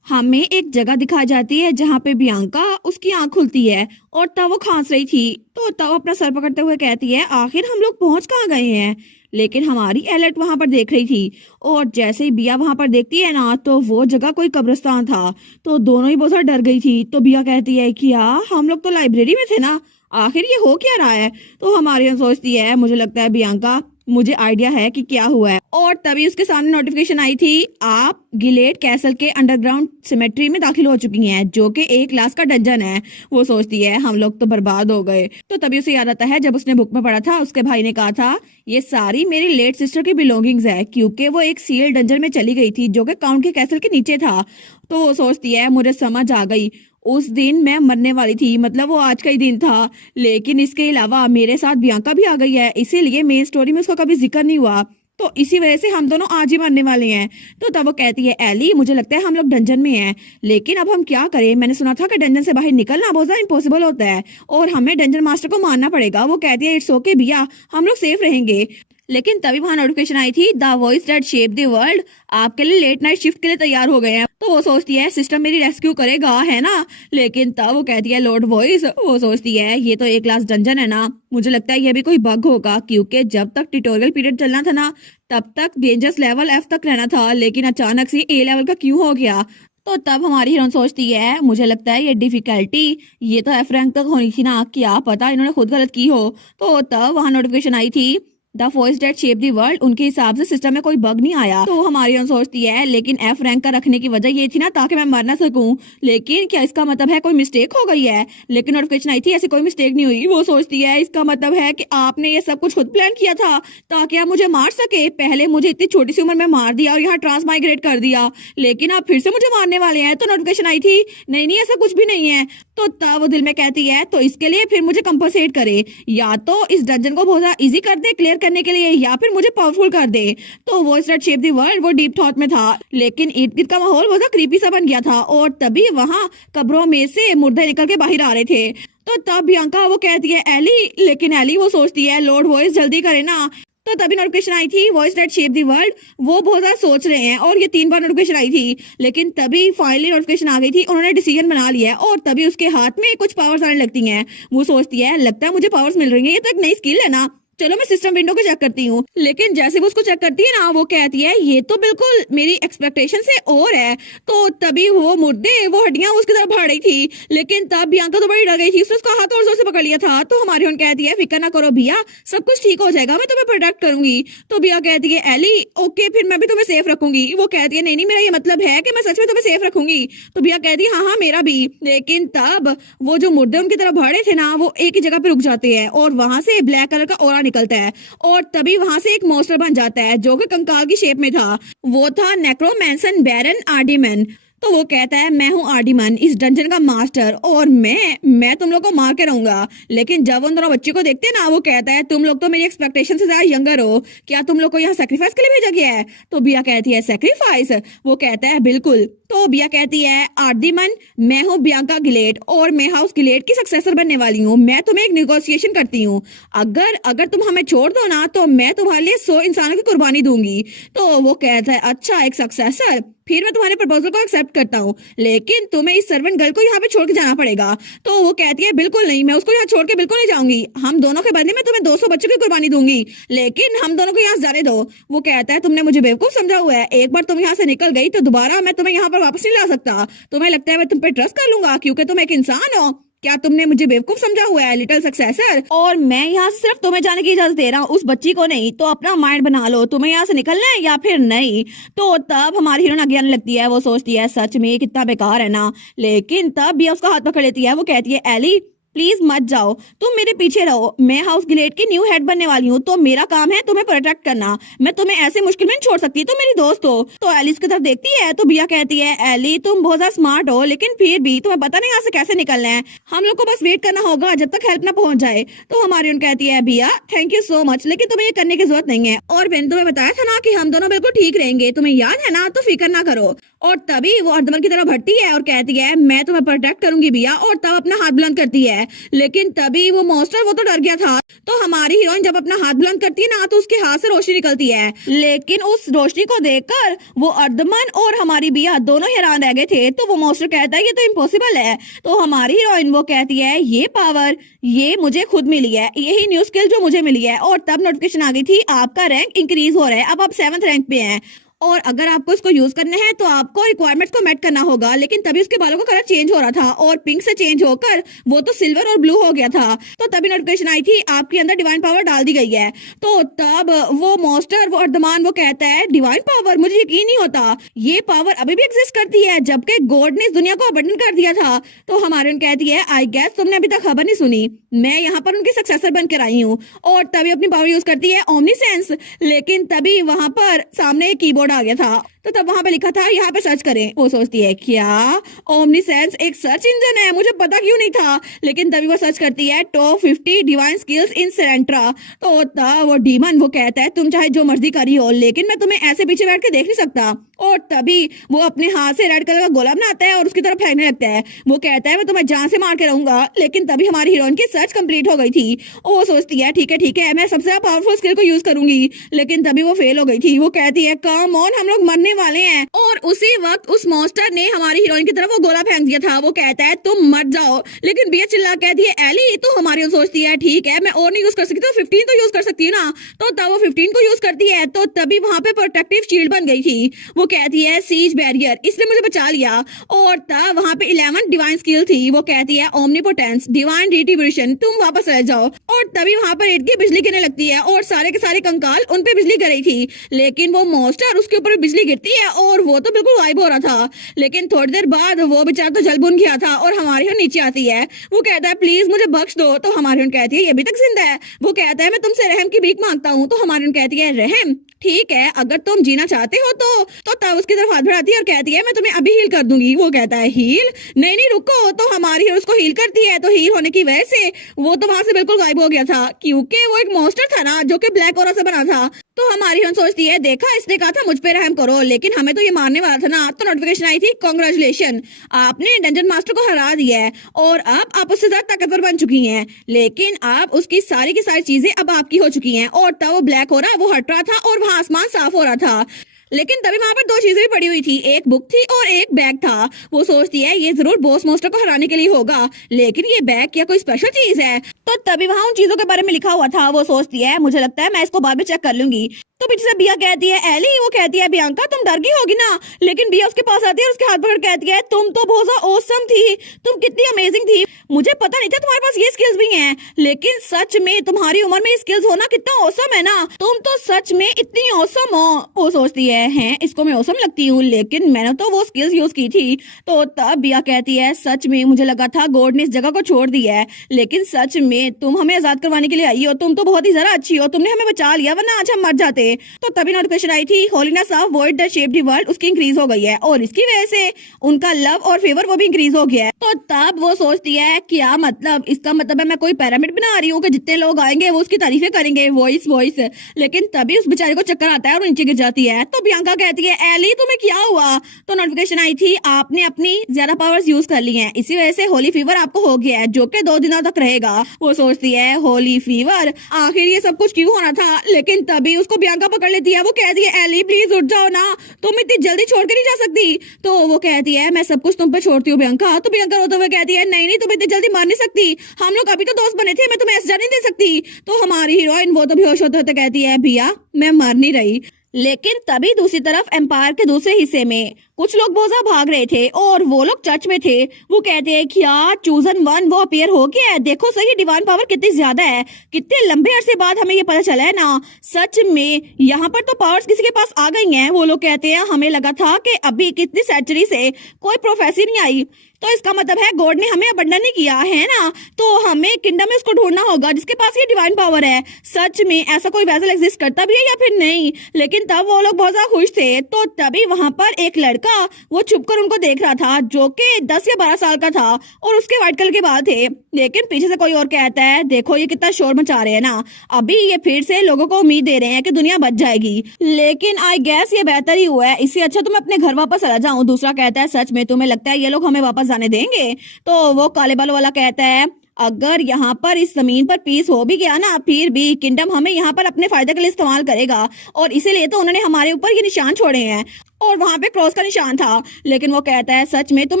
हमें एक जगह दिखाई जाती है जहाँ पे बियांका उसकी आंख खुलती है और तब वो खांस रही थी। तो तब अपना सर पकड़ते हुए कहती है आखिर हम लोग पहुंच कहाँ गए हैं। लेकिन हमारी एलर्ट वहां पर देख रही थी और जैसे ही बिया वहां पर देखती है ना तो वो जगह कोई कब्रिस्तान था। तो दोनों ही बहुत सारा डर गई थी। तो बिया कहती है क्या हम लोग तो लाइब्रेरी में थे ना, आखिर ये हो क्या रहा है। तो हमारी सोचती है मुझे लगता है बियांका मुझे आइडिया है कि क्या हुआ है। और तभी उसके सामने नोटिफिकेशन आई थी आप गिलेट कैसल के अंडरग्राउंड सिमेट्री में दाखिल हो चुकी हैं, जो कि 1 क्लास का डंजन है। वो सोचती है हम लोग तो बर्बाद हो गए। तो तभी उसे याद आता है जब उसने बुक में पढ़ा था उसके भाई ने कहा था ये सारी मेरी लेट सिस्टर की बिलोंगिंग्स है, क्योंकि वो एक सील डंजन में चली गई थी जो कि काउंट के कैसल के नीचे था। तो वो सोचती है मुझे समझ आ गई, उस दिन मैं मरने वाली थी, मतलब वो आज का ही दिन था। लेकिन इसके अलावा मेरे साथ बियांका भी आ गई है, इसीलिए मेन स्टोरी में उसका कभी जिक्र नहीं हुआ, तो इसी वजह से हम दोनों आज ही मरने वाले हैं। तो तब वो कहती है एली मुझे लगता है हम लोग डंजन में हैं, लेकिन अब हम क्या करें। मैंने सुना था कि डंजन से बाहर निकलना बहुत ज्यादा इम्पॉसिबल होता है और हमें डंजन मास्टर को मारना पड़ेगा। वो कहती है इट्स ओके बिया, हम लोग सेफ रहेंगे। लेकिन तभी वहां नोटिफिकेशन आई थी the voice that shape the world आपके लिए लेट नाइट शिफ्ट के लिए तैयार हो गए हैं। तो वो सोचती है सिस्टम मेरी रेस्क्यू करेगा है ना। लेकिन तब वो कहती है लॉर्ड वॉइस, वो सोचती है ये तो 1 क्लास डंजन है ना, मुझे लगता है ये भी कोई बग होगा, क्योंकि जब तक ट्यूटोरियल पीरियड चलना था ना तब तक डेंजरस लेवल F तक रहना था, लेकिन अचानक से A लेवल का क्यों हो गया। तो तब हमारी हीरोइन सोचती है मुझे लगता है ये डिफिकल्टी ये तो F रैंक तक होनी थी ना, क्या पता इन्होंने खुद गलत की हो। तो तब वहां नोटिफिकेशन आई थी the force that shape the world, उनके हिसाब से सिस्टम में कोई बग नहीं आया। तो हमारी सोचती है लेकिन एफ रैंक का रखने की वजह ये थी ना ताकि मैं मर ना सकूं, लेकिन क्या इसका मतलब है कोई मिस्टेक हो गई है? लेकिन नोटिफिकेशन आई थी ऐसी कोई मिस्टेक नहीं हुई। वो सोचती है इसका मतलब है कि आपने ये सब कुछ खुद प्लान किया था ताकि आप मुझे मार सके। पहले मुझे इतनी छोटी सी उम्र में मार दिया और यहाँ ट्रांसमाइग्रेट कर दिया, लेकिन आप फिर से मुझे मारने वाले हैं। तो नोटिफिकेशन आई थी नहीं नहीं ऐसा कुछ भी नहीं है। तो तब वो दिल में कहती है तो इसके लिए फिर मुझे कंपनसेट करे, या तो इस डंजन को बहुत ज्यादा इजी कर दे क्लियर करने के लिए, या फिर मुझे पावरफुल कर दे। तो वो स्टार्ट शेप द वर्ल्ड वो डीप थॉट में था, लेकिन इर्द गिर्द का माहौल बहुत क्रीपी सा बन गया था और तभी वहां कब्रों में से मुर्दे निकल के बाहर आ रहे थे। तो तब बियांका वो कहती है एली, लेकिन एली वो सोचती है लॉर्ड वॉइस जल्दी करे ना। तो तभी नोटिफिकेशन आई थी voice that shape the world, वो बहुत ज्यादा सोच रहे हैं और ये 3 बार नोटिफिकेशन आई थी, लेकिन तभी फाइनली नोटिफिकेशन आ गई थी। उन्होंने डिसीजन बना लिया है और तभी उसके हाथ में कुछ पावर्स आने लगती हैं। वो सोचती है लगता है मुझे पावर्स मिल रही हैं, ये तो एक नई स्किल है ना, चलो मैं सिस्टम विंडो को चेक करती हूँ। लेकिन जैसे वो उसको चेक करती है ना वो कहती है ये तो बिल्कुल मेरी एक्सपेक्टेशन से और है। तो तभी वो मुर्दे वो हड्डियां उसकी तरफ भाड़ रही थी, लेकिन तब बियांका तो बड़ी डर गई थी, उसने उसका हाथ और जोर से पकड़ लिया था। तो हमारी उन कहती है फिक्र ना करो भैया, सब कुछ ठीक हो जाएगा, मैं तुम्हें प्रोटेक्ट करूंगी। तो बिया कहती है एली ओके फिर मैं भी तुम्हें सेफ रखूंगी। वो कहती है नहीं नहीं मेरा ये मतलब है कि मैं सच में तुम्हें सेफ रखूंगी। तो बिया कहती है हाँ हाँ मेरा भी। लेकिन तब वो जो मुर्दे उनकी तरफ भाड़े थे ना वो एक ही जगह पे रुक जाते हैं और वहां से ब्लैक कलर का ऑरा निकलता है और तभी वहां से एक मॉन्स्टर बन जाता है जो कि कंकाल की शेप में था। वो था नेक्रोमैंसन बैरन आर्डिमन। तो वो कहता है मैं हूँ आर्डिमन, इस डंजन का मास्टर, और मैं तुम लोग को मार के रहूंगा। लेकिन जब उन दोनों बच्चों को देखते हैं ना वो कहता है तुम लोग तो मेरी एक्सपेक्टेशन से ज्यादा यंगर हो, क्या तुम लोग को यहाँ सेक्रीफाइस के लिए भेजा गया है? तो बिया कहती है सेक्रीफाइस? वो कहता है बिल्कुल। तो बिया कहती है आर्डिमन मैं हूँ बियांका गिलेट और मैं हाउस गिलेट की सक्सेसर बनने वाली हूँ। मैं तुम्हें एक निगोशिएशन करती हूँ, अगर तुम हमें छोड़ दो ना तो मैं तुम्हारे लिए 100 इंसानों की कुर्बानी दूंगी। तो वो कहता है अच्छा एक सक्सेसर, फिर मैं तुम्हारे प्रपोजल को एक्सेप्ट करता हूँ, लेकिन तुम्हें इस सर्वेंट गर्ल को यहाँ पे छोड़ के जाना पड़ेगा। तो वो कहती है बिल्कुल नहीं, मैं उसको यहाँ छोड़ के बिल्कुल नहीं जाऊंगी, हम दोनों के बदले में तुम्हें 200 बच्चों की कुर्बानी दूंगी, लेकिन हम दोनों को यहाँ से जाने दो। वो कहता है तुमने मुझे बेवकूफ समझा हुआ है, एक बार तुम यहाँ से निकल गई तो दोबारा मैं तुम्हें यहाँ पर वापस नहीं ला सकता। तुम्हें लगता है मैं तुम पे ट्रस्ट कर लूंगा क्योंकि तुम एक इंसान हो? क्या तुमने मुझे बेवकूफ समझा हुआ है लिटिल सक्सेसर? और मैं यहाँ से सिर्फ तुम्हें जाने की इजाजत दे रहा हूँ, उस बच्ची को नहीं। तो अपना माइंड बना लो, तुम्हें यहाँ से निकलना है या फिर नहीं। तो तब हमारी हीरोइन आगे आने लगती है, वो सोचती है सच में ये कितना बेकार है ना। लेकिन तब भी उसका हाथ पकड़ लेती है, वो कहती है एली प्लीज मत जाओ, तुम मेरे पीछे रहो, मैं हाउस गिलेट की न्यू हेड बनने वाली हूँ, तो मेरा काम है तुम्हें प्रोटेक्ट करना, मैं तुम्हें ऐसे मुश्किल में नहीं छोड़ सकती, तुम मेरी दोस्त हो। तो एलिस की तरफ देखती है तो बिया कहती है एली तुम बहुत ज्यादा स्मार्ट हो, लेकिन फिर भी तुम्हें पता नहीं यहाँ से कैसे निकलना है, हम लोग को बस वेट करना होगा जब तक हेल्प ना पहुंच जाए। तो हमारी उन कहती है बिया थैंक यू सो मच, लेकिन तुम्हें ये करने की जरूरत नहीं है, और मैंने तुम्हें बताया था ना कि हम दोनों बिल्कुल ठीक रहेंगे, तुम्हें याद है ना, तो फिक्र ना करो। और तभी वो अर्धमन की तरफ बढ़ती है और कहती है मैं तुम्हें प्रोटेक्ट करूंगी बिया, और तब अपना हाथ बुलंद करती है। लेकिन तभी वो मॉन्स्टर वो तो डर गया था। तो हमारी हीरोइन जब अपना हाथ बुलंद करती है ना तो उसके हाथ से रोशनी निकलती है, लेकिन उस रोशनी को देखकर वो अर्धमन और हमारी बिया दोनों हैरान रह गए थे। तो वो मॉन्स्टर कहता है ये तो इम्पॉसिबल है। तो हमारी हीरोइन वो कहती है ये पावर ये मुझे खुद मिली है, यही न्यू स्किल जो मुझे मिली है। और तब नोटिफिकेशन आ गई थी आपका रैंक इंक्रीज हो रहा है, अब आप 7th रैंक पे हैं, और अगर आपको इसको यूज करना है तो आपको रिक्वायरमेंट्स को मेट करना होगा। लेकिन तभी उसके बालों का कलर चेंज हो रहा था और पिंक से चेंज होकर वो तो सिल्वर और ब्लू हो गया था। तो तभी नोटिफिकेशन आई थी आपके अंदर डिवाइन पावर डाल दी गई है। तो तब वो मॉन्स्टर वो अर्धमान वो कहता है डिवाइन पावर, मुझे यकीन नहीं होता, ये पावर अभी भी एग्जिस्ट करती है जबकि गॉड ने इस दुनिया को अबंडन कर दिया था। तो हमारे उन कहती है आई गेस तुमने अभी तक खबर नहीं सुनी, मैं यहाँ पर उनकी सक्सेसर बनकर आई हूँ। और तभी अपनी पावर यूज करती है ओमनीसेंस, लेकिन तभी वहां पर सामने एक कीबोर्ड आ गया था। तो तब वहां पे लिखा था यहाँ पे सर्च करें। वो सोचती है क्या ओमनीसेंस एक सर्च इंजन है, मुझे पता क्यों नहीं था। लेकिन तभी वो सर्च करती है टॉप 50 डिवाइन स्किल्स इन सेरेंट्रा। तो तब वो डीमन वो कहता है तुम चाहे जो मर्जी करी हो, लेकिन मैं तुम्हें ऐसे पीछे बैठ के देख नहीं सकता। और तभी वो अपने हाथ से रेड कलर का गोला बनाता है और उसकी तरफ फेंकने लगता है। वो कहता है मैं तुम्हें जान से मार के रहूंगा। लेकिन तभी हमारी हीरोइन की सर्च कंप्लीट हो गई थी। वो सोचती है ठीक है मैं सबसे पावरफुल स्किल को यूज करूंगी, लेकिन तभी वो फेल हो गई थी। वो कहती है कम ऑन हम लोग मरने वाले हैं। और उसी वक्त उस मॉन्स्टर ने हमारी हीरोइन की तरफ वो गोला फेंक दिया था। वो कहता है तुम मर जाओ, लेकिन बिया चिल्ला कहती है एली तो हमारी सोचती है ठीक है मैं और नहीं यूज कर सकती तो 15 तो यूज कर सकती है ना। तो तब वो 15 को यूज करती है तो तभी वहां पे प्रोटेक्टिव शील्ड बन गई थी। वो कहती है सीज बैरियर, इसने मुझे बचा लिया। और तब वहां पे 11 डिवाइन स्किल थी। वो कहती है ओमनीपोटेंस, डिवाइन रिट्रीब्यूशन, तुम वापस रह जाओ। और तभी वहां पर इट की बिजली गिरने लगती है और सारे के सारे कंकाल उन पे बिजली गिर रही थी। लेकिन वो मॉन्स्टर उसके ऊपर बिजली गिरती है और वो तो बिल्कुल गायब हो रहा था। लेकिन थोड़ी देर बाद वो बेचारा तो जल भुन गया था और हमारी नीचे आती है। वो कहता है प्लीज मुझे बख्श दो। तो हमारी कहती है ये अभी तक जिंदा है। वो कहता है मैं तुमसे रहम की भीख मांगता हूँ। तो हमारी कहती है रहम ठीक है अगर तुम जीना चाहते हो तो तब उसकी तरफ हाथ बढ़ाती है और कहती है मैं तुम्हें अभी हील कर दूंगी। वो कहता है हील, नहीं नहीं रुको। तो हमारी उसको हील करती है। तो हील होने की वजह से वो तो वहां से बिल्कुल गायब हो गया था क्योंकि वो एक मॉन्स्टर था ना जो कि ब्लैक ऑरा से बना था। तो हमारी सोचती है देखा इसने कहा था मुझ पे रहम करो, लेकिन हमें तो ये मारने वाला था ना। तो नोटिफिकेशन आई थी कांग्रेचुलेशन, आपने डंजन मास्टर को हरा दिया है और अब आप उससे ज्यादा ताकतवर बन चुकी हैं। लेकिन अब उसकी सारी की सारी चीजें अब आपकी हो चुकी हैं। और तब वो ब्लैक हो रहा वो हट रहा था और वहां आसमान साफ हो रहा था। लेकिन तभी वहां पर दो चीजें भी पड़ी हुई थी, एक बुक थी और एक बैग था। वो सोचती है ये जरूर बॉस मॉन्स्टर को हराने के लिए होगा, लेकिन ये बैग क्या कोई स्पेशल चीज है। तो तभी वहां उन चीजों के बारे में लिखा हुआ था। वो सोचती है मुझे लगता है मैं इसको बाद में चेक कर लूंगी। तो पीछे से बिया कहती है एली, वो कहती है बियांका तुम डर गई होगी ना। लेकिन बिया उसके पास आती है और उसके हाथ पकड़ कहती है तुम तो बहुत ज्यादा ऑसम थी, तुम कितनी अमेजिंग थी, मुझे पता नहीं था तुम्हारे पास ये स्किल्स भी हैं। लेकिन सच में तुम्हारी उम्र में स्किल्स होना कितना ऑसम है ना, तुम तो सच में इतनी ऑसम हो। वो सोचती है इसको मैं ऑसम लगती हूँ, लेकिन मैंने तो वो स्किल्स यूज की थी। तो तब बिया कहती है सच में मुझे लगा था गॉड ने इस जगह को छोड़ दिया है, लेकिन सच में तुम हमें आजाद करवाने के लिए आई हो, तुम तो बहुत ही ज्यादा अच्छी हो, तुमने हमें बचा लिया वरना आज हम मर जाते। तो तभी नोटिफिकेशन आई थी holiness of void the shaped world उसकी इंक्रीज हो गई है और इसकी वजह से उनका लव और फेवर वो भी इंक्रीज हो गया है। तो तब वो सोचती है क्या मतलब, इसका मतलब है मैं कोई पिरामिड बना रही हूँ कि जितने लोग आएंगे वो उसकी तारीफें करेंगे वॉइस वॉइस। लेकिन तभी उस बेचारे को चक्कर आता है और नीचे गिर जाती है। तो बियांका कहती है एली तुम्हें क्या हुआ। तो नोटिफिकेशन आई थी आपने अपनी ज्यादा पावर्स यूज कर ली हैं, इसी वजह से होली फीवर आपको हो गया है जो कि 2 दिनों तक रहेगा। वो सोचती है होली फीवर, आखिर ये सब कुछ क्यों होना था। लेकिन तभी उसको बियांका पकड़ लेती है। वो कहती है एली प्लीज उठ जाओ ना, तुम इतनी जल्दी छोड़ के नहीं जा सकती। तो वो कहती है मैं सब कुछ तुम पे छोड़ती हूँ बियांका। तो बियांका रोते हुए कहती है नहीं नहीं तुम इतनी जल्दी मार नहीं सकती, हम लोग अभी तो दोस्त बने थे, मैं तुम्हें ऐसे जाने नहीं दे सकती। तो हमारी हीरोइन वो तो बेहोश होते होते कहती है भैया मैं मर नहीं रही। लेकिन तभी दूसरी तरफ एम्पायर के दूसरे हिस्से में कुछ लोग बोझा भाग रहे थे और वो लोग चर्च में थे। वो कहते हैं क्या चूजन वन वो अपीयर हो गया है, देखो सही डिवाइन पावर कितनी ज्यादा है, कितने लंबे अरसे बाद हमें ये पता चला है ना। सच में यहाँ पर तो पावर्स किसी के पास आ गई हैं। वो लोग कहते हैं हमें लगा था कि अभी कितनी सेंचुरी से कोई प्रोफेसी नहीं आई, तो इसका मतलब है गॉड ने हमें अबंडन नहीं किया है ना, तो हमें किंगडम में उसको ढूंढना होगा जिसके पास ये डिवाइन पावर है। सच में ऐसा कोई वेसल एग्जिस्ट करता भी है या फिर नहीं। लेकिन तब वो लोग बहुत ज्यादा खुश थे। तो तभी वहां पर एक लड़का वो छुपकर उनको देख रहा था जो कि 10 या 12 साल का था और उसके व्हाइट कलर के बाल थे। लेकिन पीछे से कोई और कहता है देखो ये कितना शोर मचा रहे हैं ना, अभी ये फिर से लोगों को उम्मीद दे रहे हैं कि दुनिया बच जाएगी। लेकिन आई गैस ये बेहतर ही हुआ है, इससे अच्छा तो मैं अपने घर वापस चला जाऊं। दूसरा कहता है सच में तुम्हें लगता है ये लोग हमें वापस जाने देंगे। तो वो काले बालों वाला कहता है अगर यहाँ पर इस जमीन पर पीस हो भी गया ना, फिर भी किंगडम हमें यहाँ पर अपने फायदे के लिए इस्तेमाल करेगा और इसीलिए तो उन्होंने हमारे ऊपर ये निशान छोड़े हैं और वहां पे क्रॉस का निशान था। लेकिन वो कहता है सच में तुम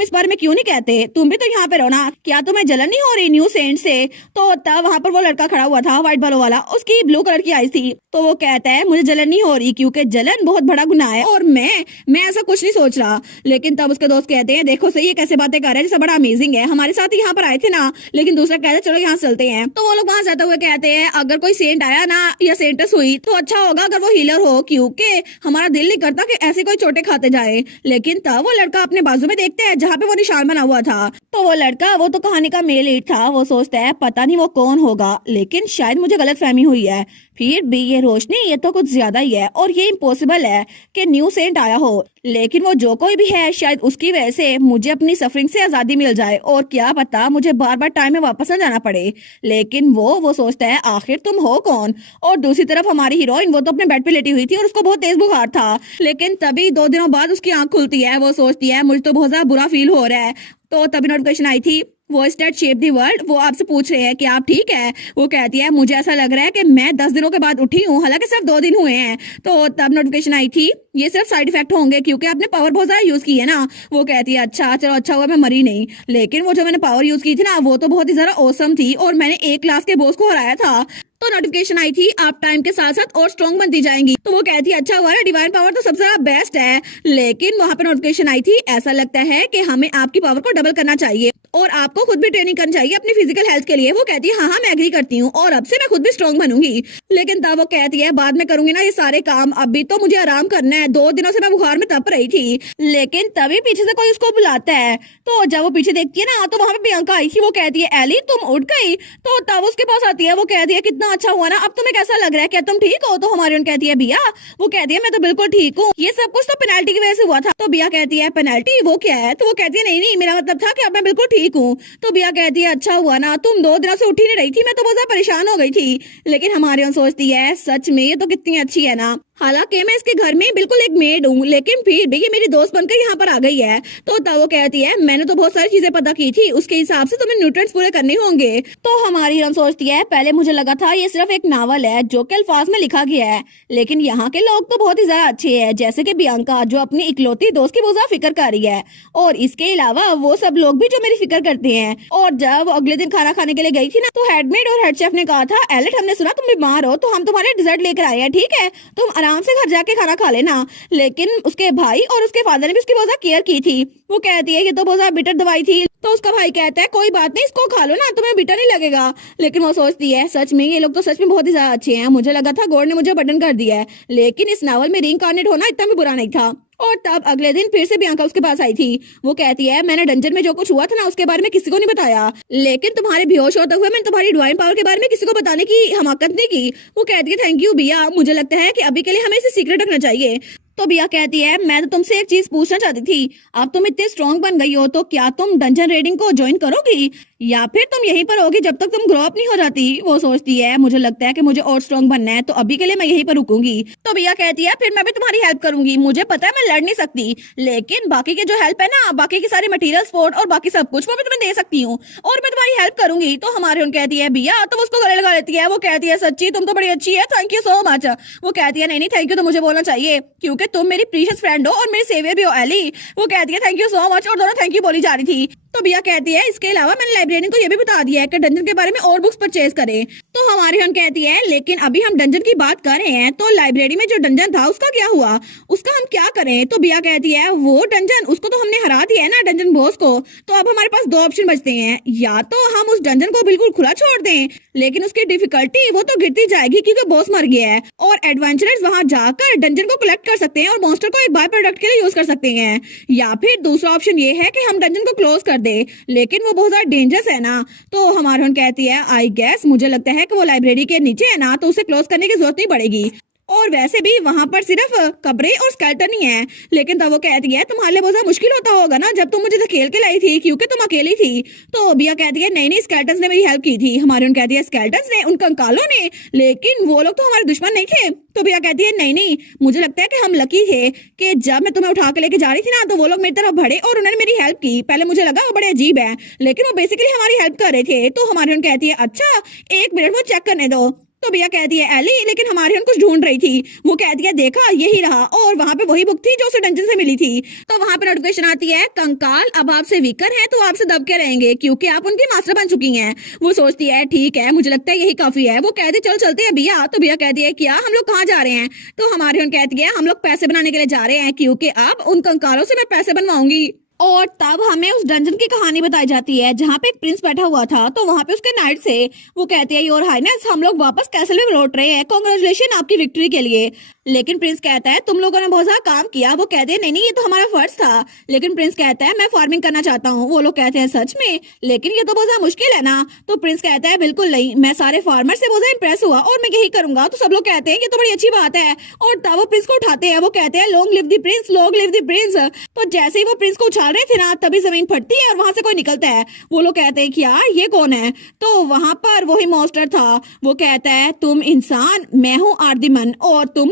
इस बारे में क्यों नहीं कहते, तुम भी तो यहाँ पे रहो ना, क्या तुम्हें जलन नहीं हो रही न्यू सेंट से। तो तब वहां पर वो लड़का खड़ा हुआ था व्हाइट बालों वाला, उसकी ब्लू कलर की आईज थी। तो वो कहता है मुझे जलन नहीं हो रही क्योंकि जलन बहुत बड़ा गुनाह है और मैं ऐसा कुछ नहीं सोच रहा। लेकिन तब उसके दोस्त कहते हैं देखो सही ये कैसे बातें कर रहे हैं, जैसे बड़ा अमेजिंग है, हमारे साथ यहाँ पर आए थे ना। लेकिन दूसरा कहता है चलो यहाँ चलते हैं। तो वो लोग वहां जाते हुए कहते हैं अगर कोई सेंट आया ना या सेंटस हुई तो अच्छा होगा अगर वो हीलर हो, क्योंकि हमारा दिल नहीं करता कि ऐसे कोई चोटें खाते जाए। लेकिन तब वो लड़का अपने बाजू में देखते हैं जहाँ पे वो निशान बना हुआ था। तो वो लड़का वो तो कहानी का मेल लीड था। वो सोचता है पता नहीं वो कौन होगा, लेकिन शायद मुझे गलतफहमी हुई है। फिर भी ये रोशनी ये तो कुछ ज्यादा ही है और ये इम्पॉसिबल है कि न्यू सेंट आया हो। लेकिन वो जो कोई भी है शायद उसकी वजह से मुझे अपनी सफरिंग से आजादी मिल जाए और क्या पता मुझे बार बार टाइम में वापस न जाना पड़े। लेकिन वो सोचता है आखिर तुम हो कौन। और दूसरी तरफ हमारी हीरोइन वो तो अपने बेड पे लेटी हुई थी और उसको बहुत तेज बुखार था। लेकिन तभी 2 दिनों बाद उसकी आंख खुलती है। वो सोचती है मुझे तो बहुत ज्यादा बुरा फील हो रहा है। तो तभी नोटिफिकेशन आई थी वो स्टार्ट शेप दी वर्ल्ड, वो आपसे पूछ रहे हैं कि आप ठीक है। वो कहती है मुझे ऐसा लग रहा है कि मैं 10 दिनों के बाद उठी हूँ, हालांकि सिर्फ 2 दिन हुए हैं। तो तब नोटिफिकेशन आई थी ये सिर्फ साइड इफेक्ट होंगे क्योंकि आपने पावर बहुत ज्यादा यूज की है ना। वो कहती है अच्छा चलो अच्छा हुआ मैं मरी नहीं, लेकिन वो जो मैंने पावर यूज की थी ना वो तो बहुत ही ज्यादा औसम थी और मैंने एक क्लास के बॉस को हराया था। तो नोटिफिकेशन आई थी आप टाइम के साथ साथ और स्ट्रॉन्ग बनती जाएंगी। तो वो कहती है अच्छा हुआ ना, डिवाइन पावर तो सबसे ज्यादा बेस्ट है। लेकिन वहां पे नोटिफिकेशन आई थी ऐसा लगता है कि हमें आपकी पावर को डबल करना चाहिए और आपको खुद भी ट्रेनिंग करनी चाहिए अपनी फिजिकल हेल्थ के लिए। वो कहती है हाँ हाँ मैं एग्री करती हूँ और अब से मैं खुद भी स्ट्रॉन्ग बनूंगी। लेकिन तब वो कहती है बाद में करूंगी ना ये सारे काम, अभी तो मुझे आराम करना है, 2 दिनों से मैं बुखार में तप रही थी। लेकिन तभी पीछे से कोई उसको बुलाता है। तो जब वो पीछे देखती है ना तो वहां पे प्रियंका आई थी। वो कहती है एली तुम उठ गई। तो तब उसके पास आती है। वो कहती है कितना अच्छा हुआ ना, अब तुम्हें कैसा लग रहा है, क्या तुम ठीक हो? तो हमारी कहती है बिया, वो कहती है मैं तो बिल्कुल ठीक हूँ, ये सब कुछ तो पेनल्टी की वजह से हुआ था। तो बिया कहती है पेनल्टी वो क्या है? तो वो कहती है नहीं नहीं मेरा मतलब था कि अब मैं बिल्कुल ठीक हूँ। तो बिया कहती है अच्छा हुआ ना, तुम 2 दिनों से उठी नहीं रही थी, मैं तो बहुत ज्यादा परेशान हो गई थी। लेकिन हमारी सोचती है सच में ये तो कितनी अच्छी है ना, हालांकि मैं इसके घर में बिल्कुल एक मेड हूँ लेकिन फिर भी ये मेरी दोस्त बनकर यहाँ पर आ गई है। तो तब वो कहती है मैंने तो बहुत सारी चीजें पता की थी, उसके हिसाब से तुम्हें न्यूट्रिएंट्स पूरे करने होंगे। तो हमारी हिरन सोचती है पहले मुझे लगा था ये सिर्फ एक नावल है जो कि अल्फाज में लिखा गया है, लेकिन यहाँ के लोग तो बहुत ही ज्यादा अच्छे हैं, जैसे कि बियांका जो अपनी इकलौती दोस्त की बहुत ज्यादा फिक्र कर रही है, और इसके अलावा वो सब लोग भी जो मेरी फिक्र करते हैं। और जब अगले दिन खाना खाने के लिए गई थी ना तो हेडमेड और हेड शेफ ने कहा था एलेट हमने सुना तुम बीमार हो तो हम तुम्हारे डिजर्ट लेकर आए हैं, ठीक है तुम आराम से घर जाके खाना खा लेना। लेकिन उसके भाई और उसके फादर ने भी उसकी बहुत ज्यादा केयर की थी। वो कहती है ये तो बहुत ज्यादा बिटर दवाई थी। तो उसका भाई कहता है कोई बात नहीं इसको खा लो ना, तुम्हें बिटर नहीं लगेगा। लेकिन वो सोचती है सच में ये लोग तो सच में बहुत ही ज्यादा अच्छे हैं, मुझे लगा था गॉड ने मुझे बटन कर दिया है, लेकिन इस नावल में रीइंकार्नेट होना इतना भी बुरा नहीं था। और तब अगले दिन फिर से बियांका उसके पास आई थी। वो कहती है मैंने डंजन में जो कुछ हुआ था ना उसके बारे में किसी को नहीं बताया, लेकिन तुम्हारे बेहोश होते हुए मैंने तुम्हारी डिवाइन पावर के बारे में किसी को बताने की हमाकत नहीं की। वो कहती है थैंक यू बिया, मुझे लगता है कि अभी के लिए हमें इसे सीक्रेट रखना चाहिए। तो बिया कहती है मैं तो तुमसे एक चीज पूछना चाहती थी, अब तुम इतने स्ट्रॉन्ग बन गई हो तो क्या तुम डंजन रेडिंग को ज्वाइन करोगी या फिर तुम यहीं पर होगी जब तक तुम ग्रो अप नहीं हो जाती? वो सोचती है मुझे लगता है कि मुझे और स्ट्रॉन्ग बनना है तो अभी के लिए मैं यहीं पर रुकूंगी। तो बिया कहती है फिर मैं भी तुम्हारी हेल्प करूंगी, मुझे पता है मैं लड़ नहीं सकती, लेकिन बाकी की जो हेल्प है ना, बाकी की सारी मटेरियल सपोर्ट और बाकी सब कुछ वो मैं तुम्हें दे सकती हूँ और मैं तुम्हारी हेल्प करूंगी। तो हमारी उन कहती है बिया, तो उसको गले लगा लेती है। वो कहती है सच्ची तुम तो बड़ी अच्छी है, थैंक यू सो मच। वो कहती है नहीं नहीं थैंक यू तो मुझे बोलना चाहिए क्योंकि तुम मेरी प्रीशियस फ्रेंड हो और मेरी सेवियर भी हो एली। वो कहती है थैंक यू सो मच और दोनों थैंक यू बोली जा रही थी। तो बिया कहती है इसके अलावा मैंने लाइब्रेरियन को ये भी बता दिया है कि डंजन के बारे में और बुक्स परचेज करें। तो हमारी हम कहती है लेकिन अभी हम डंजन की बात कर रहे हैं तो लाइब्रेरी में जो डंजन था उसका क्या हुआ, उसका हम क्या करें? तो बिया कहती है वो डंजन उसको तो हमने हरा दिया है ना डंजन बॉस को, तो अब हमारे पास 2 ऑप्शन बचते हैं, या तो हम उस डंजन को बिल्कुल खुला छोड़ दें लेकिन उसकी डिफिकल्टी वो तो गिरती जाएगी क्योंकि बॉस मर गया है, और एडवेंचरर्स वहां जाकर डंजन को कलेक्ट कर सकते हैं और मॉन्स्टर को एक बाय प्रोडक्ट के लिए यूज कर सकते हैं। या फिर दूसरा ऑप्शन ये है कि हम डंजन को क्लोज कर दे, लेकिन वो बहुत ज्यादा डेंजरस है ना। तो हमारी कहती है आई गेस मुझे लगता है कि वो लाइब्रेरी के नीचे है ना तो उसे क्लोज करने की जरूरत नहीं पड़ेगी, और वैसे भी वहां पर सिर्फ कब्रें और स्केलेटन ही है। लेकिन तब वो कहती है तुम्हारे लिए बहुत ज्यादा मुश्किल होता होगा ना जब तुम मुझे धकेल के लाई थी क्योंकि तुम अकेली थी। तो बिया कहती है नहीं नहीं स्केलेटन्स ने मेरी हेल्प की थी। हमारी कहती है स्केलेटन्स ने, उन कंकालों ने, लेकिन वो लोग तो हमारे दुश्मन नहीं थे। तो बिया कहती है नहीं नहीं मुझे लगता है कि हम लकी थे कि जब मैं तुम्हें उठा के लेके जा रही थी ना तो वो लोग मेरी तरफ बढ़े और उन्होंने मेरी हेल्प की। पहले मुझे लगा वो बड़े अजीब है लेकिन वो बेसिकली हमारी हेल्प कर रहे थे। तो हमारी कहती है अच्छा 1 मिनट वो चेक करने दो। तो भैया कहती है एली लेकिन हमारी हम कुछ ढूंढ रही थी। वो कहती है देखा यही रहा, और वहां पे वही बुक थी जो उसे डंजन से मिली थी। तो वहां पे नोटिफिकेशन आती है कंकाल अब आपसे वीकर है तो आपसे दब के रहेंगे क्योंकि आप उनकी मास्टर बन चुकी हैं। वो सोचती है ठीक है मुझे लगता है यही काफी है। वो कहती चल चलते हैं भैया। तो भैया कहती है क्या हम लोग कहाँ जा रहे हैं? तो हमारी उन कहती है हम लोग पैसे बनाने के लिए जा रहे हैं क्योंकि अब उन कंकालों से मैं पैसे बनवाऊंगी। और तब हमें उस डंजन की कहानी बताई जाती है जहाँ पे एक प्रिंस बैठा हुआ था। तो वहाँ पे उसके नाइट से वो कहते हैं योर हाइनेस हम लोग वापस कैसल में लौट रहे हैं, कांग्रेचुलेशन आपकी विक्ट्री के लिए। लेकिन प्रिंस कहता है तुम लोगों ने बहुत सारा काम किया। वो कहते हैं नहीं नहीं ये तो हमारा फर्ज था। लेकिन प्रिंस कहता है मैं फार्मिंग करना चाहता हूँ। वो लोग कहते हैं सच में? लेकिन ये तो बहुत ज्यादा मुश्किल है ना। तो प्रिंस कहता है बिल्कुल नहीं, मैं सारे फार्मर से बहुत ज्यादा इंप्रेस हुआ और मैं यही करूंगा। तो सब लोग कहते हैं ये तो बड़ी अच्छी बात है, और तब वो प्रिंस को उठाते हैं। वो कहते हैं long live the Prince, long live the Prince. तो जैसे ही वो प्रिंस को उछाल रहे थे ना तभी जमीन फटती है और वहां से कोई निकलता है। वो लोग कहते हैं क्या ये कौन है? तो वहां पर वही मॉन्स्टर था। वो कहता है तुम इंसान, मैं हूँ आर्दिमन, और तुम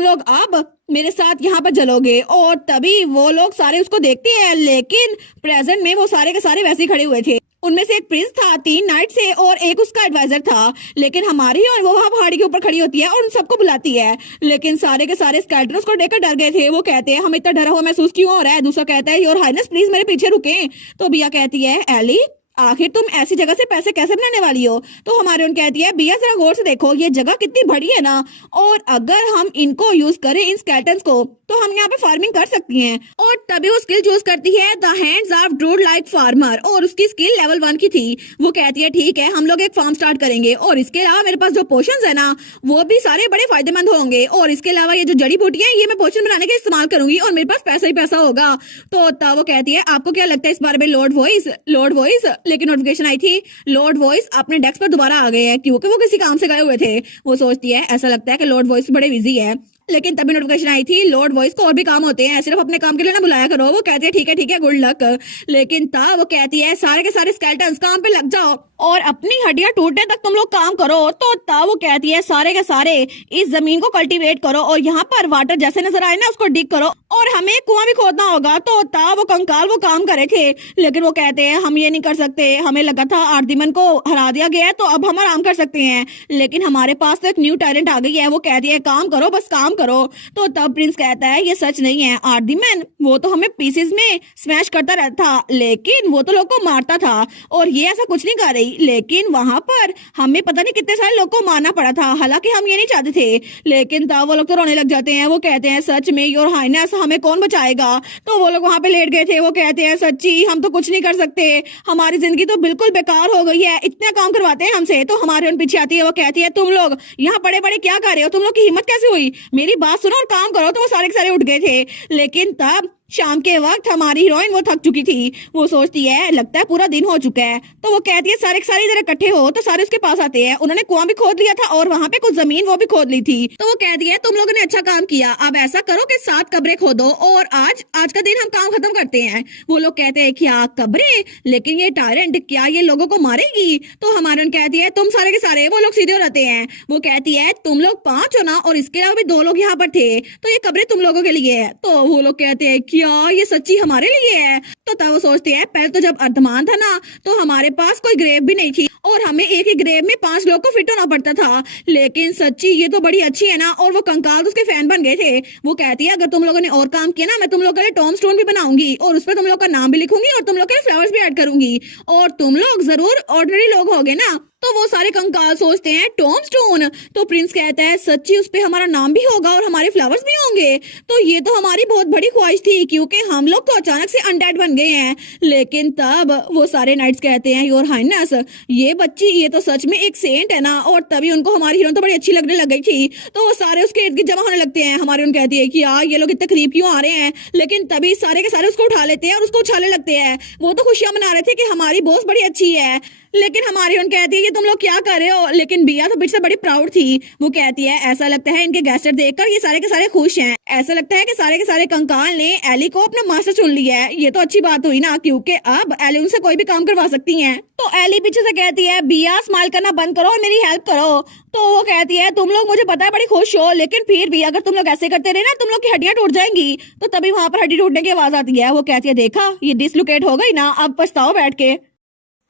लोग अब मेरे साथ यहाँ पर चलोगे। और तभी वो लोग सारे उसको देखते हैं, लेकिन प्रेजेंट में वो सारे के सारे वैसे ही खड़े हुए थे। उनमें से एक प्रिंस था, 3 नाइट से और एक उसका एडवाइजर था। लेकिन हमारी और वो वहाँ पहाड़ी के ऊपर खड़ी होती है और उन सबको बुलाती है। लेकिन सारे के सारे स्केलेटन उसको देखकर डर गए थे। वो कहते हैं हमें इतना डरा हुआ महसूस क्यों हो रहा है। दूसरा कहता है योर हाइनेस प्लीज मेरे पीछे रुकें। तो बिया कहती है एली आखिर तुम ऐसी जगह से पैसे कैसे बनाने वाली हो। तो हमारे उन कहती है बिया जरा गौर से देखो, ये जगह कितनी बड़ी है ना, और अगर हम इनको यूज करें इन स्केलेटन्स को तो हम यहाँ पे फार्मिंग कर सकती हैं। और तभी वो स्किल चूज करती है the hands of druid like farmer, और उसकी स्किल लेवल 1 की थी। वो कहती है ठीक है हम लोग एक फार्म स्टार्ट करेंगे, और इसके अलावा मेरे पास जो पोशंस है ना वो भी सारे बड़े फायदेमंद होंगे, और इसके अलावा ये जो जड़ी बूटियां ये मैं पोशन बनाने के इस्तेमाल करूंगी और मेरे पास पैसा ही पैसा होगा। तो तब वो कहती है आपको क्या लगता है इस बारे में लॉर्ड वॉइस। लेकिन नोटिफिकेशन आई थी लॉर्ड वॉइस अपने डेस्क पर दोबारा आ गए हैं क्योंकि वो किसी काम से गए हुए थे। वो सोचती है ऐसा लगता है कि लॉर्ड वॉइस बड़े बिजी है। लेकिन तभी नोटिफिकेशन आई थी लॉर्ड वॉइस को और भी काम होते हैं, सिर्फ अपने काम के लिए ना बुलाया करो। वो कहती है ठीक है गुड लक। लेकिन तब वो कहती है सारे के सारे स्केलेटन्स काम पे लग जाओ और अपनी हड्डियां टूटने तक तुम लोग काम करो। तो तब वो कहती है सारे के सारे इस जमीन को कल्टीवेट करो और यहाँ पर वाटर जैसे नजर आए ना उसको डिग करो, और हमें कुआं भी खोदना होगा। तो तब वो कंकाल वो काम करे थे, लेकिन वो कहते हैं हम ये नहीं कर सकते, हमें लगा था आर्दिमन को हरा दिया गया है तो अब हम आराम कर सकते हैं, लेकिन हमारे पास तो एक न्यू टैलेंट आ गई है। वो कहती है काम करो बस काम करो। तो तब प्रिंस कहता है ये सच नहीं है, आर्दिमन वो तो हमें पीसेस में स्मैश करता रहता था, लेकिन वो तो लोग को मारता था और ये ऐसा कुछ नहीं कर रही। लेकिन वहां पर हमें पता नहीं कितने सारे लोग को मारना पड़ा था, हालांकि हम ये नहीं चाहते थे। लेकिन तब वो लोग तो रोने लग जाते हैं। वो कहते हैं सच में योर हाइनेस हमें कौन बचाएगा। तो वो लोग वहां पे लेट गए थे। वो कहते हैं सच्ची हम तो कुछ नहीं कर सकते, हमारी जिंदगी तो बिल्कुल बेकार हो गई है, इतना काम करवाते हैं हमसे। तो हमारे उन पीछे आती है। वो कहती है तुम लोग यहाँ बड़े बड़े क्या कर रहे हो, तुम लोग की हिम्मत कैसे हुई, मेरी बात सुनो और काम करो। तो वो सारे के सारे उठ गए थे। लेकिन तब शाम के वक्त हमारी हीरोइन वो थक चुकी थी। वो सोचती है लगता है पूरा दिन हो चुका है। तो वो कहती है सारे के सारे इधर इकट्ठे हो। तो सारे उसके पास आते हैं। उन्होंने कुआं भी खोद लिया था और वहां पे कुछ जमीन वो भी खोद ली थी। तो वो कहती है तुम लोगों ने अच्छा काम किया, अब ऐसा करो कि 7 कब्रें खोदो और आज का दिन हम काम खत्म करते हैं। वो लोग कहते हैं क्या कब्रें, लेकिन ये टायरेंट क्या ये लोगों को मारेगी। तो हमारे कहती है तुम सारे के सारे, वो लोग सीधे हो जाते हैं। वो कहती है तुम लोग 5 हो ना, और इसके अलावा भी 2 लोग यहाँ पर थे, तो ये कब्रें तुम लोगों के लिए है। तो वो लोग कहते हैं क्या ये सच्ची हमारे लिए है। तो तब वो सोचते हैं पहले तो जब अर्धमान था ना तो हमारे पास कोई ग्रेव भी नहीं थी और हमें एक ही ग्रेव में 5 लोग को फिट होना पड़ता था, लेकिन सच्ची ये तो बड़ी अच्छी है ना। और वो कंकाल तो उसके फैन बन गए थे। वो कहती है अगर तुम लोगों ने और काम किया ना मैं तुम लोगों के लिए टॉम स्टोन भी बनाऊंगी और उस पर तुम लोग का नाम भी लिखूंगी और तुम लोग के फ्लावर्स भी ऐड करूंगी और तुम लोग जरूर ऑर्डिनरी लोग होगे ना। तो वो सारे कंकाल सोचते हैं टॉम स्टोन। तो प्रिंस कहता है सच्ची उस पे हमारा नाम भी होगा और हमारे फ्लावर्स भी होंगे। तो ये तो हमारी बहुत बड़ी ख्वाहिश थी क्योंकि हम लोग तो अचानक से अनडेड बन गए हैं। लेकिन तब वो सारे नाइट्स कहते हैं योर हाइनेस ये बच्ची ये तो सच में एक सेंट है ना। और तभी उनको हमारी हीरोइन तो बड़ी अच्छी लगने लग गई थी। तो वो सारे उसके इर्द गिर्द जमा होने लगते हैं। हमारी उन कहती है कि यार ये लोग इतने करीब क्यों आ रहे हैं। लेकिन तभी सारे के सारे उसको उठा लेते हैं और उसको उछालने लगते हैं। वो तो खुशियां मना रहे थे कि हमारी बॉस बड़ी अच्छी है। लेकिन हमारी उन कहती है ये तुम लोग क्या कर रहे हो। लेकिन बिया तो पीछे से बड़ी प्राउड थी। वो कहती है ऐसा लगता है इनके गेस्टर देखकर ये सारे के सारे खुश हैं। ऐसा लगता है कि सारे के सारे कंकाल ने एली को अपना मास्टर चुन लिया है। ये तो अच्छी बात हुई ना क्योंकि अब एली उनसे कोई भी काम करवा सकती हैं। तो एली पीछे से कहती है बिया स्माइल करना बंद करो और मेरी हेल्प करो। तो वो कहती है तुम लोग मुझे पता है बड़ी खुश हो, लेकिन फिर भी अगर तुम लोग ऐसे करते रहे ना तुम लोग की हड्डियां टूट जाएंगी। तो तभी वहां पर हड्डी टूटने की आवाज आती है। वो कहती है देखा ये डिसलोकेट हो गई ना, अब पछताओ बैठ के।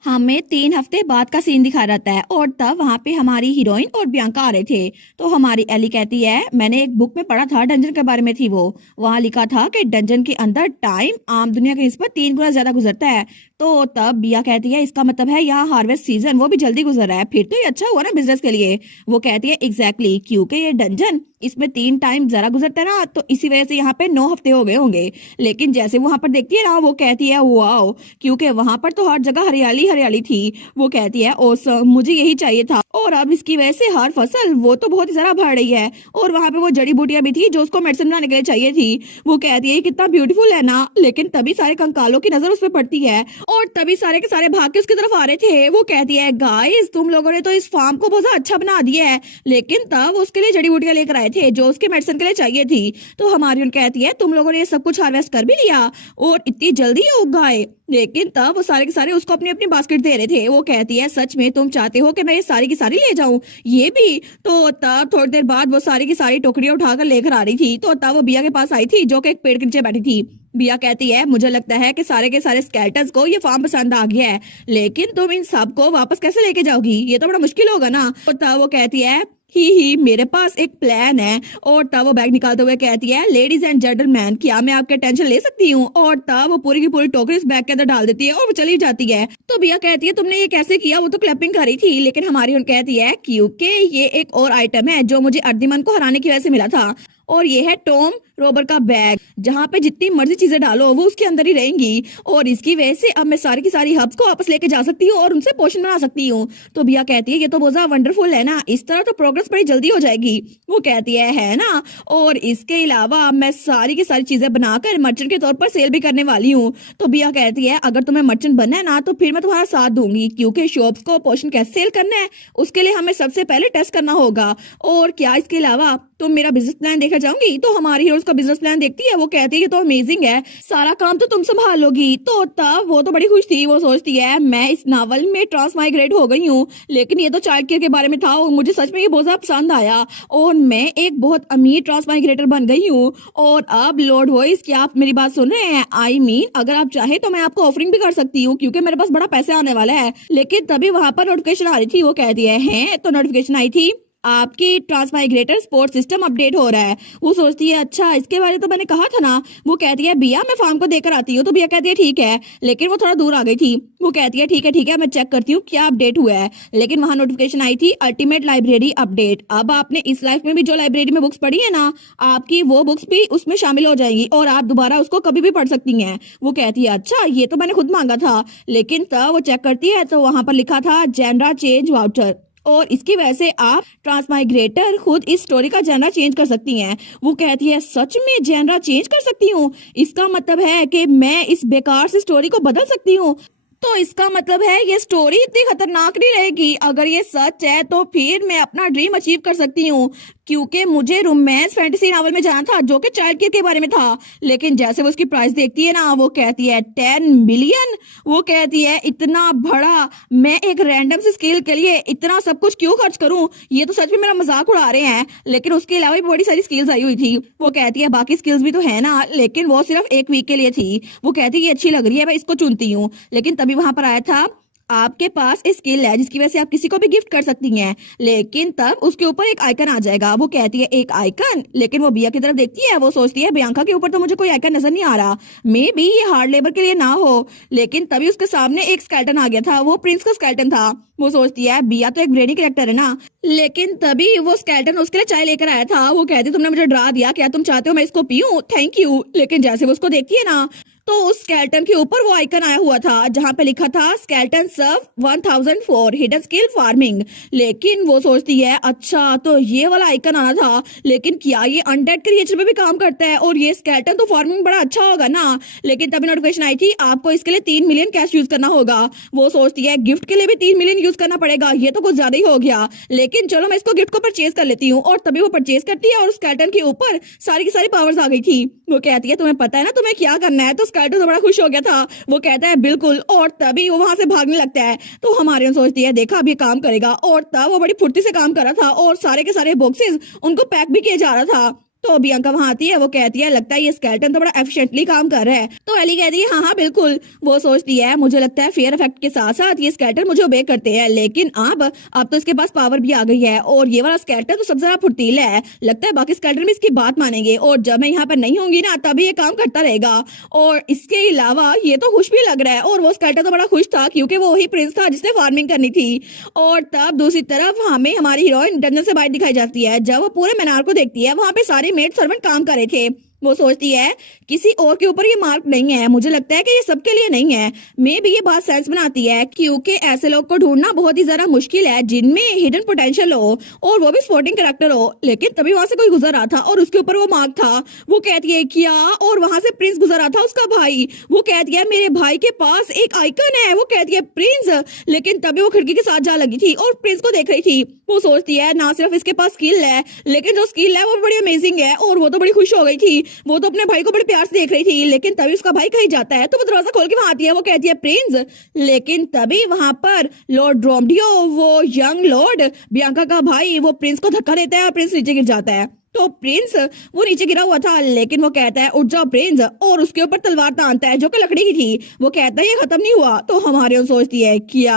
हमें 3 हफ्ते बाद का सीन दिखा रहता है और तब वहाँ पे हमारी हीरोइन और बियांका आ रहे थे। तो हमारी एली कहती है मैंने एक बुक में पढ़ा था, डंजन के बारे में थी वो, वहाँ लिखा था कि डंजन के अंदर टाइम आम दुनिया के निस्बत 3 गुना ज्यादा गुजरता है। तो तब बिया कहती है इसका मतलब है यहाँ हार्वेस्ट सीजन वो भी जल्दी गुजर रहा है, फिर तो ये अच्छा हुआ ना बिजनेस के लिए। वो कहती है एग्जैक्टली क्योंकि ये डंजन इसमें 3 टाइम जरा गुजरता है ना, तो इसी वजह से यहाँ पे 9 हफ्ते हो गए होंगे। लेकिन जैसे वहां पर देखती है ना वो कहती है वाओ, क्योंकि वहां पर तो हर जगह हरियाली हरियाली थी। वो कहती है ओसम मुझे यही चाहिए था, और अब इसकी वजह से हर फसल वो तो बहुत ही ज्यादा बढ़ रही है। और वहां पे वो जड़ी बूटियां भी थी जो उसको मेडिसिन बनाने के लिए चाहिए थी। वो कहती है कितना ब्यूटीफुल है ना। लेकिन तभी सारे कंकालों की नजर उस पर पड़ती है और तभी सारे के सारे भाग के उसकी तरफ आ रहे थे। वो कहती है गाइस तुम लोगों ने तो इस फार्म को बहुत अच्छा बना दिया है, लेकिन तब उसके लिए जड़ी बूटियां लेकर आए थे जो उसके मेडिसिन के लिए चाहिए थी। तो हमारी कहती है तुम लोगों ने ये सब कुछ हार्वेस्ट कर भी लिया और इतनी जल्दी ये उग गए। लेकिन तब वो सारे के सारे उसको अपनी अपनी बास्केट दे रहे थे। वो कहती है सच में तुम चाहते हो कि मैं ये सारी की सारी ले जाऊं, ये भी? तो तब थोड़ी देर बाद वो सारी की सारी टोकरियां उठाकर लेकर आ रही थी। तो तब वो बिया के पास आई थी जो कि एक पेड़ के नीचे बैठी थी। बिया कहती है मुझे लगता है कि सारे के सारे स्केलेटन्स को ये फार्म पसंद आ गया है, लेकिन तुम इन सब को वापस कैसे लेके जाओगी? ये तो बड़ा मुश्किल होगा ना। तो तब वो कहती है ही मेरे पास एक प्लान है। और तब वो बैग निकालते हुए कहती है लेडीज एंड जेंटलमैन क्या मैं आपके टेंशन ले सकती हूँ? और तब वो पूरी की पूरी टोकरी उस बैग के अंदर डाल देती है और वो चली जाती है। तो बिया कहती है तुमने ये कैसे किया? वो तो क्लैपिंग कर रही थी। लेकिन हमारी उन कहती है क्योंकि ये एक और आइटम है जो मुझे अर्दिमन को हराने की वजह से मिला था, और ये है टॉम रॉबर का बैग, जहाँ पे जितनी मर्जी चीजें डालो वो उसके अंदर ही रहेंगी। और इसकी वजह से अब मैं सारी की सारी हब्स को वापस लेके जा सकती हूँ और उनसे पोषण बना सकती हूँ। तो बिया कहती है ये तो बहुत ज्यादा वंडरफुल है ना, इस तरह तो प्रोग्रेस बड़ी जल्दी हो जाएगी। वो कहती है ना, और इसके अलावा मैं सारी की सारी चीजें बनाकर मर्चेंट के तौर पर सेल भी करने वाली हूँ। तो बिया कहती है अगर तुम्हें मर्चेंट बनना है ना तो फिर मैं तुम्हारा साथ दूंगी, क्योंकि शॉप्स को पोषण कैसे सेल करना है उसके लिए हमें सबसे पहले टेस्ट करना होगा। और क्या इसके अलावा तुम मेरा बिजनेस प्लान देखा जाऊंगी? तो हमारी हीरोज का बिजनेस प्लान देखती है। वो कहती है कि तो अमेजिंग है, सारा काम तो तुम संभालोगी। तो तब वो तो बड़ी खुश थी। वो सोचती है मैं इस नावल में ट्रांसमाइग्रेट हो गई हूँ, लेकिन ये तो चाइल्ड केयर के बारे में था और मुझे सच में ये बहुत ज्यादा पसंद आया और मैं एक बहुत अमीर ट्रांसमाइग्रेटर बन गई हूँ। और अब लॉर्ड वॉइस क्या आप मेरी बात सुन रहे हैं? आई मीन अगर आप चाहे तो मैं आपको ऑफरिंग भी कर सकती हूँ क्योंकि मेरे पास बड़ा पैसे आने वाला है। लेकिन तभी वहां पर नोटिफिकेशन आ रही थी। वो कहती है तो नोटिफिकेशन आई थी आपकी ट्रांसमाइग्रेटर सपोर्ट सिस्टम अपडेट हो रहा है। वो सोचती है अच्छा इसके बारे में तो मैंने कहा था ना। वो कहती है बिया मैं फार्म को देकर आती हूँ। तो बिया कहती है ठीक है, लेकिन वो थोड़ा दूर आ गई थी। वो कहती है ठीक है मैं चेक करती हूँ क्या अपडेट हुआ है। लेकिन वहां नोटिफिकेशन आई थी अल्टीमेट लाइब्रेरी अपडेट। अब आपने इस लाइफ में भी जो लाइब्रेरी में बुक्स पढ़ी है ना, आपकी वो बुक्स भी उसमें शामिल हो जाएंगी और आप दोबारा उसको कभी भी पढ़ सकती हैं। वो कहती है अच्छा ये तो मैंने खुद मांगा था। लेकिन तब वो चेक करती है तो वहां पर लिखा था जेंडर चेंज वाउचर, और इसकी वजह से आप ट्रांसमाइग्रेटर खुद इस स्टोरी का जेनरा चेंज कर सकती हैं। वो कहती है सच में जेनरा चेंज कर सकती हूँ? इसका मतलब है कि मैं इस बेकार से स्टोरी को बदल सकती हूँ। तो इसका मतलब है ये स्टोरी इतनी खतरनाक नहीं रहेगी। अगर ये सच है तो फिर मैं अपना ड्रीम अचीव कर सकती हूँ, क्योंकि मुझे रोमांस फैंटेसी नॉवल में जाना था जो कि चाइल्ड केयर के बारे में था। लेकिन जैसे वो उसकी प्राइस देखती है ना, वो कहती है 10 मिलियन। वो कहती है इतना बड़ा, मैं एक रैंडम से स्किल के लिए इतना सब कुछ क्यों खर्च करूं? ये तो सच में मेरा मजाक उड़ा रहे हैं। लेकिन उसके अलावा भी बड़ी सारी स्किल्स आई हुई थी। वो कहती है बाकी स्किल्स भी तो है ना, लेकिन वो सिर्फ एक वीक के लिए थी। वो कहती है ये अच्छी लग रही है, मैं इसको चुनती हूँ। लेकिन तभी वहां पर आया था आपके पास एक स्किल है जिसकी वजह से आप किसी को भी गिफ्ट कर सकती हैं। लेकिन तब उसके ऊपर एक आइकन आ जाएगा। वो कहती है एक आइकन? लेकिन वो बिया की तरफ देखती है। वो सोचती है बियांका के ऊपर तो मुझे कोई आइकन नजर नहीं आ रहा, मे बी ये हार्ड लेबर के लिए ना हो। लेकिन तभी उसके सामने एक स्केलेटन आ गया था। वो प्रिंस का स्केलेटन था। वो सोचती है बिया तो एक ब्रेनी कैरेक्टर है ना। लेकिन तभी वो स्केलेटन उसके लिए चाय लेकर आया था। वो कहती तुमने मुझे डरा दिया, क्या तुम चाहते हो मैं इसको पीऊं? Thank you. लेकिन जैसे वो उसको देखती है ना, तो उस स्केलेटन के ऊपर वो आइकन आया हुआ था जहां पे लिखा था skeleton serve 1000 for hidden skill farming. लेकिन वो सोचती है अच्छा तो ये वाला आइकन आना था, लेकिन क्या ये अनडेड क्रिएचर पे भी काम करता है? और ये स्केलेटन तो फार्मिंग बड़ा अच्छा होगा ना। लेकिन तभी नोटिफिकेशन आई थी आपको इसके लिए 3 मिलियन कैश यूज करना होगा। वो सोचती है गिफ्ट के लिए भी 3 मिलियन यूज करना पड़ेगा, ये तो कुछ ज्यादा ही हो गया। लेकिन चलो मैं इसको गिफ्ट को परचेज कर लेती हूँ। और तभी वो परचेज करती है और स्केलेटन के ऊपर सारी की सारी पावर्स आ गई थी। वो कहती है तुम्हें पता है ना तुम्हें क्या करना है? तो स्केलेटन तो बड़ा खुश हो गया था। वो कहता है बिल्कुल। और तभी वो वहां से भागने लगता है। तो हमारी सोचती है देखा अब ये काम करेगा। और तब वो बड़ी फुर्ती से काम कर रहा था और सारे के सारे बॉक्सेस उनको पैक भी किए जा रहा था। तो बियांका वहां आती है। वो कहती है लगता है ये स्केलेटन तो बड़ा एफिशिएंटली काम कर रहा है। तो एली कहती है हाँ बिल्कुल। वो सोचती है मुझे लगता है फेयर इफेक्ट के साथ साथ ये स्केलेटन मुझे ओबे करते हैं। लेकिन अब तो इसके पास पावर भी आ गई है और ये वाला स्केलेटन तो सबसे ज्यादा फुर्तीला है। लगता है बाकी स्केलेटन भी इसकी बात मानेंगे और जब मैं यहाँ पर नहीं होंगी ना तभी ये काम करता रहेगा। और इसके अलावा ये तो खुश भी लग रहा है। और वो स्केलेटन तो बड़ा खुश था क्योंकि वो वही प्रिंस था जिसने फार्मिंग करनी थी। और तब दूसरी तरफ हमें हमारी हीरोइन डंजन से बाहर दिखाई जाती है। जब वो पूरे मीनार को देखती है, वहां पे सारे मेड सर्वेंट काम कर रहे थे। वो सोचती है किसी और के ऊपर ये मार्क नहीं है, मुझे लगता है कि ये सबके लिए नहीं है। मे भी ये बात सेंस बनाती है क्योंकि ऐसे लोग को ढूंढना बहुत ही ज्यादा मुश्किल है जिनमें हिडन पोटेंशियल हो और वो भी स्पोर्टिंग कैरेक्टर हो। लेकिन तभी वहां से कोई गुजर रहा था और उसके ऊपर वो मार्क था। वो कहती है क्या, और वहां से प्रिंस गुजर रहा था, उसका भाई। वो कहती है मेरे भाई के पास एक आइकन है। वो कहती है प्रिंस, लेकिन तभी वो खिड़की के साथ जा लगी थी और प्रिंस को देख रही थी। वो सोचती है ना सिर्फ इसके पास स्किल है, लेकिन जो स्किल है वो बड़ी अमेजिंग है। और वो तो बड़ी खुश हो गई थी, वो तो अपने भाई को बड़े प्यार से देख रही थी। लेकिन तभी उसका भाई कहीं जाता है तो वो दरवाजा खोल के वहां आती है। वो कहती है प्रिंस, लेकिन तभी वहां पर लॉर्ड रोमडियो, वो यंग लॉर्ड बियांका का भाई, वो प्रिंस को धक्का देता है और प्रिंस नीचे गिर जाता है। तो प्रिंस वो नीचे गिरा हुआ था, लेकिन वो कहता है उठ जाओ प्रिंस, और उसके ऊपर तलवार तानता है जो कि लकड़ी की थी। वो कहता है ये खत्म नहीं हुआ। तो हमारे सोचती है क्या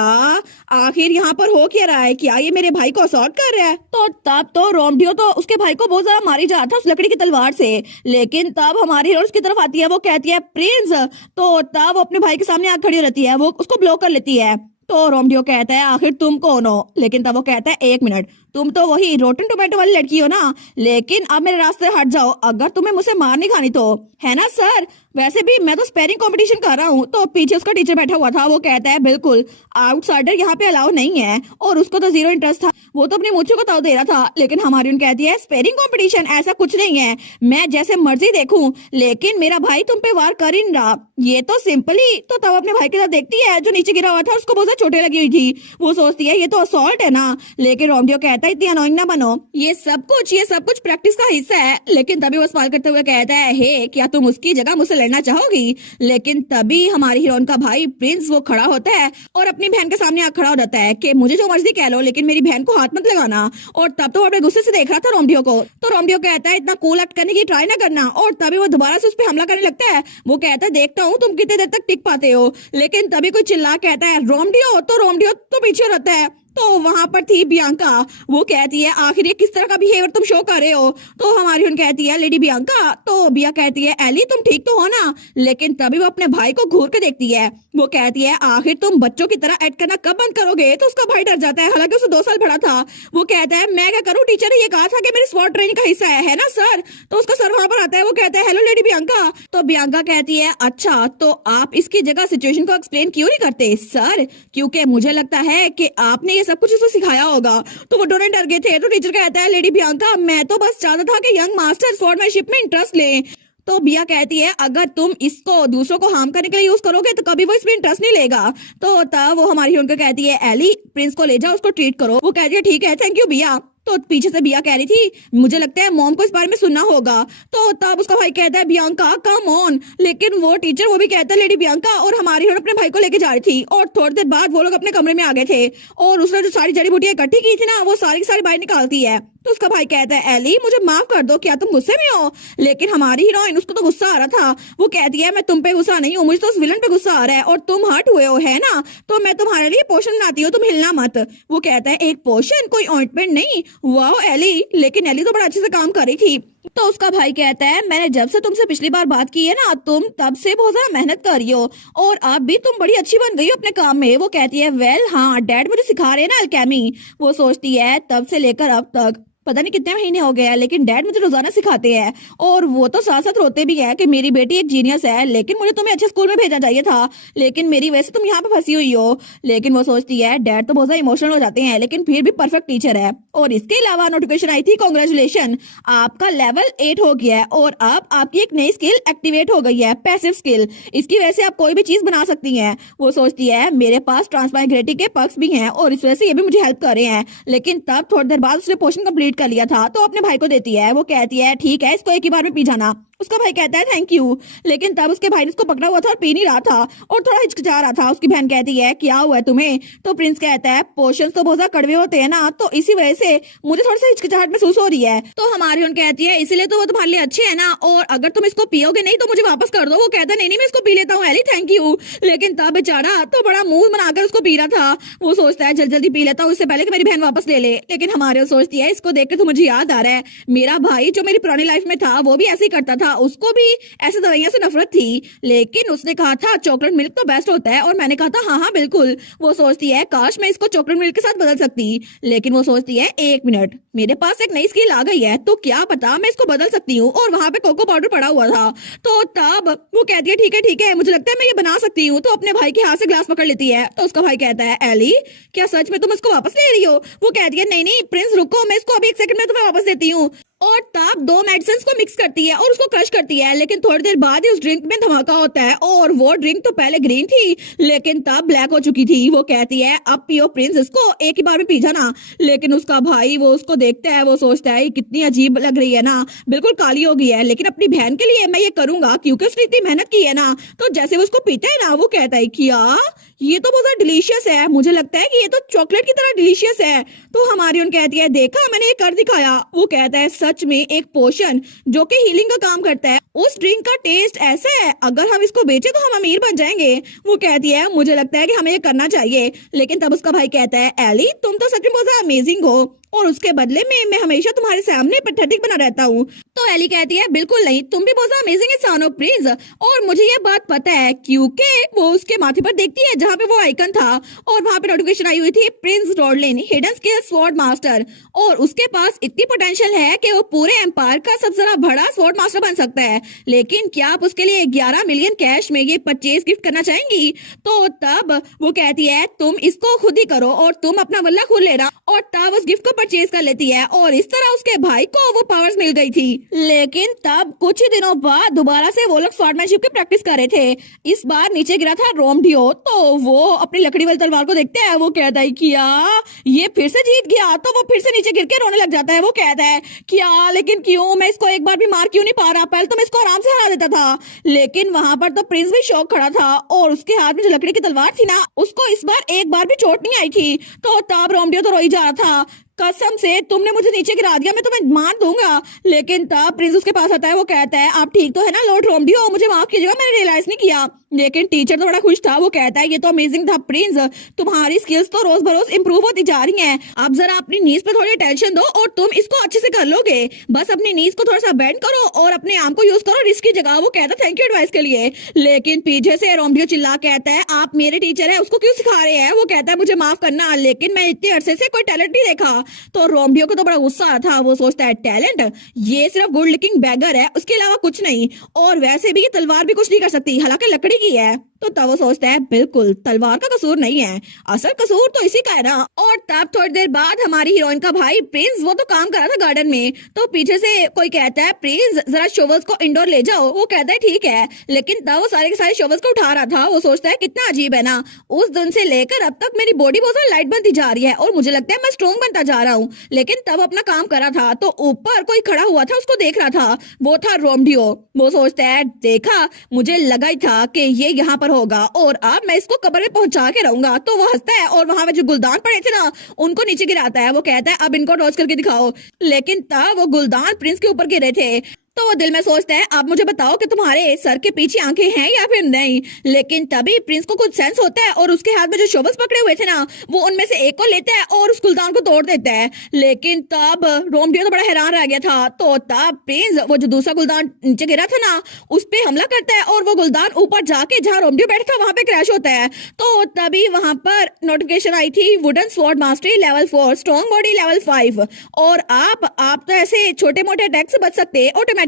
आखिर यहाँ पर हो क्या रहा है, क्या ये मेरे भाई को असॉल्ट कर रहा है। तो तब तो रोमडियो तो उसके भाई को बहुत ज्यादा मारी जा रहा था उस लकड़ी की तलवार से। लेकिन तब हमारी हीरो उसकी तरफ आती है। वो कहती है प्रिंस, तो तब वो अपने भाई के सामने आग खड़ी रहती है, वो उसको ब्लॉक कर लेती है। तो रोमडियो कहता है आखिर तुम कौन हो। लेकिन तब वो कहता है एक मिनट, तुम तो वही रोटन टोमेटो वाली लड़की हो ना, लेकिन अब मेरे रास्ते हट जाओ अगर तुम्हें मुझसे मार नहीं खानी तो, है ना सर। वैसे भी मैं तो स्पेरिंग कंपटीशन कर रहा हूँ। तो पीछे उसका टीचर बैठा हुआ था। वो कहता है बिल्कुल आउटसाइडर यहाँ पे अलाउ नहीं है, और उसको तो जीरो इंटरेस्ट था, वो तो अपनी मूछों को ताव दे रहा था। लेकिन हमारी कहती है स्पेरिंग कंपटीशन ऐसा कुछ नहीं है, मैं जैसे मर्जी देखूं, लेकिन मेरा भाई तुम पे वार कर ही नहीं रहा, ये तो सिंपली। तो तब अपने भाई के साथ देखती है जो नीचे गिरा हुआ था, उसको बहुत चोटें लगी हुई थी। वो सोचती है ये तो असॉल्ट है ना। लेकिन रोमडियो कहता है इतनी अनोइंग ना बनो, ये सब कुछ प्रैक्टिस का हिस्सा है। लेकिन तभी वो सवाल करते हुए कहता है हे, क्या तुम उसकी जगह मुझसे लड़ना चाहोगी। लेकिन तभी हमारी हीरोइन का भाई प्रिंस वो खड़ा होता है और अपनी बहन के सामने खड़ा हो जाता है कि मुझे जो मर्जी कह लो, लेकिन मेरी बहन को हाथ मत लगाना। और तब तो वो अपने गुस्से से देख रहा था रोमडियो को। तो रोमडियो कहता है इतना कूल एक्ट करने की ट्राई ना करना। और तभी वो दोबारा से उस पर हमला करने लगता है। वो कहता है देखता हूँ तुम कितने देर तक टिक पाते हो। लेकिन तभी कोई चिल्ला कहता है रोमडियो। तो रोमडियो तो पीछे रहता है। तो वहां पर थी बियांका। वो कहती है आखिर ये किस तरह का बिहेवियर तुम शो कर रहे हो। तो हमारी उन कहती है लेडी बियांका। तो बिया कहती है एली तुम ठीक तो हो ना। लेकिन तभी वो अपने भाई को घूर के देखती है। वो कहती है आखिर तुम बच्चों की तरह एक्ट करना कब बंद करोगे। तो उसका भाई डर जाता है, हालांकि उसे 2 साल बड़ा था। वो कहता है मैं क्या करूँ, टीचर ने ये कहा था कि मेरी स्पॉट ट्रेनिंग का हिस्सा है ना सर। तो उसका सर वहां पर आता है। वो कहता है हेलो लेडी बियांका। तो बियांका कहती है अच्छा, तो आप इसकी जगह सिचुएशन को एक्सप्लेन क्यों नहीं करते सर, क्योंकि मुझे लगता है कि आपने सब कुछ उसको सिखाया होगा। तो वो दोनों डर गए थे। तो टीचर कहता है लेडी बियांका मैं तो बस चाहता था कि यंग मास्टर स्वॉर्डमैनशिप में इंटरेस्ट ले। तो बिया कहती है अगर तुम इसको दूसरों को हार्म करने के लिए यूज करोगे तो कभी वो इसमें इंटरेस्ट नहीं लेगा। तो तब वो हमारी उनको कहती है एली प्रिंस को ले जाओ, उसको ट्रीट करो। वो कहती है ठीक है थैंक यू बिया। तो पीछे से बिया कह रही थी मुझे लगता है मॉम को इस बारे में सुनना होगा। तो तब उसका भाई कहता है बियांका कम ऑन। लेकिन वो टीचर वो भी कहता है लेडी बियांका, और हमारी अपने भाई को लेके जा रही थी। और थोड़ी देर बाद वो लोग अपने कमरे में आ गए थे और उसने जो सारी जड़ी बूटियां इकट्ठी की थी ना, वो सारी की सारी बाहर निकालती है। तो उसका भाई कहता है एली मुझे माफ कर दो, क्या तुम गुस्से में हो। लेकिन हमारी हीरोइन उसको तो गुस्सा आ रहा था। वो कहती है मैं तुम पे गुस्सा नहीं हूँ, मुझे तो उस विलन पे गुस्सा आ रहा है और तुम हर्ट हुए हो है ना, तो मैं तुम्हारे लिए पोशन बनाती हूँ, तुम हिलना मत। वो कहता है एक पोशन, कोई ऑइंटमेंट नहीं। वाओ एली, लेकिन एली तो बड़ा अच्छे से काम कर रही थी। तो उसका भाई कहता है मैंने जब से तुमसे पिछली बार बात की है ना, तुम तब से बहुत ज्यादा मेहनत कर रही हो और अब भी तुम बड़ी अच्छी बन गई हो अपने काम में। वो कहती है वेल हाँ डैड मुझे सिखा रहे हैं ना अल्केमी। वो सोचती है तब से लेकर अब तक पता नहीं कितने महीने हो गए हैं, लेकिन डैड मुझे रोजाना सिखाते हैं और वो तो साथ साथ रोते भी हैं कि मेरी बेटी एक जीनियस है, लेकिन मुझे तुम्हें अच्छे स्कूल में भेजना चाहिए था, लेकिन मेरी वजह से तुम यहाँ पे फंसी हुई हो। लेकिन वो सोचती है डैड तो बहुत ज्यादा इमोशनल हो जाते हैं, लेकिन फिर भी परफेक्ट टीचर है। और इसके अलावा नोटिफिकेशन आई थी कॉन्ग्रेचुलेशन, आपका लेवल 8 हो गया है और अब आपकी एक नई स्किल एक्टिवेट हो गई है, पैसिव स्किल। इसकी वजह से आप कोई भी चीज बना सकती हैं। वो सोचती है मेरे पास ट्रांसमाइग्रेटिव के पर्क्स भी हैं और इस वजह से ये भी मुझे हेल्प कर रहे हैं। लेकिन तब थोड़ी देर बाद उसने पोर्शन कंप्लीट कर लिया था, तो अपने भाई को देती है। वो कहती है ठीक है इसको एक ही बार में पी जाना। उसका भाई कहता है थैंक यू। लेकिन तब उसके भाई ने उसको पकड़ा हुआ था और पी नहीं रहा था और थोड़ा हिचकिचा रहा था। उसकी बहन कहती है क्या हुआ है तुम्हें। तो प्रिंस कहता है पोशन तो बहुत ज्यादा कड़वे होते हैं ना, तो इसी वजह से मुझे थोड़ा सा हिचकिचाहट महसूस हो रही है। तो हमारी उन कहती है इसीलिए तो वो तुम्हारे लिए अच्छे है ना, और अगर तुम इसको पियोगे नहीं तो मुझे वापस कर दो। वो कहता है नहीं मैं इसको पी लेता हूँ एली थैंक यू। लेकिन तब बेचारा तो बड़ा मुंह बनाकर उसको पी रहा था। वो सोचता है जल्दी पी लेता हूँ इससे पहले कि मेरी बहन वापस ले ले। लेकिन हमारे सोचती है इसको देख के तो मुझे याद आ रहा है मेरा भाई जो मेरी पुरानी लाइफ में था वो भी ऐसे ही करता था। उसको भी ऐसे दवाइयों से नफरत थी, लेकिन उसने कहा था चॉकलेट मिल्क तो बेस्ट होता है और मैंने कहा था हाँ हाँ बिल्कुल। वो सोचती है काश मैं इसको चॉकलेट मिल्क के साथ बदल सकती, लेकिन वो सोचती है एक मिनट, मेरे पास एक नई स्किल आ गई है तो क्या पता मैं इसको बदल सकती हूँ। और वहां पे कोको पाउडर पड़ा हुआ था, तो तब वो कहती है ठीक है मुझे लगता है मैं ये बना सकती हूँ। तो अपने भाई के हाथ से ग्लास पकड़ लेती है, तो उसका भाई कहता है एली क्या सच में तुम इसको वापस ले रही हो? वो कहती है नहीं नहीं प्रिंस रुको, मैं इसको अभी एक सेकंड में तुम्हें वापस देती हूँ। और तब दो मेडिसिन को मिक्स करती है और उसको क्रश करती है, लेकिन थोड़ी देर बाद ही उस ड्रिंक में धमाका होता है और वो ड्रिंक तो पहले ग्रीन थी लेकिन तब ब्लैक हो चुकी थी। वो कहती है अब पियो प्रिंस, इसको एक ही बार में पी जाना। लेकिन उसका भाई वो उसको देखता है, वो सोचता है कितनी अजीब लग रही है ना, बिल्कुल काली हो गई है, लेकिन अपनी बहन के लिए मैं ये करूंगा क्योंकि उसने इतनी मेहनत की है ना। तो जैसे वो उसको पीता है ना, वो कहता है कि ये तो बहुत डिलीशियस है, मुझे लगता है कि ये तो चॉकलेट की तरह डिलीशियस है। तो हमारी उन कहती है देखा मैंने ये कर दिखाया। वो कहता है सच में एक पोशन जो कि हीलिंग का काम करता है, उस ड्रिंक का टेस्ट ऐसा है अगर हम इसको बेचे तो हम अमीर बन जाएंगे। वो कहती है मुझे लगता है कि हमें ये करना चाहिए। लेकिन तब उसका भाई कहता है एली तुम तो सच में बहुत अमेजिंग हो और उसके बदले में मैं हमेशा तुम्हारे सामने पैथेटिक बना रहता हूँ। तो एली कहती है बिल्कुल नहीं, तुम भी बहुत अमेजिंग इंसान हो प्रिंस, और मुझे ये बात पता है क्योंकि वो उसके माथे पर देखती है जहाँ पे वो आइकन था और वहाँ पे नोटिफिकेशन आई हुई थी prince Rodlin hidden skill sword master, और उसके पास इतनी पोटेंशियल है कि वो पूरे एम्पायर का सबसे बड़ा स्वॉर्ड मास्टर बन सकता है। लेकिन क्या आप उसके लिए 11 मिलियन कैश में ये परचेज गिफ्ट करना चाहेंगी? तो तब वो कहती है तुम इसको खुद ही करो और तुम अपना बल्ला खुद लेना, और तब उस गिफ्ट को परचेज कर लेती है और इस तरह उसके भाई को वो पावर्स मिल गई थी। लेकिन तब कुछ ही दिनों बाद दोबारा से वो लोग स्वॉर्डमैनशिप की प्रैक्टिस कर रहे थे। इस बार नीचे गिरा था रोमडियो, तो वो अपनी लकड़ी वाली तलवार को देखते हैं, वो कहता है क्या ये फिर से जीत गया? तो वो फिर से नीचे गिर के रोने लग जाता है। वो कहता है क्या लेकिन क्यों, मैं इसको एक बार भी मार क्यों नहीं पा रहा? पहले तो मैं इसको आराम से हरा देता था। लेकिन वहां पर तो प्रिंस भी शौक खड़ा था और उसके हाथ में जो लकड़ी की तलवार थी ना, उसको इस बार एक बार भी चोट नहीं आई थी। तो तब रोमडियो तो रोई जा रहा था, कसम से तुमने मुझे नीचे गिरा दिया, मैं तुम्हें मार दूंगा। लेकिन तब प्रिंस उसके पास आता है, वो कहता है आप ठीक तो है ना लॉर्ड रोमडियो, मुझे माफ कीजिएगा मैंने रियलाइज नहीं किया। लेकिन टीचर तो बड़ा खुश था, वो कहता है ये तो अमेजिंग था प्रिंस, तुम्हारी स्किल्स तो रोज बरोज इंप्रूव होती जा रही हैं। आप जरा अपनी नीज पे थोड़ी अटेंशन दो और तुम इसको अच्छे से कर लोगे। बस अपनी नीज को थोड़ा सा बेंड करो और अपने आर्म को यूज करो रिस्क की जगह। वो कहता है थैंक यू एडवाइस के लिए। लेकिन पीछे से रोमडियो चिल्ला कहता है आप मेरे टीचर है, उसको क्यों सिखा रहे हैं? वो कहता है मुझे माफ करना, लेकिन मैं इतने अरसे से कोई टैलेंट नहीं देखा। तो रोमडियो को तो बड़ा गुस्सा आ था, वो सोचता है टैलेंट, ये सिर्फ गुड लुकिंग बैगर है, उसके अलावा कुछ नहीं, और वैसे भी ये तलवार भी कुछ नहीं कर सकती, हालांकि लकड़ी की है। तो तब वो सोचता है बिल्कुल तलवार का कसूर नहीं है, असल कसूर तो इसी का है ना। और तब थोड़ी देर बाद हमारी हीरोइन का भाई प्रिंस वो तो काम कर रहा था गार्डन में, तो पीछे से कोई कहता है प्रिंस जरा शोवल्स को इंडोर ले जाओ। वो कहता है ठीक है, लेकिन तब वो सारे के सारे शोवल्स को उठा रहा था। वो सोचता है कितना अजीब है ना, उस दिन से लेकर अब तक मेरी बॉडी बहुत लाइट बनती जा रही है और मुझे लगता है मैं स्ट्रॉन्ग बनता जा रहा हूँ। लेकिन तब अपना काम कर रहा था तो ऊपर कोई खड़ा हुआ था, उसको देख रहा था, वो था रोमडियो। वो सोचता है देखा मुझे लगा ही था कि ये यहाँ पर होगा और अब मैं इसको कब्र में पहुंचा के रहूंगा। तो वो हंसता है और वहां पे जो गुलदान पड़े थे ना उनको नीचे गिराता है। वो कहता है अब इनको टॉर्च करके दिखाओ। लेकिन तब वो गुलदान प्रिंस के ऊपर गिरे थे, तो वो दिल में सोचता है अब मुझे बताओ कि तुम्हारे सर के पीछे आंखें हैं या फिर नहीं। लेकिन तभी प्रिंस को कुछ सेंस होता है और उसके हाथ में जो शोबल्स पकड़े हुए थे ना, वो उनमें से एक को लेता है और उस गुलदान को तोड़ देता है। लेकिन तब रोमडियो तो बड़ा हैरान रह गया था। तो तब प्रिंस वो जो दूसरा गुलदान नीचे गिरा था ना, उस पे हमला करता है और वो गुलदान ऊपर जाके जहाँ रोमडियो बैठा था वहां पे क्रैश होता है। तो तभी वहां पर नोटिफिकेशन आई थी wooden sword mastery level 4, strong body level 5, और आप तो ऐसे छोटे मोटे अटैक से बच सकते ऑटोमेटिकली।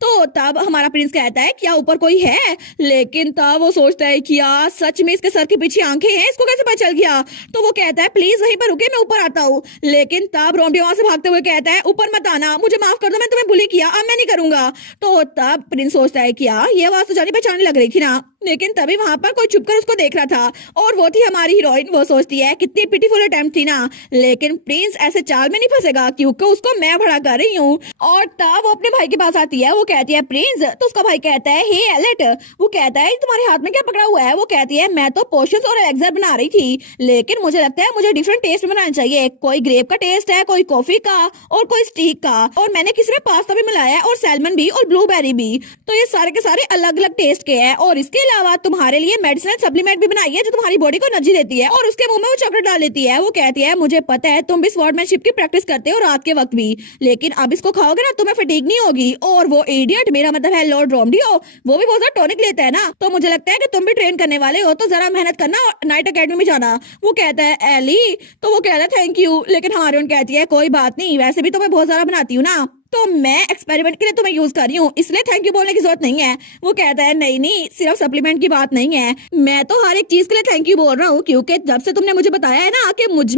तो तब हमारा प्रिंस कहता है क्या ऊपर कोई है? लेकिन तब वो सोचता है कि यार सच में इसके सर के पीछे आंखें हैं, इसको कैसे पता चल गया? तो वो कहता है प्लीज वहीं पर रुके, मैं ऊपर आता हूँ। लेकिन तब रोमडियो वहां से भागते हुए कहता है ऊपर मत आना, मुझे माफ कर दो, मैं तुम्हें बुली किया, अब मैं नहीं करूंगा। तो तब प्रिंस सोचता है कि यार ये आवाज तो जानी पहचानी लग रही थी ना। लेकिन तभी वहां पर कोई छुपकर उसको देख रहा था और वो थी हमारी हीरोइन। वो सोचती है कितनी पिटीफुल अटेम्प्ट थी ना, लेकिन प्रिंस ऐसे चाल में नहीं फंसेगा क्योंकि उसको मैं भड़ा कर रही हूँ। और तब वो अपने भाई के पास आती है, वो कहती है प्रिंस, तो उसका भाई कहता है हे एलेट। वो कहता है तुम्हारे हाथ में क्या पकड़ा हुआ है? वो कहती है मैं तो पोशंस और एलेक्सर बना रही थी, लेकिन मुझे लगता है मुझे डिफरेंट टेस्ट बनाना चाहिए, कोई ग्रेप का टेस्ट है, कोई कॉफी का और कोई स्टीक का, और मैंने किसी में पास्ता भी मिलाया है और सैल्मन भी और ब्लूबेरी भी। तो ये सारे के सारे अलग अलग टेस्ट के हैं और इसके अलावा तुम्हारे लिए मेडिसिनल सप्लीमेंट भी बनाई है जो तुम्हारी बॉडी को एनर्जी देती है और उसके मुंह में वो चॉकलेट डाल देती है। वो कहती है मुझे पता है तुम भी स्वॉर्डमैनशिप की प्रैक्टिस करते हो रात के वक्त भी, लेकिन अब इसको खाओगे ना तुम्हें फटीग नहीं होगी। और वो इडियट, मेरा मतलब है लॉर्ड रोमडियो, वो भी बहुत ज्यादा टॉनिक लेता है ना, तो मुझे लगता है कि तुम भी ट्रेन करने वाले हो तो जरा मेहनत करना और नाइट अकेडमी में जाना। वो कहता है एली, तो वो कहता है थैंक यू, लेकिन हारून कहती है कोई बात नहीं, वैसे भी तो मैं बहुत ज्यादा बनाती हूँ ना, तो मैं एक्सपेरिमेंट के लिए तुम्हें यूज कर रही हूँ, इसलिए थैंक यू बोलने की जरूरत नहीं है। वो कहता है नहीं नहीं, सिर्फ सप्लीमेंट की बात नहीं है, मैं तो हर एक चीज के लिए थैंक यू बोल रहा हूँ, क्योंकि जब से तुमने मुझे बताया है ना कि मुझ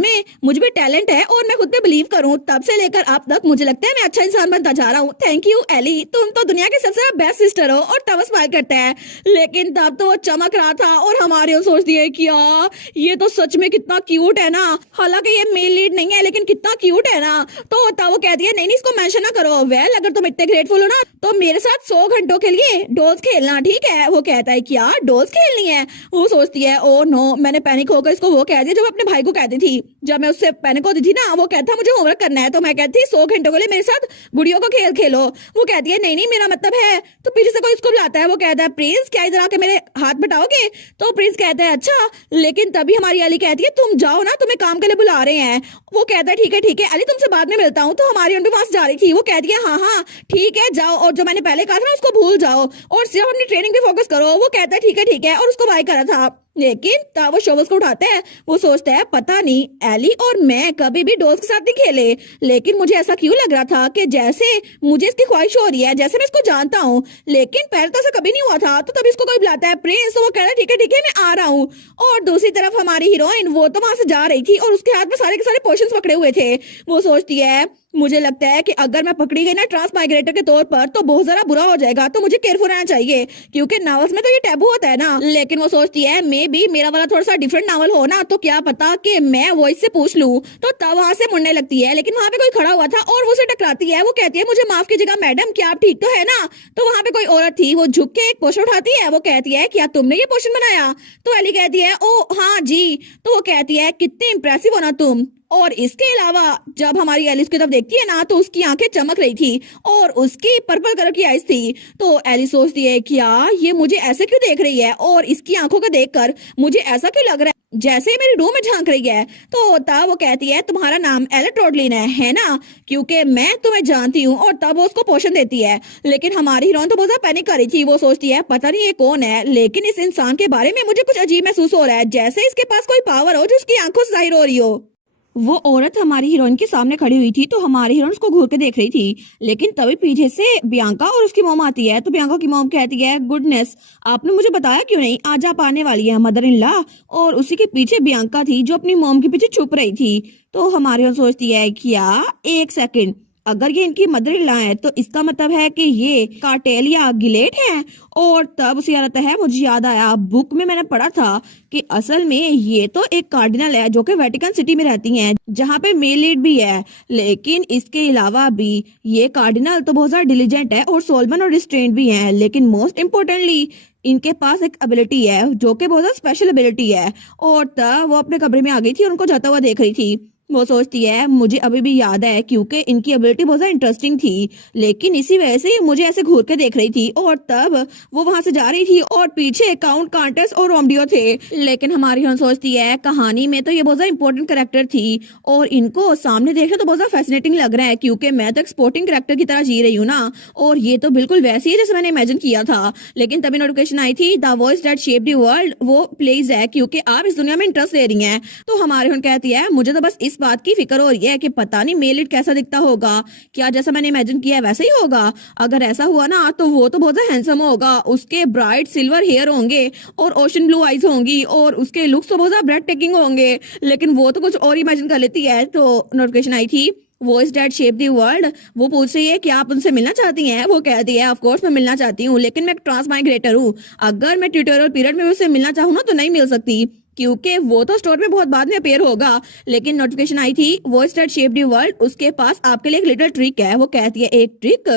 में टैलेंट है और मैं खुद पे बिलीव करूँ, तब से लेकर अब तक मुझे लगता है मैं अच्छा इंसान बनता जा रहा हूँ। थैंक यू एली, तुम तो दुनिया की सबसे बेस्ट सिस्टर हो। और तब स्माइल करता है, लेकिन तब तो वो चमक रहा था और हमारे सोचती है कि यार ये तो सच में कितना क्यूट है ना, हालांकि ये मेल लीड नहीं है लेकिन कितना क्यूट है ना। तो तब वो कहती है नहीं नहीं, इसको मेंशन ना करो, वेल अगर तुम इतने ग्रेटफुल हो ना तो मेरे साथ 100 घंटों के लिए डोल्स खेलना, ठीक है। वो कहता है क्या डोल्स खेलनी है। वो सोचती है ओ नो, मैंने पैनिक होकर इसको वो कह दिया जो मैं अपने भाई को कहती थी जब मैं उससे पैनिक होती थी ना। वो कहता है मुझे होमवर्क करना है, तो मैं कहती 100 घंटों के लिए मेरे साथ गुड़ियों का खेल खेलो। वो कहती है नहीं नहीं, मेरा मतलब है, तो पीछे से कोई उसको बुलाता है। वो कहता है प्रिंस क्या इधर आके मेरे हाथ बटाओगे। तो प्रिंस कहता है अच्छा, लेकिन तभी हमारी अली कहती है तुम जाओ ना, तुम्हें काम के लिए बुला रहे हैं। वो कहता है ठीक है अली, तुमसे बाद में मिलता हूँ। तो हमारी उनके पास जा रही थी, वो कहती है हाँ ठीक है जाओ, और जो मैंने पहले कहा था ना उसको भूल जाओ और सिर्फ अपनी ट्रेनिंग पे फोकस करो। वो कहता है ठीक है और उसको बाय करा था, लेकिन तब वो शोबस को उठाते हैं। वो सोचता है पता नहीं एली और मैं कभी भी डोल्स के साथ नहीं खेले, लेकिन मुझे ऐसा क्यों लग रहा था कि जैसे मुझे इसकी ख्वाहिश हो रही है, जैसे मैं इसको जानता हूँ, लेकिन पहले तो ऐसा कभी नहीं हुआ था। तो तभी इसको कोई बुलाता है प्रिंस, तो वो कहता है ठीक है मैं आ रहा हूँ। और दूसरी तरफ हमारी हीरोइन वो तो वहां से जा रही थी और उसके हाथ में सारे के सारे पोर्शंस पकड़े हुए थे। वो सोचती है मुझे लगता है कि अगर मैं पकड़ी गई ना ट्रांस माइग्रेटर के तौर पर तो बहुत ज्यादा बुरा हो जाएगा, तो मुझे केयरफुल रहना चाहिए, क्योंकि नावल्स में तो ये टैबू होता है ना। लेकिन वो सोचती है मे बी मेरा वाला थोड़ा सा डिफरेंट नावल हो ना, तो क्या पता कि मैं वॉइस से पूछ लूं। तो तब वहां से मुड़ने लगती है, लेकिन वहां पे कोई खड़ा हुआ था और वो उसे टकराती है। वो कहती है मुझे माफ कीजिएगा मैडम, क्या आप ठीक तो है ना। तो वहां पे कोई औरत थी, वो झुक के एक पोर्शन उठाती है। वो कहती है क्या तुमने ये पोर्शन बनाया। तो एली कहती है ओ हाँ जी। तो वो कहती है कितनी इंप्रेसिव हो ना तुम। और इसके अलावा जब हमारी एलिस की तरफ देखती है ना तो उसकी आंखें चमक रही थी और उसकी पर्पल कलर की आईज थी। तो एलिस सोचती है क्या ये मुझे ऐसे क्यों देख रही है, और इसकी आंखों को देखकर मुझे ऐसा क्यों लग रहा है जैसे ही मेरी रूह में झांक रही है। तो तब वो कहती है तुम्हारा नाम एला ट्रोडलिन है ना, क्योंकि मैं तुम्हें जानती हूँ। और तब वो उसको पोषण देती है, लेकिन हमारी हीरोइन तो बहुत ज्यादा पैनिक कर रही थी। वो सोचती है पता नहीं ये कौन है, लेकिन इस इंसान के बारे में मुझे कुछ अजीब महसूस हो रहा है, जैसे इसके पास कोई पावर हो जो उसकी आंखों से जाहिर हो रही हो। वो औरत हमारी हीरोइन के सामने खड़ी हुई थी, तो हमारी हीरोइन उसको घूर के देख रही थी, लेकिन तभी पीछे से बियांका और उसकी मॉम आती है। तो बियांका की मॉम कहती है गुडनेस, आपने मुझे बताया क्यों नहीं, आज आप आने वाली है मदर इन लॉ। और उसी के पीछे बियांका थी जो अपनी मॉम के पीछे छुप रही थी। तो हमारी हीरोइन सोचती है क्या एक सेकंड, अगर ये इनकी मदर इन लॉ है तो इसका मतलब है कि ये कार्टेल या गिलेट है। और तब उसे याद आता है, मुझे याद आया बुक में मैंने पढ़ा था कि असल में ये तो एक कार्डिनल है जो कि वेटिकन सिटी में रहती हैं, जहाँ पे मेल लीड भी है, लेकिन इसके अलावा भी ये कार्डिनल तो बहुत ज्यादा डिलीजेंट है और सोलमन और रिस्ट्रेंट भी हैं, लेकिन मोस्ट इम्पोर्टेंटली इनके पास एक एबिलिटी है जो कि बहुत ज्यादा स्पेशल एबिलिटी है। और तब वो अपने कमरे में आ गई थी और उनको जाता हुआ देख रही थी। वो सोचती है मुझे अभी भी याद है क्योंकि इनकी एबिलिटी बहुत ज्यादा इंटरेस्टिंग थी, लेकिन इसी वजह से मुझे ऐसे घूर के देख रही थी। और तब वो वहां से जा रही थी और पीछे काउंट कांटस और रोमडियो थे, लेकिन हमारी हीरोइन सोचती है कहानी में तो ये बहुत ज्यादा इंपॉर्टेंट कैरेक्टर थी और इनको सामने देखना तो बहुत ज्यादा फैसिनेटिंग लग रहा है, क्योंकि मैं तो एक्सपोर्टिंग कैरेक्टर की तरह जी रही हूँ ना, और ये तो बिल्कुल वैसे ही जैसे मैंने इमेजिन किया था। लेकिन तभी नोटिफिकेशन आई थी the voice that shaped the world, वो प्लेज है क्योंकि आप इस दुनिया में इंटरेस्ट ले रही हैं। तो हमारी हीरोइन कहती है मुझे तो बस इस बात की फिक्र हो रही है कि पता नहीं मेल लीड कैसा दिखता होगा, क्या जैसा मैंने इमेजिन किया है वैसा ही होगा। अगर ऐसा हुआ ना तो वो तो बहुत हैंडसम होगा, उसके ब्राइट सिल्वर हेयर होंगे और ओशन ब्लू आईज होंगी और उसके लुक्स तो बहुत ज्यादा ब्रेड टेकिंग होंगे, लेकिन वो तो कुछ और इमेजिन कर लेती है। तो नोटिफिकेशन आई थी voice that shape the world, वो पूछ रही है कि आप उनसे मिलना चाहती हैं। वो कहती है ऑफ कोर्स मैं मिलना चाहती हूँ, लेकिन मैं ट्रांस माइग्रेटर हूँ, अगर मैं ट्यूटोरियल पीरियड में उससे मिलना चाहूँ ना तो नहीं मिल सकती, क्योंकि वो तो स्टोर में बहुत बाद में अपेयर होगा। लेकिन नोटिफिकेशन आई थी voice that shape the world, उसके पास आपके लिए एक लिटिल ट्रिक है। वो कहती है एक ट्रिक,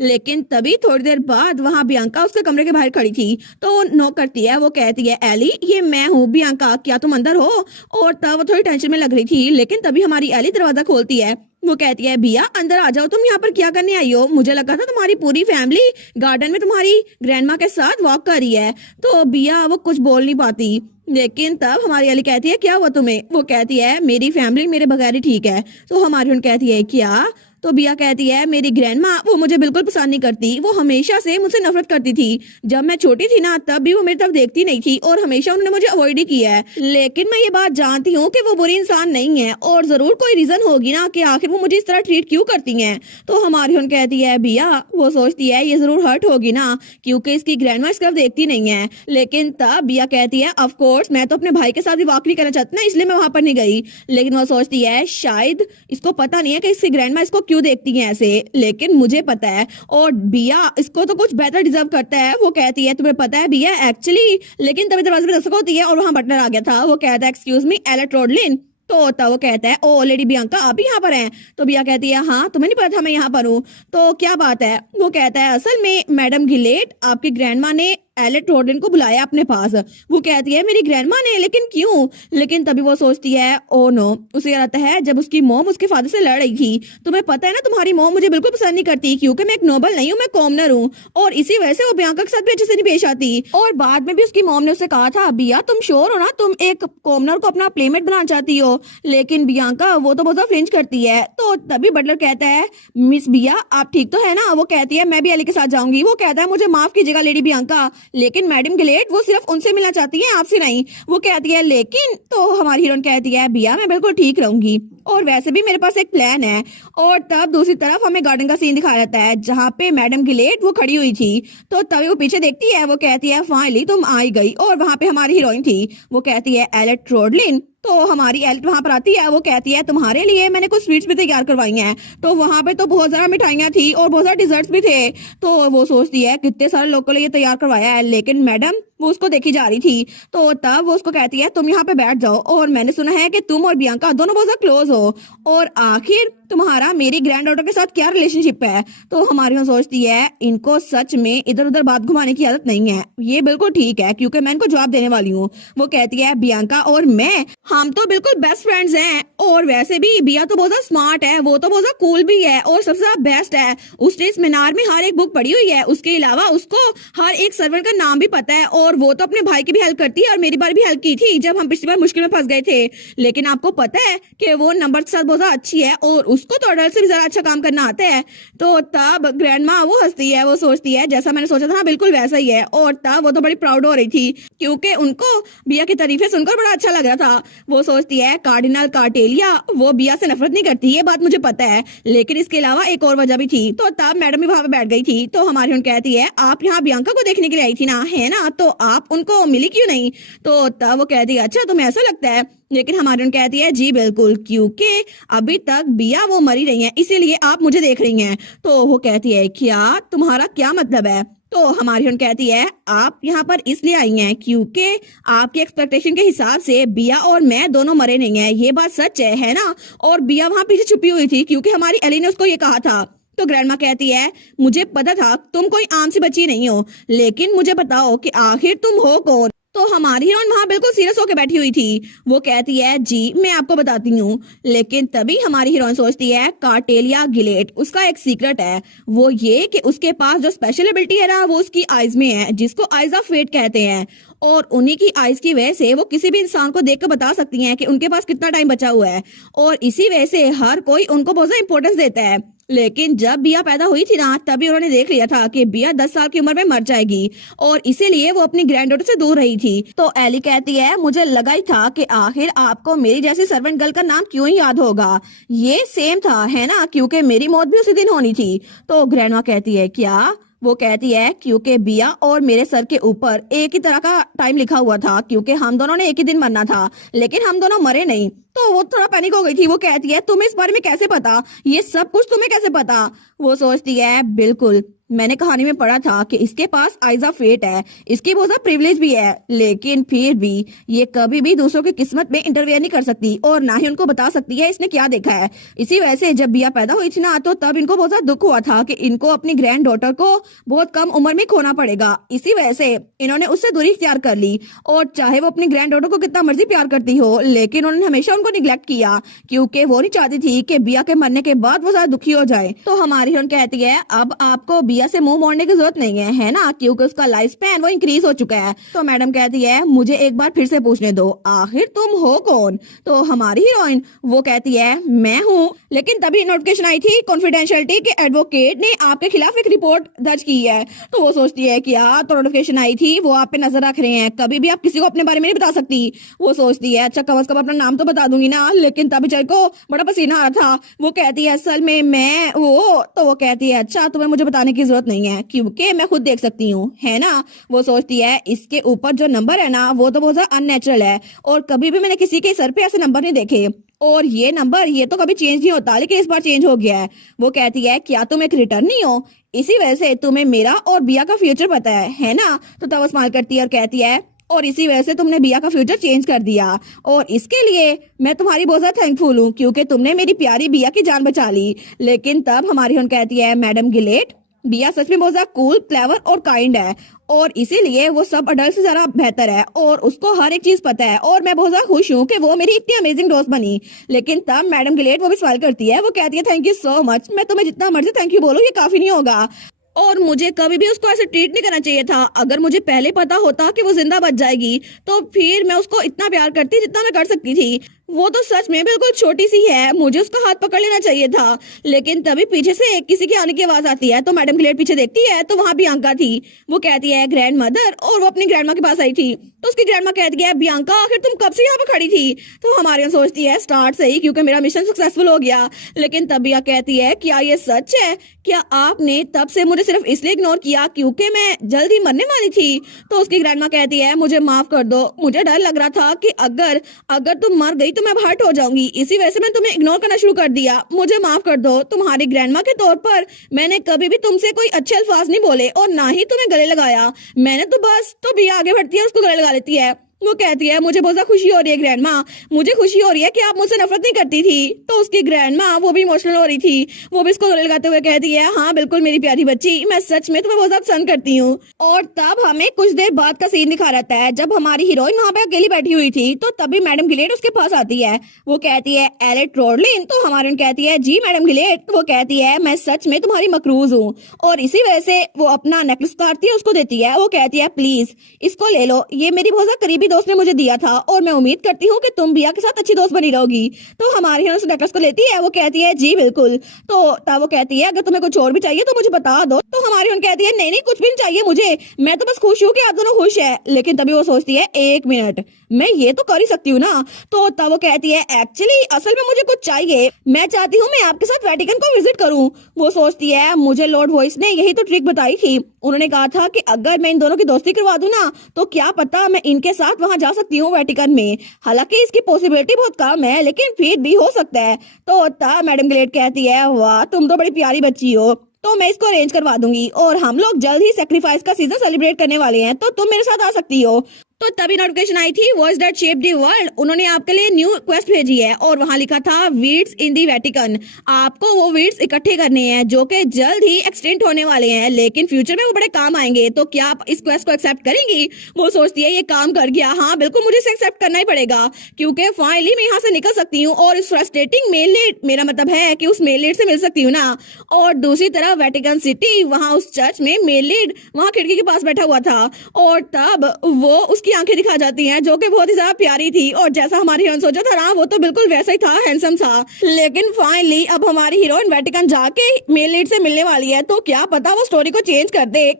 लेकिन तभी थोड़ी देर बाद वहां बियांका उसके कमरे के बाहर खड़ी थी, तो वो नॉक करती है। वो कहती है एली ये मैं हूँ बियांका, क्या तुम अंदर हो। और तब वो थोड़ी टेंशन में लग रही थी, लेकिन तभी हमारी एली दरवाजा खोलती है वो कहती है बिया अंदर आ जाओ, तुम यहाँ पर क्या करने आई हो? मुझे लगा था तुम्हारी पूरी फैमिली गार्डन में तुम्हारी ग्रैंडमा के साथ वॉक कर रही है। तो बिया वो कुछ बोल नहीं पाती, लेकिन तब हमारी अली कहती है क्या हुआ तुम्हें? वो कहती है मेरी फैमिली मेरे बगैर ही ठीक है। तो हमारी उन कहती है क्या? तो बिया कहती है मेरी ग्रैंडमा वो मुझे बिल्कुल पसंद नहीं करती, वो हमेशा से मुझसे नफरत करती थी। जब मैं छोटी थी ना तब भी वो मेरी तरफ देखती नहीं थी और हमेशा उन्होंने मुझे अवॉइड ही किया है। लेकिन मैं ये बात जानती हूँ कि वो बुरी इंसान नहीं है और जरूर कोई रीजन होगी ना कि आखिर वो मुझे इस तरह ट्रीट क्यों करती हैं। तो हमारी उन कहती है बिया वो सोचती है ये जरूर हर्ट होगी ना क्योंकि इसकी ग्रैंडमा इस तरफ देखती नहीं है। लेकिन तब बिया कहती है ऑफ कोर्स मैं तो अपने भाई के साथ भी वॉक नहीं करना चाहती ना, इसलिए मैं वहां पर नहीं गई। लेकिन वो सोचती है शायद इसको पता नहीं है कि इसकी ग्रैंडमा इसको क्यों देखती है ऐसे, लेकिन मुझे पता है और बिया इसको तो कुछ बेहतर डिजर्व करता है। वो कहती है तुम्हें पता है बिया एक्चुअली, लेकिन तभी दरवाजे पे दस्तक होती है और वहां बटलर आ गया था। वो कहता है एक्सक्यूज मी एलेट रोडलिन। तो तब वो कहता है ओ लेडी बियांका आप ही यहाँ पर हैं? तो बिया कहती है हाँ तुम्हें नहीं पता था मैं यहाँ पर हूँ, तो क्या बात है? वो कहता है असल में मैडम गिलेट आपकी ग्रैंडमा ने एलेट रोडलिन को बुलाया अपने पास। वो कहती है मेरी ग्रैंडमा ने, लेकिन क्यों? लेकिन तभी वो सोचती है ओ नो, उसे याद आता है जब उसकी मॉम उसके फादर से लड़ रही थी। तुम्हें पता है ना तुम्हारी मॉम मुझे बिल्कुल पसंद नहीं करती क्योंकि मैं एक नोबल नहीं हूँ, मैं कॉमनर हूँ और इसी वजह से वो बियांका के साथ भी अच्छे से नहीं पेश आती। और बाद में भी उसकी मॉम ने उससे कहा था बिया तुम श्योर हो ना तुम एक कॉमनर को अपना प्लेमेट बनाना चाहती हो? लेकिन बियांका वो तो बहुत फ्लिंच करती है। तो तभी बटलर कहता है मिस बिया आप ठीक तो है ना? वो कहती है मैं भी अली के साथ जाऊंगी। वो कहता है मुझे माफ कीजिएगा लेडी बियांका, लेकिन मैडम गिलेट वो सिर्फ उनसे मिलना चाहती है आपसे नहीं। वो कहती है लेकिन, तो हमारी हीरोइन कहती है बिया मैं बिल्कुल ठीक रहूंगी और वैसे भी मेरे पास एक प्लान है। और तब दूसरी तरफ हमें गार्डन का सीन दिखाया जाता है जहाँ पे मैडम गिलेट वो खड़ी हुई थी। तो तभी वो पीछे देखती है, वो कहती है फाइनली तुम आई गई और वहां पे हमारी हीरोइन थी। वो कहती है एलेट रोडलिन। तो हमारी एलेट वहां पर आती है, वो कहती है तुम्हारे लिए मैंने कुछ स्वीट्स भी तैयार करवाई हैं। तो वहां पे तो बहुत ज्यादा मिठाइयां थी और बहुत सारे डिजर्ट्स भी थे। तो वो सोचती है कितने सारे लोगों के लिए तैयार करवाया है, लेकिन मैडम वो उसको देखी जा रही थी। तो तब वो उसको कहती है तुम यहाँ पे बैठ जाओ और मैंने सुना है कि तुम और बियांका दोनों बहुत ज्यादा क्लोज हो और आखिर तुम्हारा मेरी ग्रैंड डॉटर के साथ क्या रिलेशनशिप है? तो हमारी वो सोचती है इनको सच में इधर उधर बात घुमाने की आदत नहीं है, ये बिल्कुल ठीक है क्योंकि मैं इनको जवाब देने वाली हूँ। वो कहती है बियांका और मैं हम तो बिल्कुल बेस्ट फ्रेंड्स हैं और वैसे भी बिया तो बहुत ज्यादा स्मार्ट है, वो तो बहुत ज्यादा कूल भी है और सबसे ज्यादा बेस्ट है। उसने इस मीनार में हर एक बुक पढ़ी हुई है, उसके अलावा उसको हर एक सर्वेंट का नाम भी पता है और वो तो अपने भाई की भी हेल्प करती है और मेरी बार भी हेल्प की थी जब हम पिछली बार मुश्किल में फंस गए थे। लेकिन आपको पता है कि वो नंबर के साथ बहुत ज्यादा अच्छी है और उसको तो अडल्ट से भी ज्यादा अच्छा काम करना आता है। तो तब ग्रैंड माँ वो हंसती है, वो सोचती है जैसा मैंने सोचा था ना बिल्कुल वैसा ही है। और तब वो तो बड़ी प्राउड हो रही थी क्योंकि उनको बिया की तारीफें सुनकर बड़ा अच्छा लग रहा था। वो सोचती है कार्डिनल कार्टेलिया वो बिया से नफरत नहीं करती, ये बात मुझे पता है, लेकिन इसके अलावा एक और वजह भी थी। तो तब मैडम भी वहां पे बैठ गई थी। तो हमारी उन कहती है आप यहाँ बियांका को देखने के लिए आई थी ना, है ना? तो आप उनको मिली क्यों नहीं? तो तब वो कहती है अच्छा तुम्हें ऐसा लगता है? लेकिन हमारी उन कहती है जी बिल्कुल, क्योंकि अभी तक बिया वो मरी रही है इसीलिए आप मुझे देख रही हैं। तो वो कहती है क्या तुम्हारा क्या मतलब है? तो हमारी उन कहती है आप यहाँ पर इसलिए आई हैं क्योंकि आपकी एक्सपेक्टेशन के हिसाब से बिया और मैं दोनों मरे नहीं हैं, ये बात सच है ना? और बिया वहां पीछे छुपी हुई थी क्योंकि हमारी एली ने उसको ये कहा था। तो ग्रैंडमा कहती है मुझे पता था तुम कोई आम सी बच्ची नहीं हो, लेकिन मुझे बताओ कि आखिर तुम हो कौन? तो हमारी हीरोइन वहां बिल्कुल सीरियस होकर बैठी हुई थी। वो कहती है जी मैं आपको बताती हूँ। लेकिन तभी हमारी हीरोइन सोचती है कार्टेलिया गिलेट उसका एक सीक्रेट है, वो ये कि उसके पास जो स्पेशल एबिलिटी है ना वो उसकी आईज में है, जिसको आईज ऑफ फेट कहते हैं। और उन्हीं की आईज की वजह से वो किसी भी इंसान को देखकर बता सकती हैं कि उनके पास कितना टाइम बचा हुआ है और इसी वजह से हर कोई उनको बहुत ज्यादा इंपॉर्टेंस देता है। लेकिन जब बिया पैदा हुई थी ना तभी उन्होंने देख लिया था कि बिया 10 साल की उम्र में मर जाएगी और इसीलिए वो अपनी ग्रैंड डॉटर से दूर रही थी। तो एली कहती है मुझे लगा ही था कि आखिर आपको मेरी जैसी सर्वेंट गर्ल का नाम क्यों ही याद होगा, ये सेम था है ना, क्योंकि मेरी मौत भी उसी दिन होनी थी। तो ग्रैंडमा कहती है क्या? वो कहती है क्योंकि बिया और मेरे सर के ऊपर एक ही तरह का टाइम लिखा हुआ था क्योंकि हम दोनों ने एक ही दिन मरना था, लेकिन हम दोनों मरे नहीं। तो वो थोड़ा पैनिक हो गई थी। वो कहती है तुम्हें इस बारे में कैसे पता, ये सब कुछ तुम्हें कैसे पता? वो सोचती है बिल्कुल मैंने कहानी में पढ़ा था कि इसके पास आइज ऑफ फेट है, इसकी बहुत ज्यादा प्रिविलेज भी है, लेकिन फिर भी ये कभी भी दूसरों की किस्मत में इंटरफेयर नहीं कर सकती और ना ही उनको बता सकती है इसने क्या देखा है। इसी वजह से जब बिया पैदा हुई थी ना, तो तब इनको बहुत ज्यादा दुख हुआ था कि इनको अपनी ग्रैंड डॉटर को बहुत कम उम्र में खोना पड़ेगा। इसी वजह से इन्होंने उससे दूरी इख्तियार कर ली, और चाहे वो अपनी ग्रैंड डॉटर को कितना मर्जी प्यार करती हो, लेकिन उन्होंने हमेशा उनको निग्लेक्ट किया, क्योंकि वो नहीं चाहती थी कि बिया के मरने के बाद वो ज्यादा दुखी हो जाए। तो हमारी हीरोइन कहती है अब आपको बिया से मुंह मोड़ने की जरूरत नहीं है ना, क्योंकि उसका लाइफ स्पैन वो इंक्रीज हो चुका है। तो मैडम कहती है मुझे एक बार फिर से पूछने दो, आखिर तुम हो कौन? तो हमारी हीरोइन वो कहती है मैं हूँ, लेकिन तभी नोटिफिकेशन आई थी कॉन्फिडेंशियलिटी के एडवोकेट ने आपके खिलाफ एक रिपोर्ट दर्ज की है। तो वो सोचती है कि यार तो नोटिफिकेशन आई थी, वो आप पे नजर रख रहे हैं, कभी भी आप किसी को अपने बारे में नहीं बता सकती। वो सोचती है अच्छा कम से कम अपना नाम तो बता दूंगी ना, लेकिन तभी चल को बड़ा पसीना आ रहा था। वो कहती है असल में मैं वो, तो वो कहती है अच्छा तुम्हें मुझे बताने की जरूरत नहीं है क्योंकि मैं खुद देख सकती हूँ, है ना। वो सोचती है इसके ऊपर जो नंबर है ना वो तो बहुत ज्यादा अननेचुरल है, और कभी भी मैंने किसी के सर पे ऐसे नंबर नहीं देखे, और ये नंबर ये तो कभी चेंज नहीं होता, लेकिन इस बार चेंज हो गया है। वो कहती है क्या तुम एक रिटर्न नहीं हो, इसी वजह से तुम्हें मेरा और बिया का फ्यूचर पता है ना। तो तब वो स्माइल करती है और कहती है और इसी वजह से तुमने बिया का फ्यूचर चेंज कर दिया, और इसके लिए मैं तुम्हारी बहुत ज्यादा थैंकफुल हूँ क्योंकि तुमने मेरी प्यारी बिया की जान बचा ली। लेकिन तब हमारी हम कहती है मैडम गिलेट, बिया सच में बहुत ज्यादा कूल, क्लेवर और काइंड है, और इसीलिए वो सब अडल्ट से ज्यादा बेहतर है और उसको हर एक चीज पता है, और मैं बहुत ज्यादा खुश हूँ कि वो मेरी इतनी अमेजिंग दोस्त बनी। लेकिन तब मैडम गिलेट वो भी स्माइल करती है, वो कहती है थैंक यू सो मच, मैं तुम्हें जितना मर्जी थैंक यू बोलो ये काफी नहीं होगा, और मुझे कभी भी उसको ऐसे ट्रीट नहीं करना चाहिए था। अगर मुझे पहले पता होता कि वो जिंदा बच जाएगी तो फिर मैं उसको इतना प्यार करती जितना मैं कर सकती थी। वो तो सच में बिल्कुल छोटी सी है, मुझे उसका हाथ पकड़ लेना चाहिए था। लेकिन तभी पीछे से किसी की आने की आवाज आती है, तो मैडम गिलेट पीछे देखती है तो वहां बियांका थी। वो कहती है ग्रैंड मदर, और वो अपनी ग्रैंड माँ के पास आई थी। तो उसकी ग्रैंड माँ कहती है बियांका आखिर तुम कब से यहाँ पे खड़ी थी? तो हमारी सोचती है स्टार्ट से ही, क्योंकि मेरा मिशन सक्सेसफुल हो गया। लेकिन तब बिया कहती है क्या ये सच है? क्या आपने तब से मुझे सिर्फ इसलिए इग्नोर किया क्योंकि मैं जल्द ही मरने वाली थी? तो उसकी ग्रैंड माँ कहती है मुझे माफ कर दो, मुझे डर लग रहा था कि अगर तुम मर गई तो मैं हर्ट हो जाऊंगी, इसी वजह से मैं तुम्हें इग्नोर करना शुरू कर दिया, मुझे माफ कर दो। तुम्हारी ग्रैंड माँ के तौर पर मैंने कभी भी तुमसे कोई अच्छे अल्फाज नहीं बोले और ना ही तुम्हें गले लगाया, मैंने तो बस। तो भी आगे बढ़ती है, उसको गले लगा लेती है। वो कहती है मुझे बहुत ज्यादा खुशी हो रही है ग्रैंड माँ, मुझे खुशी हो रही है कि आप मुझसे नफरत नहीं करती थी। तो उसकी ग्रैंड माँ वो भी इमोशनल हो रही थी, वो भी इसको गले लगाते हुए कहती है हाँ बिल्कुल मेरी प्यारी बच्ची, मैं सच में तुम्हें बहुत ज्यादा पसंद करती हूँ। और तब हमें कुछ देर बाद का सीन दिखा रहता है, जब हमारी हीरोइन वहां पे अकेली बैठी हुई थी, तो तभी मैडम गिलेट उसके पास आती है। वो कहती है एलेट रोडलिन, तो हमारी कहती है जी मैडम गिलेट। तो वो कहती है मैं सच में तुम्हारी मकरूज हूँ, और इसी वजह से वो अपना नेकलेस उतारती है, उसको देती है। वो कहती है प्लीज इसको ले लो, ये मेरी बहुत ज्यादा करीबी दोस्त ने मुझे दिया था और मैं उम्मीद करती हूँ कि तुम बिया के साथ अच्छी दोस्त बनी रहोगी। तो हमारी हीरोइन उस नेकलेस को लेती है, वो कहती है जी बिल्कुल। तो तब वो कहती है अगर तुम्हें कुछ और भी चाहिए तो मुझे बता दो। तो हमारी हीरोइन कहती है नहीं नहीं कुछ भी नहीं चाहिए मुझे, मैं तो बस खुश हूँ कि आप दोनों खुश है। लेकिन तभी वो सोचती है एक मिनट, मैं ये तो कर ही सकती हूँ ना। तो तब वो कहती है एक्चुअली असल में मुझे कुछ चाहिए, मैं चाहती हूँ मैं आपके साथ वेटिकन को विजिट करूँ। वो सोचती है मुझे लॉर्ड वॉइस ने यही तो ट्रिक बताई थी, उन्होंने कहा था कि अगर मैं इन दोनों की दोस्ती करवा दूं ना तो क्या पता मैं इनके साथ वहां जा सकती हूँ वेटिकन में। हालांकि इसकी पॉसिबिलिटी बहुत कम है, लेकिन फिर भी हो सकता है। तो तब मैडम ग्लेड कहती है वाह तुम तो बड़ी प्यारी बच्ची हो, तो मैं इसको अरेंज करवा दूंगी और हम लोग जल्द ही सेक्रीफाइस का सीजन सेलिब्रेट करने वाले हैं, तो तुम मेरे साथ आ सकती हो। तो तभी नोटिफिकेशन आई थी voice that shaped the world, उन्होंने आपके लिए न्यू क्वेस्ट भेजी है और वहां लिखा था वीड्स इन दी वेटिकन। आपको वो वीड्स इकट्ठे करने हैं जो कि जल्द ही एक्सटेंट होने वाले हैं, लेकिन फ्यूचर में वो बड़े काम आएंगे। तो क्या आप इस क्वेस्ट को एक्सेप्ट करेंगी? वो सोचती है ये काम कर गया, हाँ बिल्कुल मुझे इसे एक्सेप्ट करना ही पड़ेगा, क्योंकि फाइनली मैं यहाँ से निकल सकती हूँ और इस फ्रस्ट्रेटिंग मेल लीड, मेरा मतलब है कि उस मेल लीड से मिल सकती हूँ ना। और दूसरी तरफ वेटिकन सिटी, वहां उस चर्च में मेल लीड वहां खिड़की के पास बैठा हुआ था, और तब वो उसकी आंखें दिखा जाती हैं जो कि बहुत ही ज्यादा प्यारी थी, और जैसा हमारी हीरोइन सोचा था ना वो तो बिल्कुल वैसा ही था, हैंडसम था। लेकिन फाइनली अब हमारी हीरोइन वेटिकन जाके मेल लीड से मिलने वाली है, तो क्या पता वो स्टोरी को चेंज कर दे।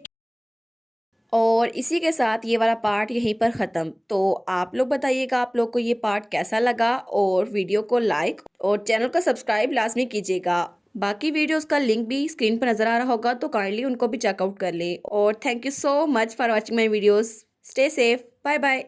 और इसी के साथ ये वाला पार्ट यहीं पर ख़त्म। तो आप लोग बताइएगा आप लोग को ये पार्ट कैसा लगा, और वीडियो को लाइक और चैनल को सब्सक्राइब लाजमी कीजिएगा। बाकी वीडियोस का लिंक भी स्क्रीन पर नज़र आ रहा होगा, तो काइंडली उनको भी चेकआउट कर ले। और thank you so much for watching my videos. Stay safe, bye bye.